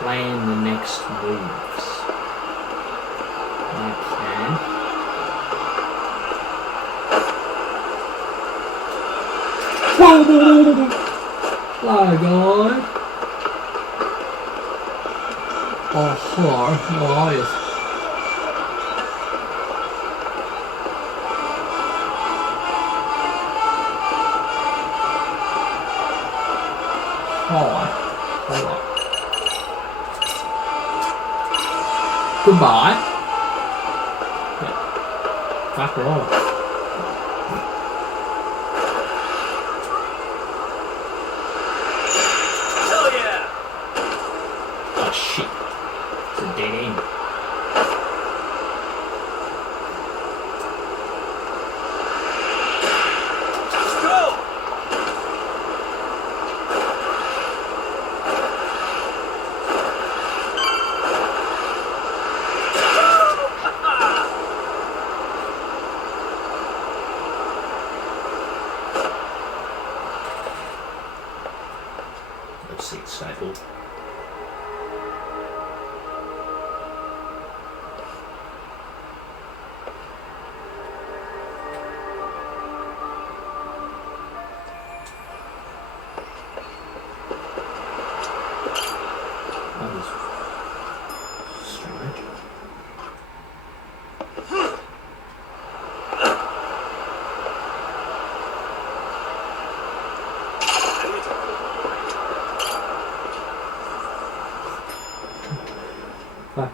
Plan the next moves. Okay. Fly guy. Oh, hello. Yes. Hi. Hello. Goodbye. Yeah. Fuck her off. Staple.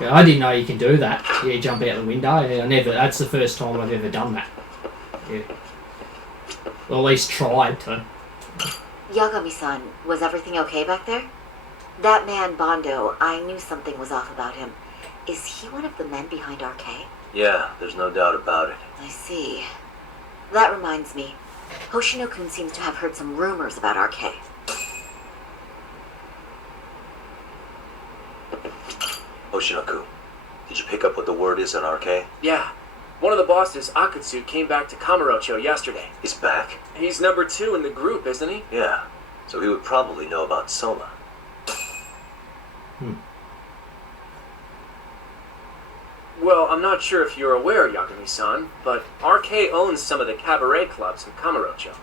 Yeah, I didn't know you can do that. Yeah, jump out the window. Yeah, I never. That's the first time I've ever done that. Yeah. Or at least tried to. Yagami-san, was everything okay back there? That man, Bondo, I knew something was off about him. Is he one of the men behind RK? Yeah, there's no doubt about it. I see. That reminds me. Hoshino-kun seems to have heard some rumors about RK. Hoshino-kun, did you pick up what the word is on RK? Yeah. One of the bosses, Akutsu, came back to Kamurocho yesterday. He's back? He's number 2 in the group, isn't he? Yeah. So he would probably know about Soma. Well, I'm not sure if you're aware, Yagami-san, but RK owns some of the cabaret clubs in Kamurocho.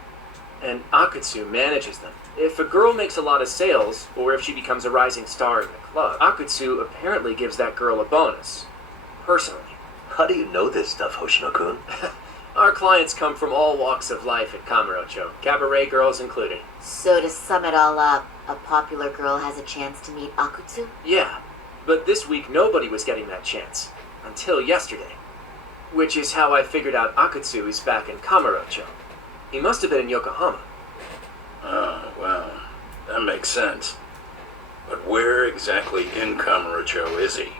And Akutsu manages them. If a girl makes a lot of sales, or if she becomes a rising star in the club, Akutsu apparently gives that girl a bonus. Personally. How do you know this stuff, Hoshino-kun? Our clients come from all walks of life at Kamurocho, cabaret girls included. So to sum it all up, a popular girl has a chance to meet Akutsu? Yeah, but this week nobody was getting that chance. Until yesterday. Which is how I figured out Akutsu is back in Kamurocho. He must have been in Yokohama. Oh, well, that makes sense. But where exactly in Kamurocho is he?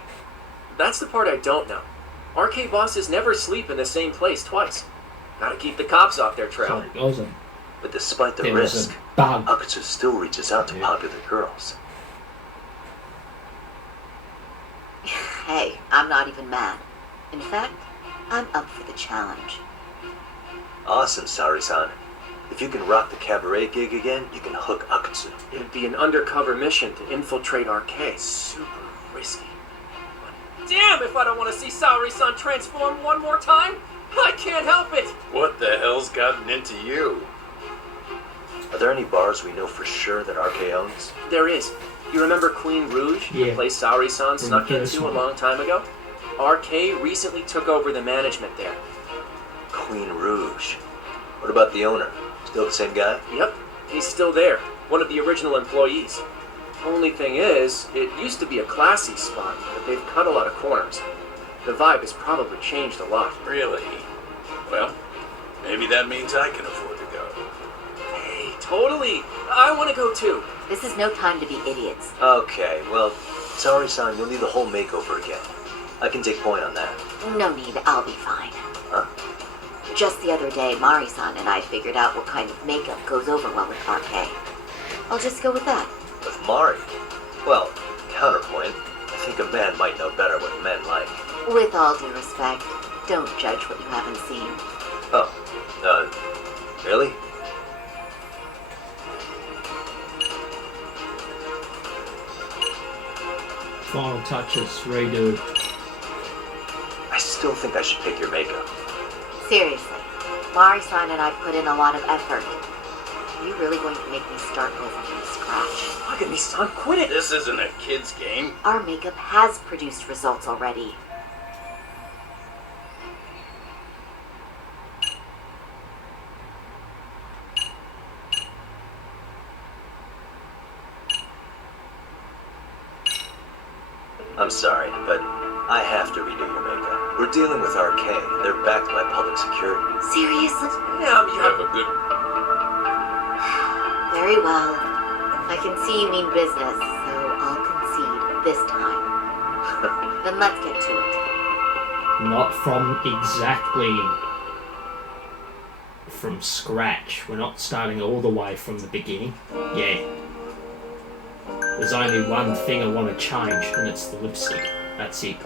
That's the part I don't know. RK bosses never sleep in the same place twice. Gotta keep the cops off their trail. But despite the risk, Akutsu still reaches out to popular girls. Hey, I'm not even mad. In fact, I'm up for the challenge. Awesome, Sari-san. If you can rock the cabaret gig again, you can hook Akutsu. It'd be an undercover mission to infiltrate RK. Super risky. But damn if I don't want to see Sari-san transform one more time! I can't help it! What the hell's gotten into you? Are there any bars we know for sure that RK owns? There is. You remember Queen Rouge, the place Sari-san snuck into a long time ago? RK recently took over the management there. Queen Rouge. What about the owner? Still the same guy? Yep, he's still there. One of the original employees. Only thing is, it used to be a classy spot, but they've cut a lot of corners. The vibe has probably changed a lot. Really? Well, maybe that means I can afford to go. Hey, totally! I want to go too. This is no time to be idiots. Okay, well, Sari-san, you'll need the whole makeover again. I can take point on that. No need, I'll be fine. Huh? Just the other day, Mari-san and I figured out what kind of makeup goes over well with RK. I'll just go with that. With Mari? Well, counterpoint, I think a man might know better what men like. With all due respect, don't judge what you haven't seen. Oh, really? Final touches, redo. I still think I should pick your makeup. Seriously, Mari-san and I put in a lot of effort. Are you really going to make me start over from scratch? Look at me, son, quit it! This isn't a kid's game. Our makeup has produced results already. I'm sorry, but I have to redo your makeup. We're dealing with RK. They're backed by public security. Seriously? Yeah, You have a good... Very well. I can see you mean business, so I'll concede this time. Then let's get to it. Not from exactly from scratch. We're not starting all the way from the beginning. Yeah. There's only one thing I want to change, and it's the lipstick. That's it.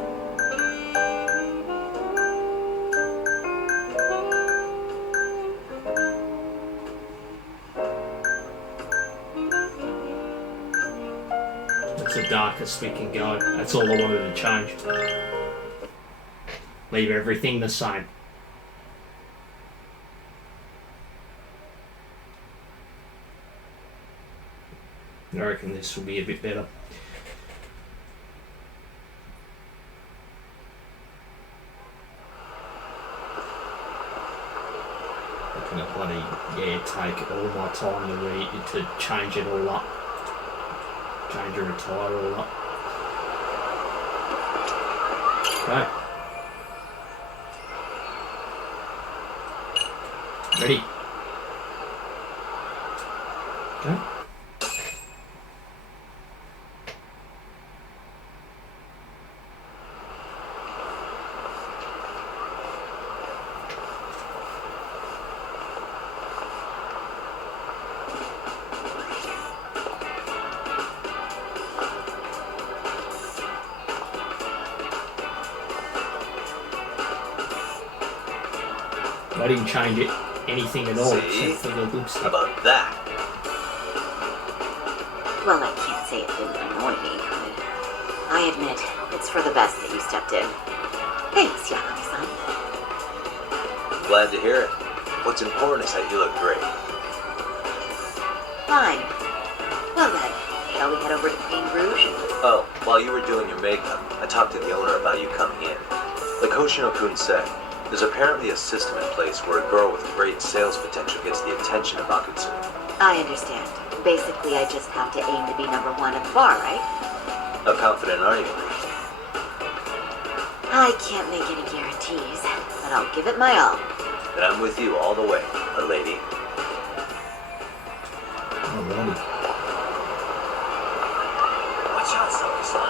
That's the darkest we can go. That's all I wanted to change. Leave everything the same. I reckon this will be a bit better. I'm gonna bloody take all my time to change it all up. Change your attire all up. Go. Ready. Go. I didn't change it anything at all except for the lipstick. How about that? Well, I can't say it didn't annoy me, but I admit it's for the best that you stepped in. Thanks, Yakami-san. Glad to hear it. What's important is that you look great. Fine. Well then, shall we head over to Queen Rouge? Oh, while you were doing your makeup, I talked to the owner about you coming in. Like Hoshino-kun said, there's apparently a system in place where a girl with great sales potential gets the attention of Akutsu. I understand. Basically, I just have to aim to be number one at the bar, right? How confident are you? I can't make any guarantees, but I'll give it my all. Then I'm with you all the way, my lady. Alrighty. Watch out, Saki-san.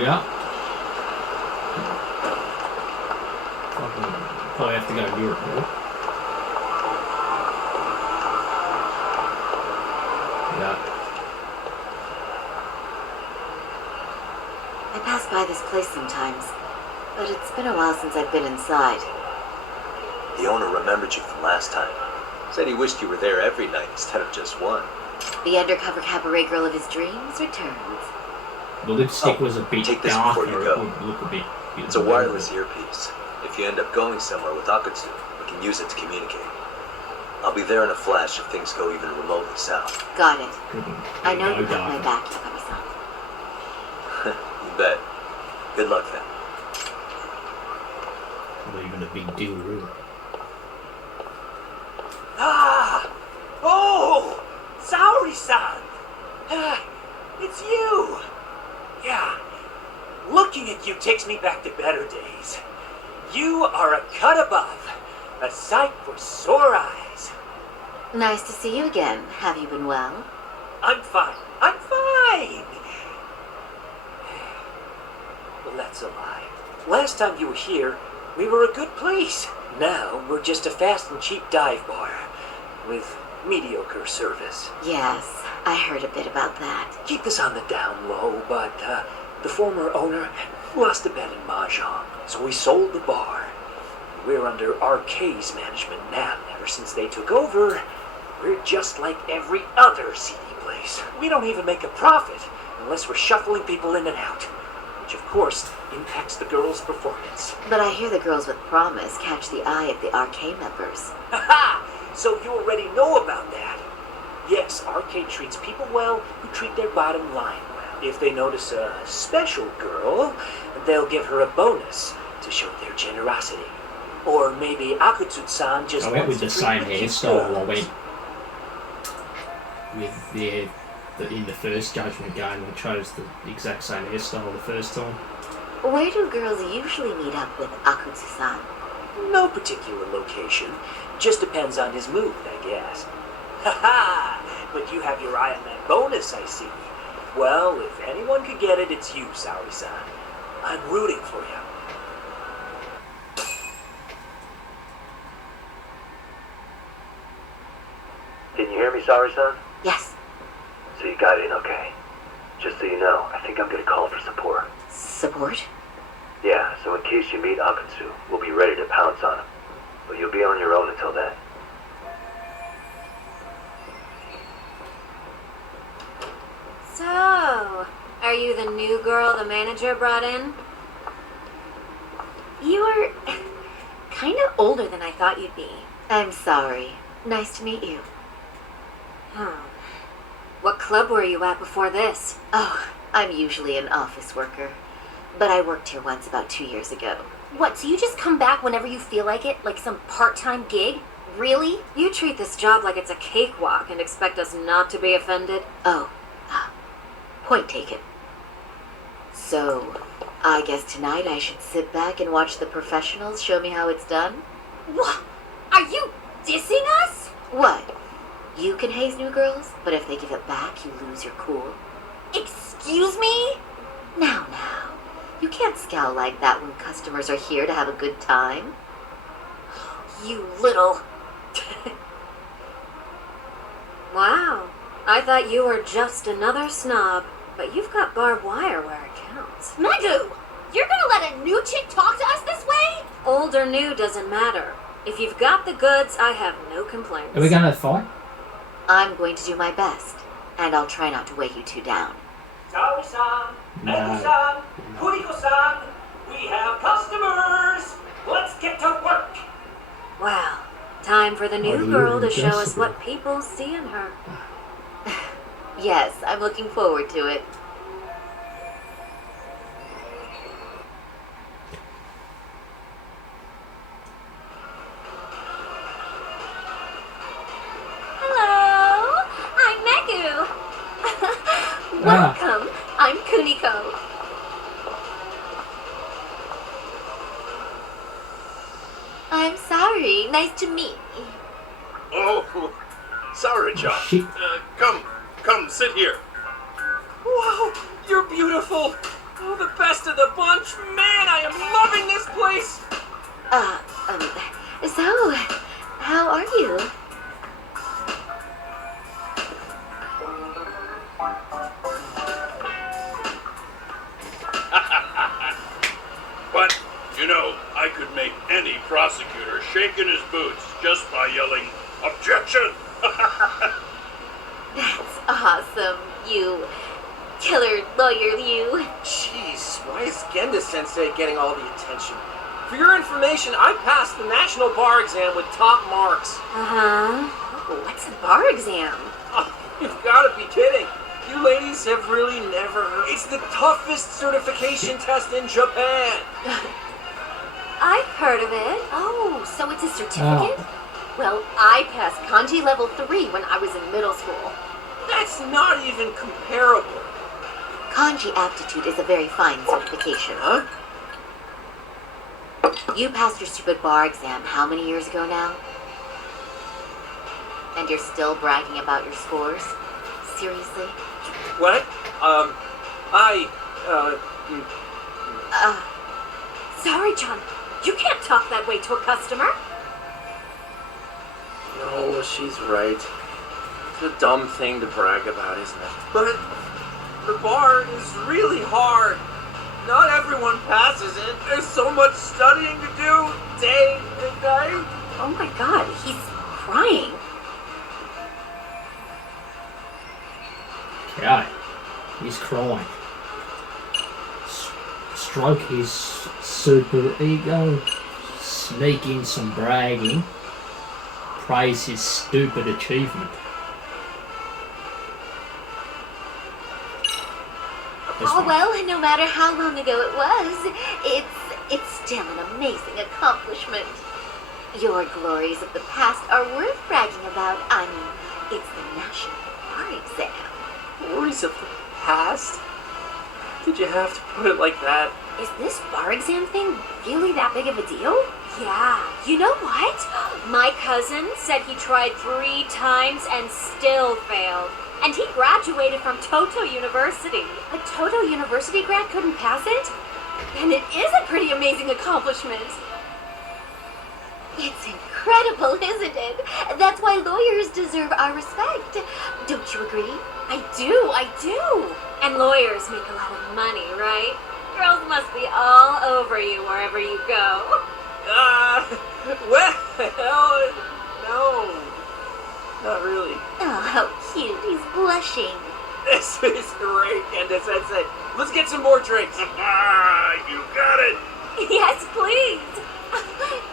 Yeah. Probably have to go to Europe more. Yeah. I pass by this place sometimes, but it's been a while since I've been inside. The owner remembered you from last time. Said he wished you were there every night instead of just one. The undercover cabaret girl of his dreams returns. The lipstick was a bit take this darker. before you go. It would look a bit. It's a wireless earpiece. If you end up going somewhere with Akutsu, we can use it to communicate. I'll be there in a flash if things go even remotely south. Got it. Couldn't I know go you got my darker. back, Yakami-san. You bet. Good luck then. Not even a big deal, really. Ah! Oh! Saori-san! It's you! Yeah. Looking at you takes me back to better days. You are a cut above. A sight for sore eyes. Nice to see you again. Have you been well? I'm fine. I'm fine! Well, that's a lie. Last time you were here, we were a good place. Now, we're just a fast and cheap dive bar. With mediocre service. Yes, I heard a bit about that. Keep this on the down low, but the former owner lost a bet in Mahjong, so we sold the bar. We're under RK's management now. Ever since they took over, we're just like every other CD place. We don't even make a profit unless we're shuffling people in and out, which of course impacts the girls' performance. But I hear the girls with promise catch the eye of the RK members. Haha! So you already know about that. Yes, Arcade treats people well who treat their bottom line well. If they notice a special girl, they'll give her a bonus to show their generosity. Or maybe Akutsu-san just I went with the wants to same treat hairstyle. I girls. went with in the first Judgment game. I chose the exact same hairstyle the first time. Where do girls usually meet up with Akutsu-san? No particular location. Just depends on his mood, I guess. Haha! But you have your eye on that bonus, I see. Well, if anyone could get it, it's you, Saori-san. I'm rooting for you. Did sorry, son? Yes. So you got in okay. Just so you know, I think I'm gonna call for support. Support? Yeah, so in case you meet Akutsu, we'll be ready to pounce on him. But you'll be on your own until then. So, are you the new girl the manager brought in? You're kind of older than I thought you'd be. I'm sorry. Nice to meet you. What club were you at before this? Oh, I'm usually an office worker. But I worked here once about 2 years ago. What, so you just come back whenever you feel like it? Like some part-time gig? Really? You treat this job like it's a cakewalk and expect us not to be offended? Oh, point taken. So, I guess tonight I should sit back and watch the professionals show me how it's done? What? Are you dissing us? What? You can haze new girls, but if they give it back, you lose your cool. Excuse me? Now. You can't scowl like that when customers are here to have a good time. You little... Wow. I thought you were just another snob, but you've got barbed wire where it counts. Megu! You're gonna let a new chick talk to us this way? Old or new doesn't matter. If you've got the goods, I have no complaints. Are we gonna fight? I'm going to do my best, and I'll try not to weigh you two down. Tauri-san, Megu-san, Kuriko-san, we have customers! Let's get to work! Wow. Time for the new girl to show us what people see in her. Yes, I'm looking forward to it. Hello, I'm Megu. Welcome, I'm Kuniko. I'm sorry, nice to meet you. Oh, sorry, John. Come, sit here. Wow, you're beautiful. Oh, the best of the bunch. Man, I am loving this place. So, how are you? But, you know, I could make any prosecutor shake in his boots just by yelling, "Objection!" That's awesome, you killer lawyer, you. Jeez, why is Genda-sensei getting all the attention? For your information, I passed the national bar exam with top marks. What's a bar exam? Oh, you've got to be kidding. You ladies have really never heard. It's the toughest certification test in Japan. I've heard of it. Oh, so it's a certificate? Well, I passed kanji level 3 when I was in middle school. That's not even comparable. Kanji aptitude is a very fine certification. Huh? You passed your stupid bar exam how many years ago now? And you're still bragging about your scores? Seriously? What? Sorry, John. You can't talk that way to a customer. No, she's right. It's a dumb thing to brag about, isn't it? But the bar is really hard. Not everyone passes it. There's so much studying to do, day and night. Oh my god, he's crying. Okay. He's crying. Stroke his super ego. Sneak in some bragging. Praise his stupid achievement. Oh well, no matter how long ago it was, it's still an amazing accomplishment. Your glories of the past are worth bragging about. I mean, it's the national bar exam. Glories of the past? Did you have to put it like that? Is this bar exam thing really that big of a deal? Yeah. You know what? My cousin said he tried 3 times and still failed. And he graduated from Toto University. A Toto University grad couldn't pass it? And it is a pretty amazing accomplishment. It's incredible, isn't it? That's why lawyers deserve our respect. Don't you agree? I do. And lawyers make a lot of money, right? Girls must be all over you wherever you go. Well, no. Not really. Oh, how cute. He's blushing. This is great, Genda Sensei. Let's get some more drinks. You got it. Yes, please.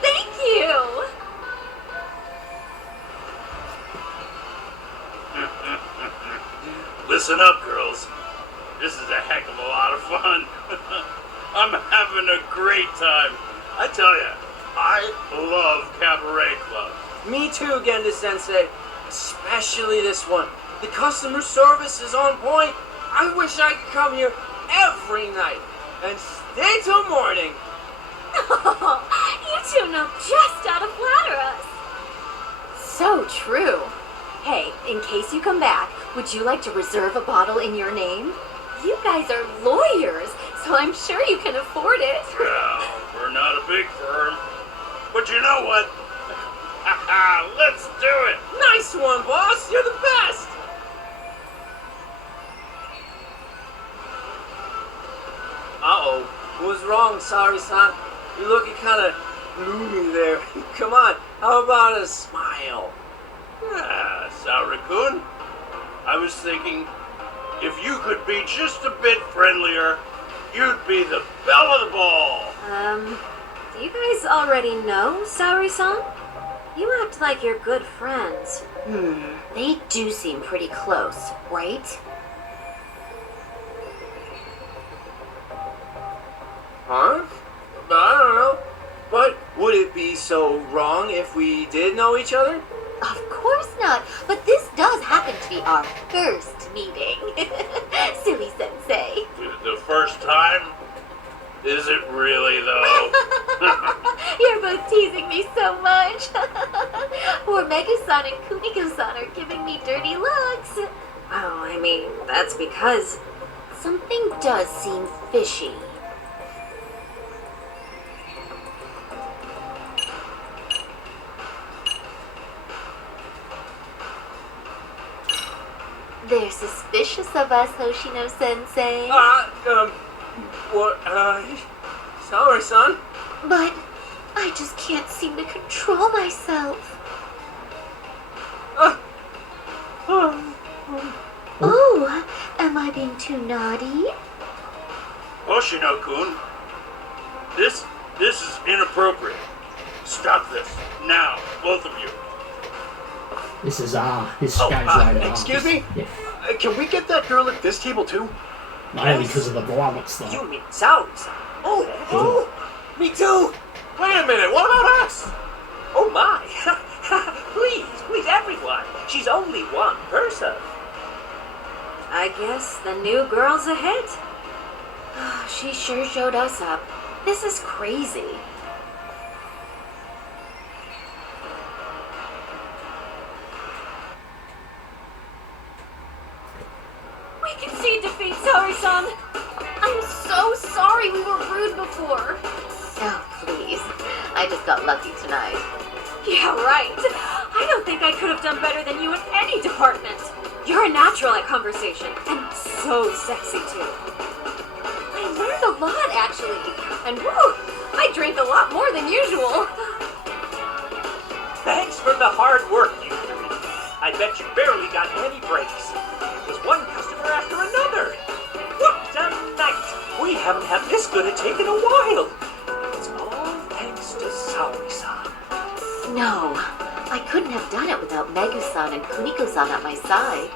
Thank you. Listen up, girls. This is a heck of a lot of fun. I'm having a great time. I tell ya, I love cabaret clubs. Me too, Genda Sensei. Especially this one. The customer service is on point. I wish I could come here every night and stay till morning. Oh, you two know just how to flatter us. So true. Hey, in case you come back, would you like to reserve a bottle in your name? You guys are lawyers, so I'm sure you can afford it. Well, we're not a big firm. But you know what? Let's do it. Nice one, boss. You're the best. Uh-oh. What's wrong, Sari-san? You're looking kind of gloomy there. Come on. How about a smile? Saori-kun, I was thinking, if you could be just a bit friendlier, you'd be the belle of the ball. Do you guys already know Saori-san? You act like you're good friends. They do seem pretty close, right? Huh? I don't know. But would it be so wrong if we did know each other? Of course not, but this does happen to be our first meeting. Silly sensei. The first time? Is it really, though? You're both teasing me so much. Poor Mega-san and Kumiko-san are giving me dirty looks. Oh, I mean, that's because something does seem fishy. They're suspicious of us, Hoshino-sensei. What, sorry, son. But I just can't seem to control myself. Oh, am I being too naughty? Hoshino-kun, this is inappropriate. Stop this, now, both of you. This is this goes right on. Excuse me? Yeah. Can we get that girl at this table too? Not only because of the violence, though. You mean Saori-san? Oh, me too. Wait a minute, what about us? Oh my! please, everyone. She's only one person. I guess the new girl's a hit. She sure showed us up. This is crazy. We concede defeat, Saori-san. I'm so sorry we were rude before. Oh, please. I just got lucky tonight. Yeah, right. I don't think I could have done better than you in any department. You're a natural at conversation, and so sexy, too. I learned a lot, actually. And woo, I drank a lot more than usual. Thanks for the hard work, you three. I bet you barely got any breaks. It was one customer after another. What a night! We haven't had this good a take in a while. It's all thanks to Saori-san. No, I couldn't have done it without Megu-san and Kuniko-san at my side.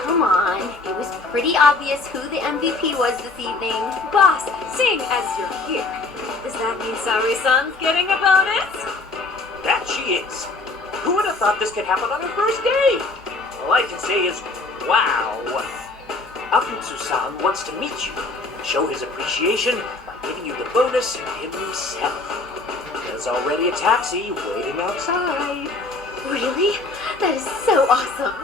Come on, it was pretty obvious who the MVP was this evening. Boss, seeing as you're here, does that mean Saori-san's getting a bonus? That she is. Who would have thought this could happen on her first day? All I can say is, wow. Akutsu-san wants to meet you, show his appreciation by giving you the bonus himself. There's already a taxi waiting outside. Really? That is so awesome.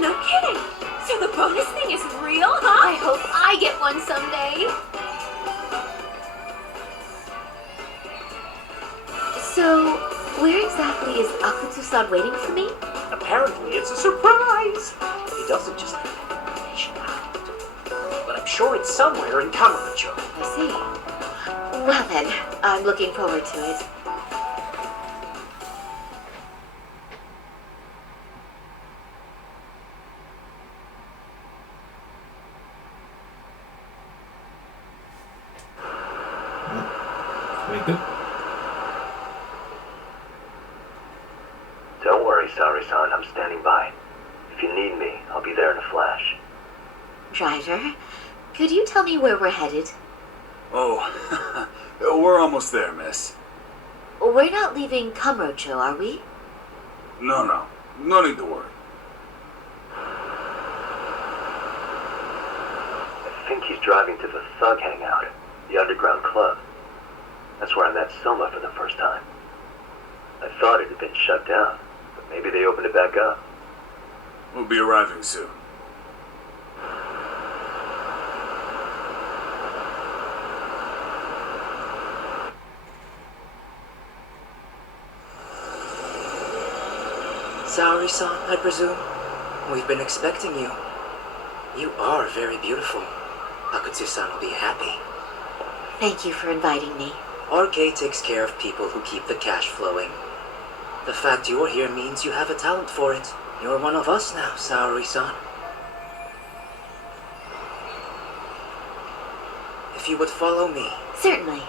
No kidding. So the bonus thing is real, huh? I hope I get one someday. So, where exactly is Akutsu-san waiting for me? Apparently it's a surprise. He doesn't just give information out. But I'm sure it's somewhere in Kamurocho. I see. Well then, I'm looking forward to it. Very good. Don't worry, Saori-san. I'm standing by. If you need me, I'll be there in a flash. Driver, could you tell me where we're headed? Oh, we're almost there, miss. We're not leaving Kamurocho, are we? No. No need to worry. I think he's driving to the Thug Hangout, the underground club. That's where I met Soma for the first time. I thought it had been shut down, but maybe they opened it back up. We'll be arriving soon. Saori-san, I presume? We've been expecting you. You are very beautiful. Akutsu-san will be happy. Thank you for inviting me. RK takes care of people who keep the cash flowing. The fact you're here means you have a talent for it. You're one of us now, Saori-san. If you would follow me. Certainly.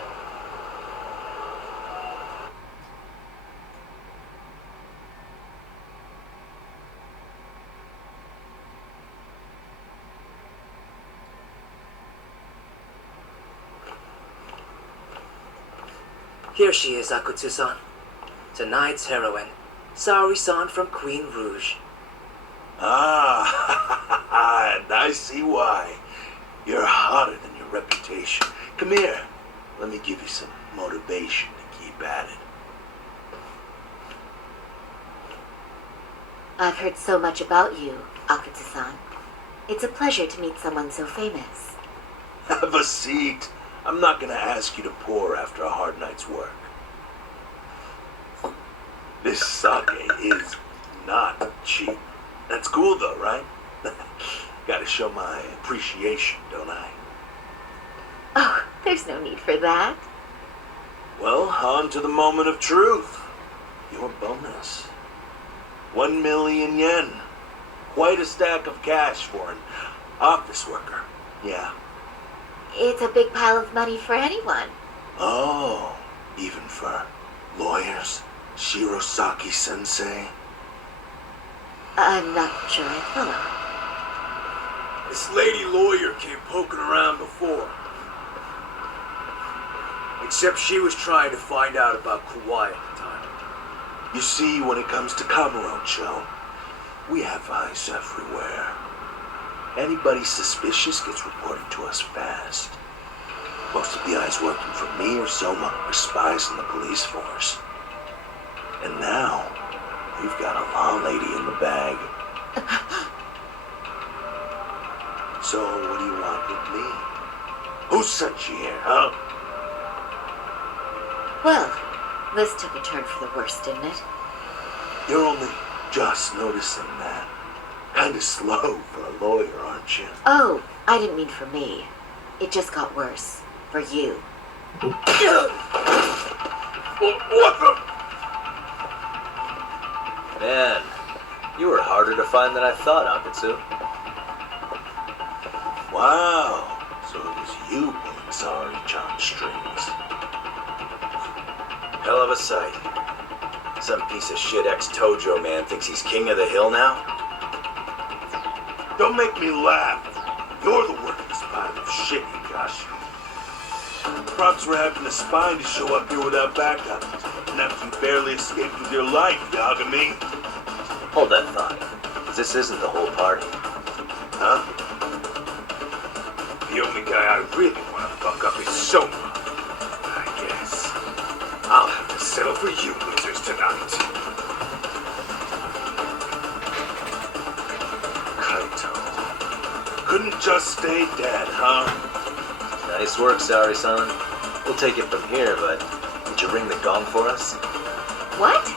Here she is, Akutsu-san. Tonight's heroine, Saori-san from Queen Rouge. Ah, and I see why. You're hotter than your reputation. Come here. Let me give you some motivation to keep at it. I've heard so much about you, Akutsu-san. It's a pleasure to meet someone so famous. Have a seat. I'm not gonna ask you to pour after a hard night's work. This sake is not cheap. That's cool though, right? Gotta show my appreciation, don't I? Oh, there's no need for that. Well, on to the moment of truth. Your bonus. 1 million yen. Quite a stack of cash for an office worker. Yeah. It's a big pile of money for anyone. Oh, even for lawyers? Shirosaki-sensei? I'm not sure I follow. This lady lawyer came poking around before. Except she was trying to find out about Kuwana at the time. You see, when it comes to Kamurocho, we have eyes everywhere. Anybody suspicious gets reported to us fast. Most of the eyes working for me or Soma are spies in the police force. And now, we've got a law lady in the bag. So, what do you want with me? Who sent you here, huh? Well, this took a turn for the worse, didn't it? You're only just noticing that. Kinda slow for a lawyer, aren't you? Oh, I didn't mean for me. It just got worse. For you. What the? Man, you were harder to find than I thought, Akutsu. Wow, so it was you pulling Saori-chan's strings. Hell of a sight. Some piece of shit ex-Tojo man thinks he's king of the hill now? Don't make me laugh. You're the worthless pile of shit, Hikashi. Props for having the spine to show up here without backup. And after you barely escaped with your life, Yagami. Hold that thought. This isn't the whole party. Huh? The only guy I really want to fuck up is Soma. I guess I'll have to settle for you losers tonight. Kaito. Couldn't just stay dead, huh? Nice work, Saori-san. We'll take it from here, but did you ring the gong for us? What?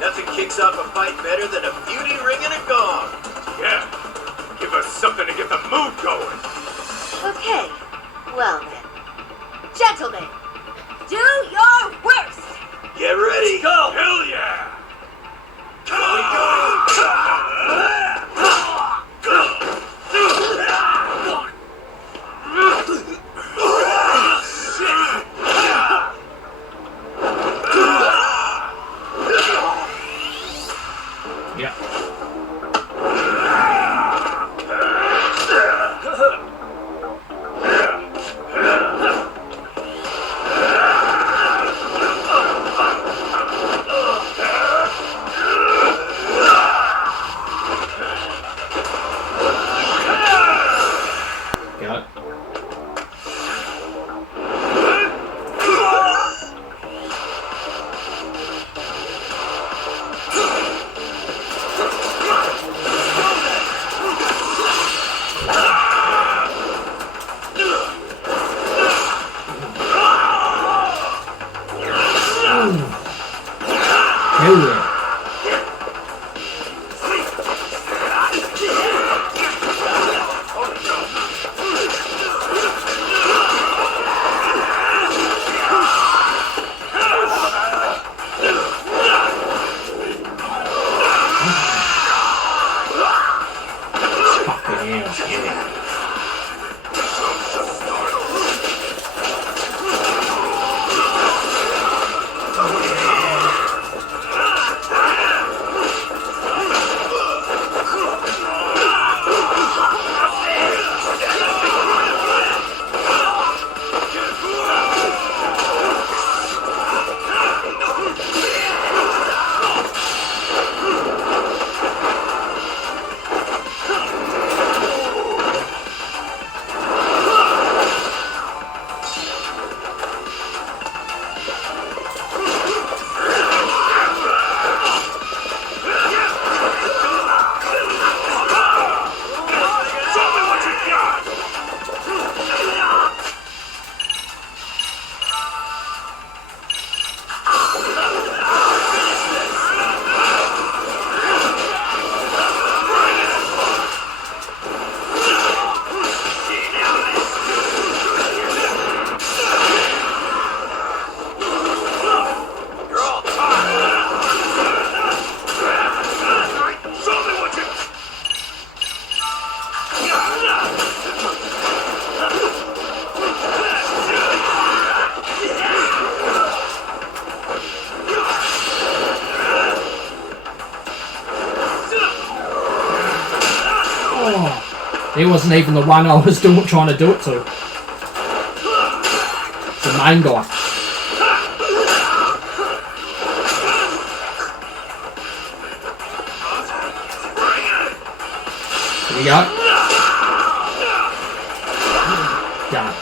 Nothing kicks off a fight better than a beauty ring and a gong. Yeah. Give us something to get the mood going. Okay, well then. Gentlemen, do your worst! Get ready. Let's go. Hell yeah. Yeah. Got it. Hell yeah. Fucking hell, yeah. He wasn't even the one I was trying to do it to. The main guy. Here we go. Done.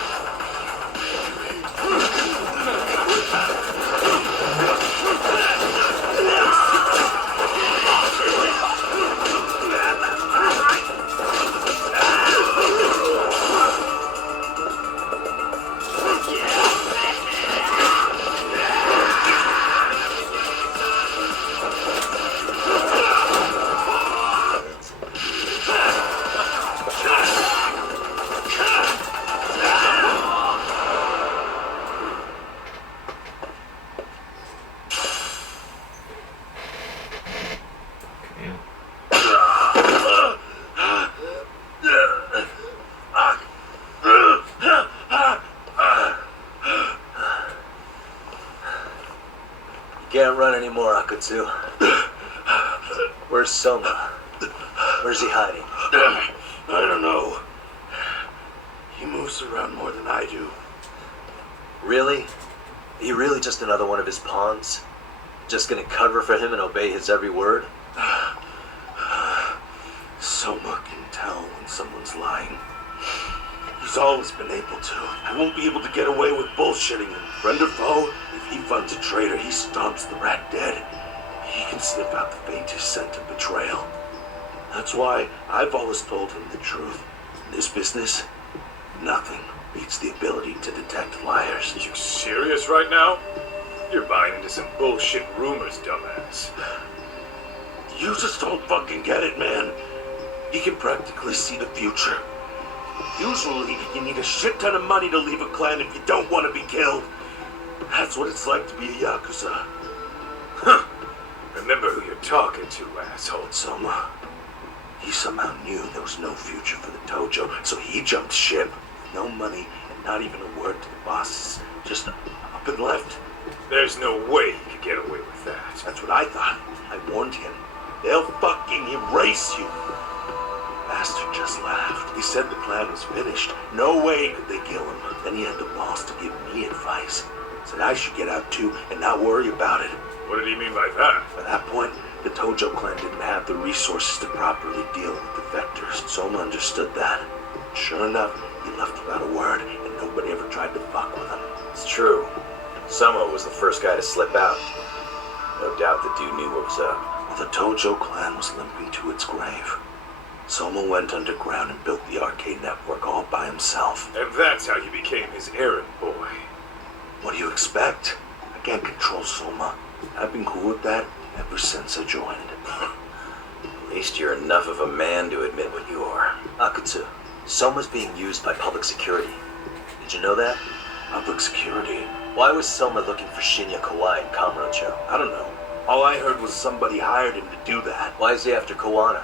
Can't run anymore, Akutsu. Where's Soma? Where's he hiding? I don't know. He moves around more than I do. Really? Are you really just another one of his pawns? Just gonna cover for him and obey his every word? Soma can tell when someone's lying. He's always been able to. I won't be able to get away with bullshitting him. Friend or foe, if he finds a traitor, he stomps the rat dead. He can sniff out the faintest scent of betrayal. That's why I've always told him the truth. In this business, nothing beats the ability to detect liars. You serious right now? You're buying into some bullshit rumors, dumbass. You just don't fucking get it, man. He can practically see the future. Usually, you need a shit ton of money to leave a clan if you don't want to be killed. That's what it's like to be a Yakuza. Huh. Remember who you're talking to, asshole. Soma. He somehow knew there was no future for the Tojo, so he jumped ship. No money, and not even a word to the bosses. Just up and left. There's no way he could get away with that. That's what I thought. I warned him. They'll fucking erase you. Bastard just laughed. He said the plan was finished. No way could they kill him. Then he had the balls to give me advice. Said I should get out too and not worry about it. What did he mean by that? By that point, the Tojo clan didn't have the resources to properly deal with defectors. Soma understood that. Sure enough, he left without a word, and nobody ever tried to fuck with him. It's true. Soma was the first guy to slip out. No doubt the dude knew what was up. Well, the Tojo clan was limping to its grave. Soma went underground and built the arcade network all by himself. And that's how you became his errand boy. What do you expect? I can't control Soma. I've been cool with that ever since I joined. At least you're enough of a man to admit what you are. Akutsu, Soma's being used by public security. Did you know that? Public security? Why was Soma looking for Shinya Kawai and Kamurocho? I don't know. All I heard was somebody hired him to do that. Why is he after Kuwana?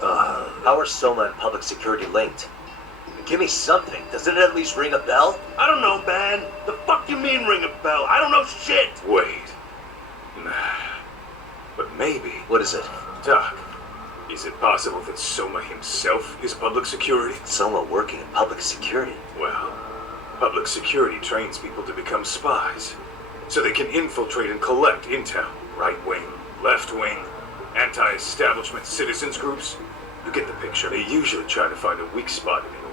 How are Soma and public security linked? Give me something. Doesn't it at least ring a bell? I don't know, man. The fuck you mean ring a bell? I don't know shit. Wait. Nah. But maybe. What is it? Doc, is it possible that Soma himself is public security? Soma working in public security? Well, public security trains people to become spies, so they can infiltrate and collect intel. Right wing, left wing, anti-establishment citizens groups. You get the picture. They usually try to find a weak spot in the org.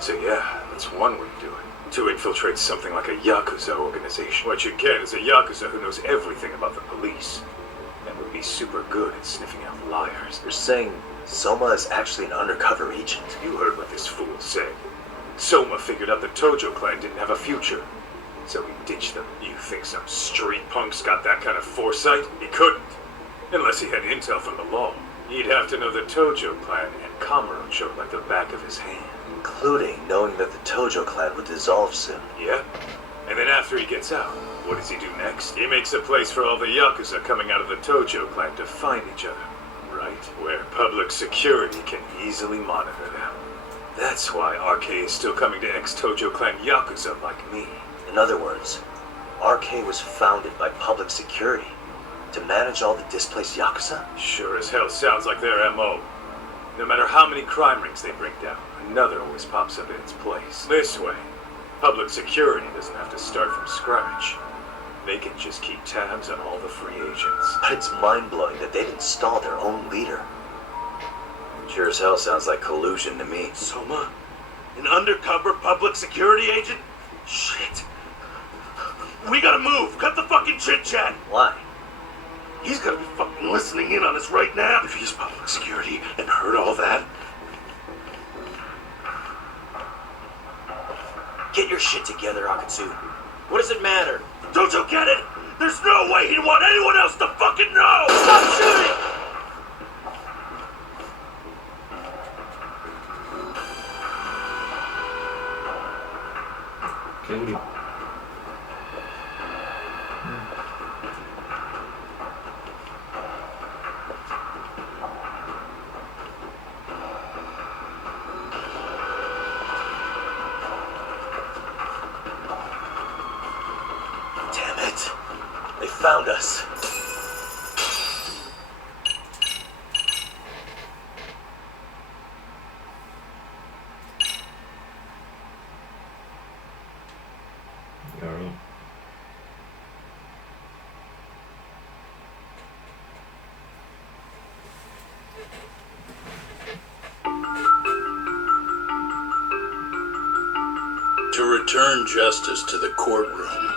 So yeah, that's one way to do it. To infiltrate something like a Yakuza organization. What you get is a Yakuza who knows everything about the police and would be super good at sniffing out liars. You're saying Soma is actually an undercover agent? You heard what this fool said. Soma figured out the Tojo clan didn't have a future, so he ditched them. You think some street punk's got that kind of foresight? He couldn't, unless he had intel from the law. He'd have to know the Tojo clan and Kamurocho like the back of his hand. Including knowing that the Tojo clan would dissolve soon. Yeah. And then after he gets out, what does he do next? He makes a place for all the Yakuza coming out of the Tojo clan to find each other. Right? Where public security can easily monitor them. That's why RK is still coming to ex-Tojo clan Yakuza like me. In other words, RK was founded by public security to manage all the displaced Yakuza? Sure as hell sounds like their MO. No matter how many crime rings they bring down, another always pops up in its place. This way, public security doesn't have to start from scratch. They can just keep tabs on all the free agents. But it's mind-blowing that they'd install their own leader. Sure as hell sounds like collusion to me. Soma? An undercover public security agent? Shit. We gotta move. Cut the fucking chit-chat. Why? He's gotta be fucking listening in on us right now. If he's public security and heard all that. Get your shit together, Akutsu. What does it matter? Don't you get it? There's no way he'd want anyone else to fucking know! Stop shooting! Killed him. Found us. To return justice to the courtroom,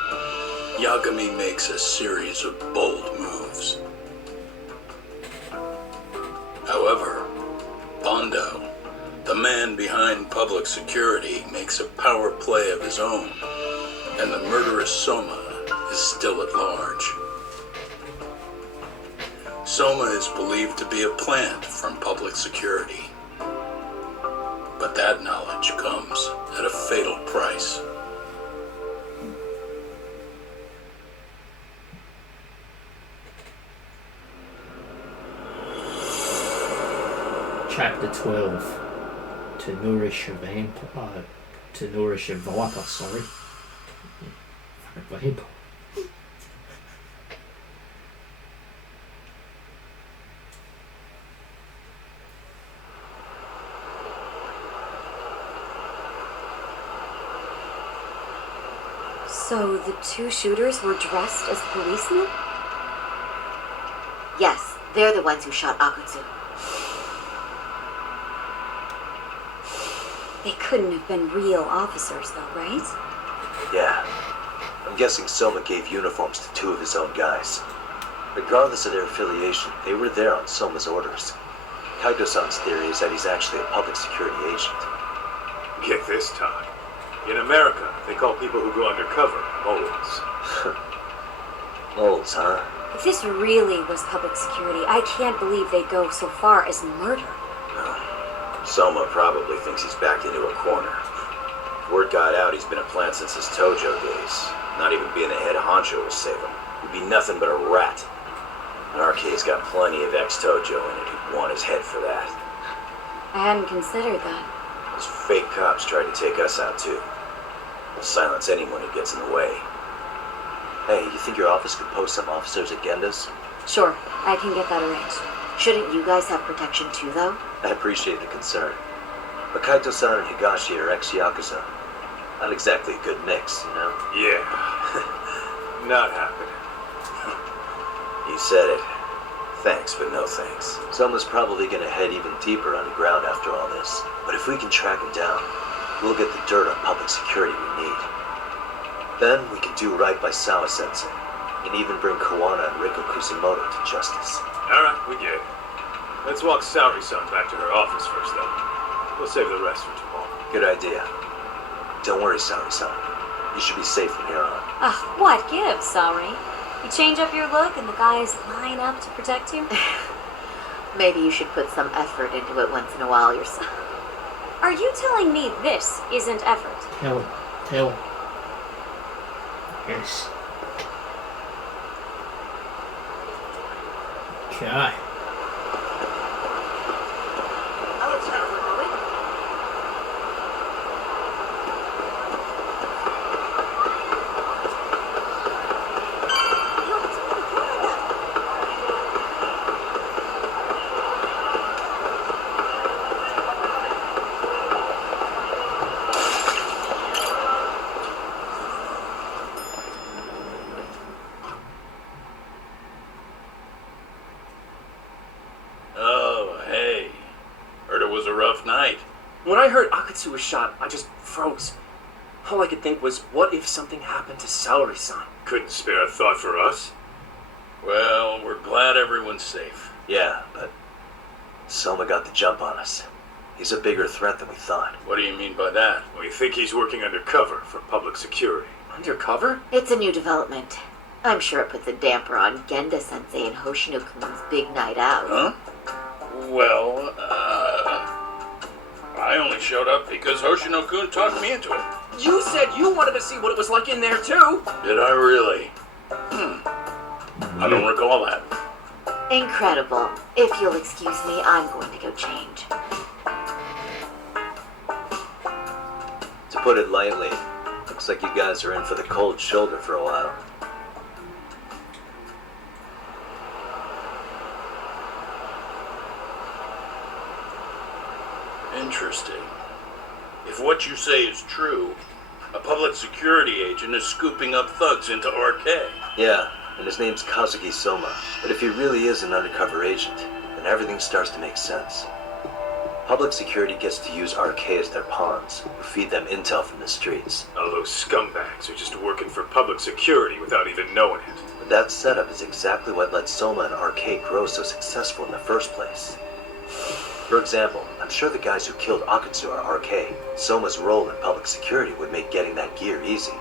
Yagami makes a series of bold moves. However, Bondo, the man behind public security, makes a power play of his own. and the murderous Soma is still at large. Soma is believed to be a plant from public security. But that knowledge comes at a fatal price. Chapter 12. To nourish a vampire. To nourish a viper, sorry. Vampire. So the two shooters were dressed as policemen? Yes, they're the ones who shot Akutsu. They couldn't have been real officers, though, right? Yeah. I'm guessing Soma gave uniforms to two of his own guys. Regardless of their affiliation, they were there on Soma's orders. Kaito-san's theory is that he's actually a public security agent. Get this, Todd. In America, they call people who go undercover moles. Moles, huh? If this really was public security, I can't believe they'd go so far as murder. Soma probably thinks he's backed into a corner. Word got out he's been a plant since his Tojo days. Not even being the head honcho will save him. He'd be nothing but a rat. And RK's got plenty of ex-Tojo in it who'd want his head for that. I hadn't considered that. Those fake cops tried to take us out too. They'll silence anyone who gets in the way. Hey, you think your office could post some officers at Genda's? Sure, I can get that arranged. Shouldn't you guys have protection too, though? I appreciate the concern. But Kaito-san and Higashi are ex-Yakuza. Not exactly a good mix, you know? Yeah. Not happening. You said it. Thanks, but no thanks. Soma's probably gonna head even deeper underground after all this. But if we can track him down, we'll get the dirt on public security we need. Then we can do right by Sawa-sensei, and even bring Kuwana and Reiko Kusumoto to justice. Alright, we get it. Let's walk Saori-san back to her office first, though. We'll save the rest for tomorrow. Good idea. Don't worry, Saori-san. You should be safe from here on. What gives, sorry? You change up your look and the guys line up to protect you? Maybe you should put some effort into it once in a while yourself. Are you telling me this isn't effort? Hell. Yes. Okay. When I heard Akutsu was shot, I just froze. All I could think was, what if something happened to Saori-san? Couldn't spare a thought for us. Well, we're glad everyone's safe. Yeah, but Soma got the jump on us. He's a bigger threat than we thought. What do you mean by that? We think he's working undercover for public security. Undercover? It's a new development. I'm sure it puts a damper on Genda-sensei and Hoshino-kun's big night out. Huh? Well, I only showed up because Hoshino-kun talked me into it. You said you wanted to see what it was like in there, too! Did I really? I don't recall that. Incredible. If you'll excuse me, I'm going to go change. To put it lightly, looks like you guys are in for the cold shoulder for a while. Interesting. If what you say is true, a public security agent is scooping up thugs into RK. Yeah, and his name's Kazuki Soma. But if he really is an undercover agent, then everything starts to make sense. Public security gets to use RK as their pawns, who feed them intel from the streets. All those scumbags are just working for public security without even knowing it. But that setup is exactly what let Soma and RK grow so successful in the first place. For example, I'm sure the guys who killed Akutsu are RK. Soma's role in public security would make getting that gear easy.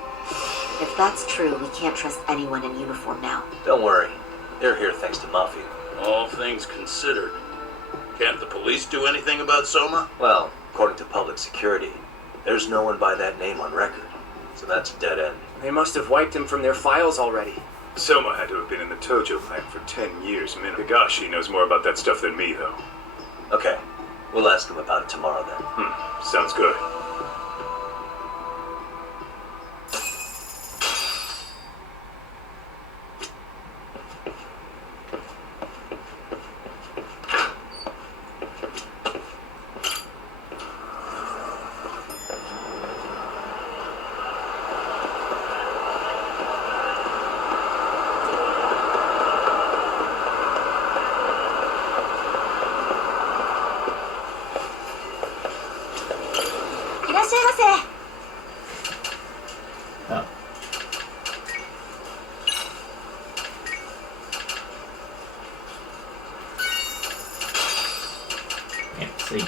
If that's true, we can't trust anyone in uniform now. Don't worry. They're here thanks to Mafia. All things considered. Can't the police do anything about Soma? Well, according to public security, there's no one by that name on record. So that's a dead end. They must have wiped him from their files already. Soma had to have been in the Tojo plant for 10 years minimum. Higashi knows more about that stuff than me, though. Okay, we'll ask him about it tomorrow then. Sounds good. See.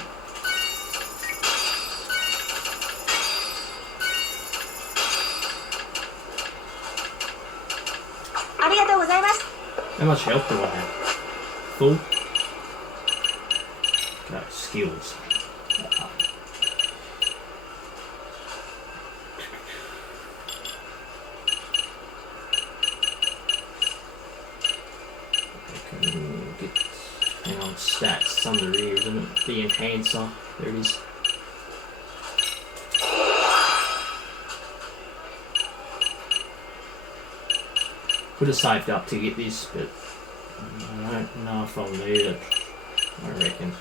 How much health do I have? Full? No, skills. I can get, hang on, stats, it's under here, isn't it? The enhancer, there it is. Could have saved up to get this, but I don't know if I'll need it, I reckon.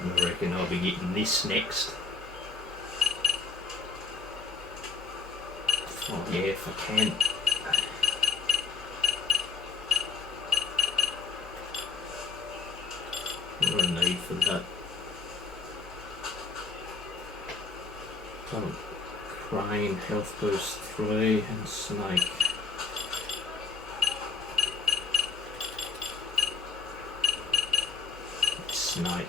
I reckon I'll be getting this next. Oh yeah, if I can. What do I need for that? Crane, health boost 3, and snake. Snake.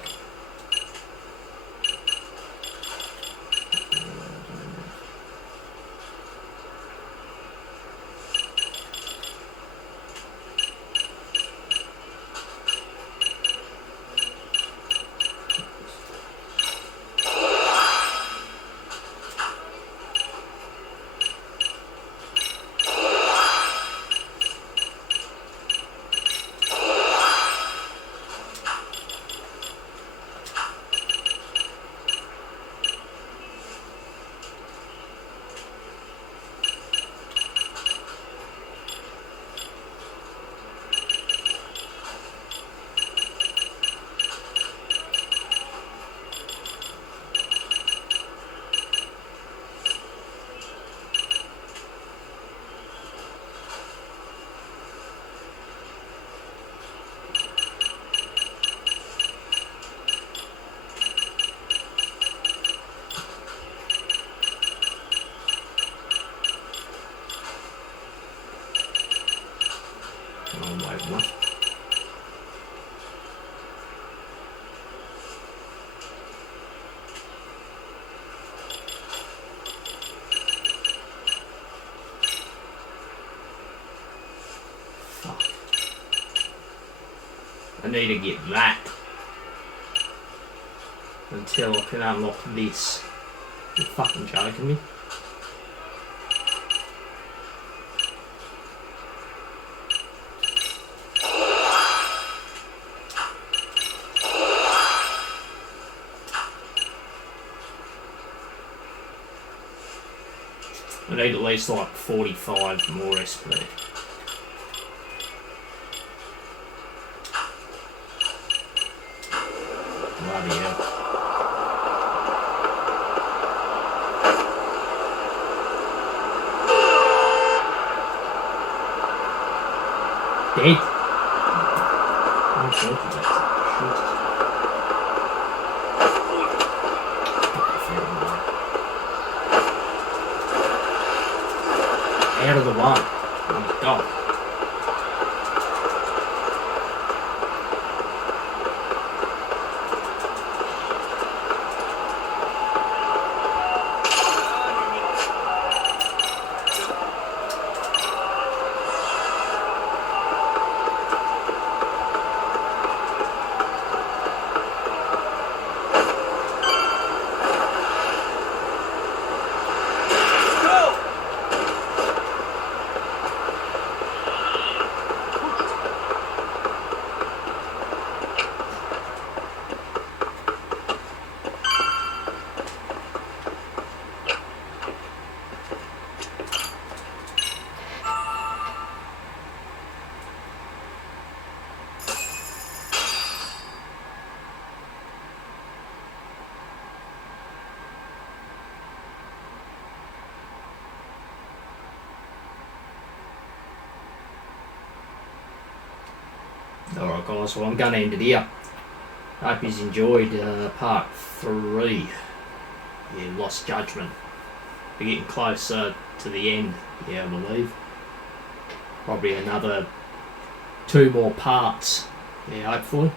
Oh my god. Fuck. I need to get that until I can unlock this. You're fucking joking me? I need at least like 45 more SP. bloody hell. Dead? Unfortunate. Out of the way. Oh, dog. Alright guys, well I'm going to end it here. Hope you enjoyed part 3. Yeah, Lost Judgment. We're getting closer to the end, yeah, I believe. Probably another 2 more parts, yeah, hopefully.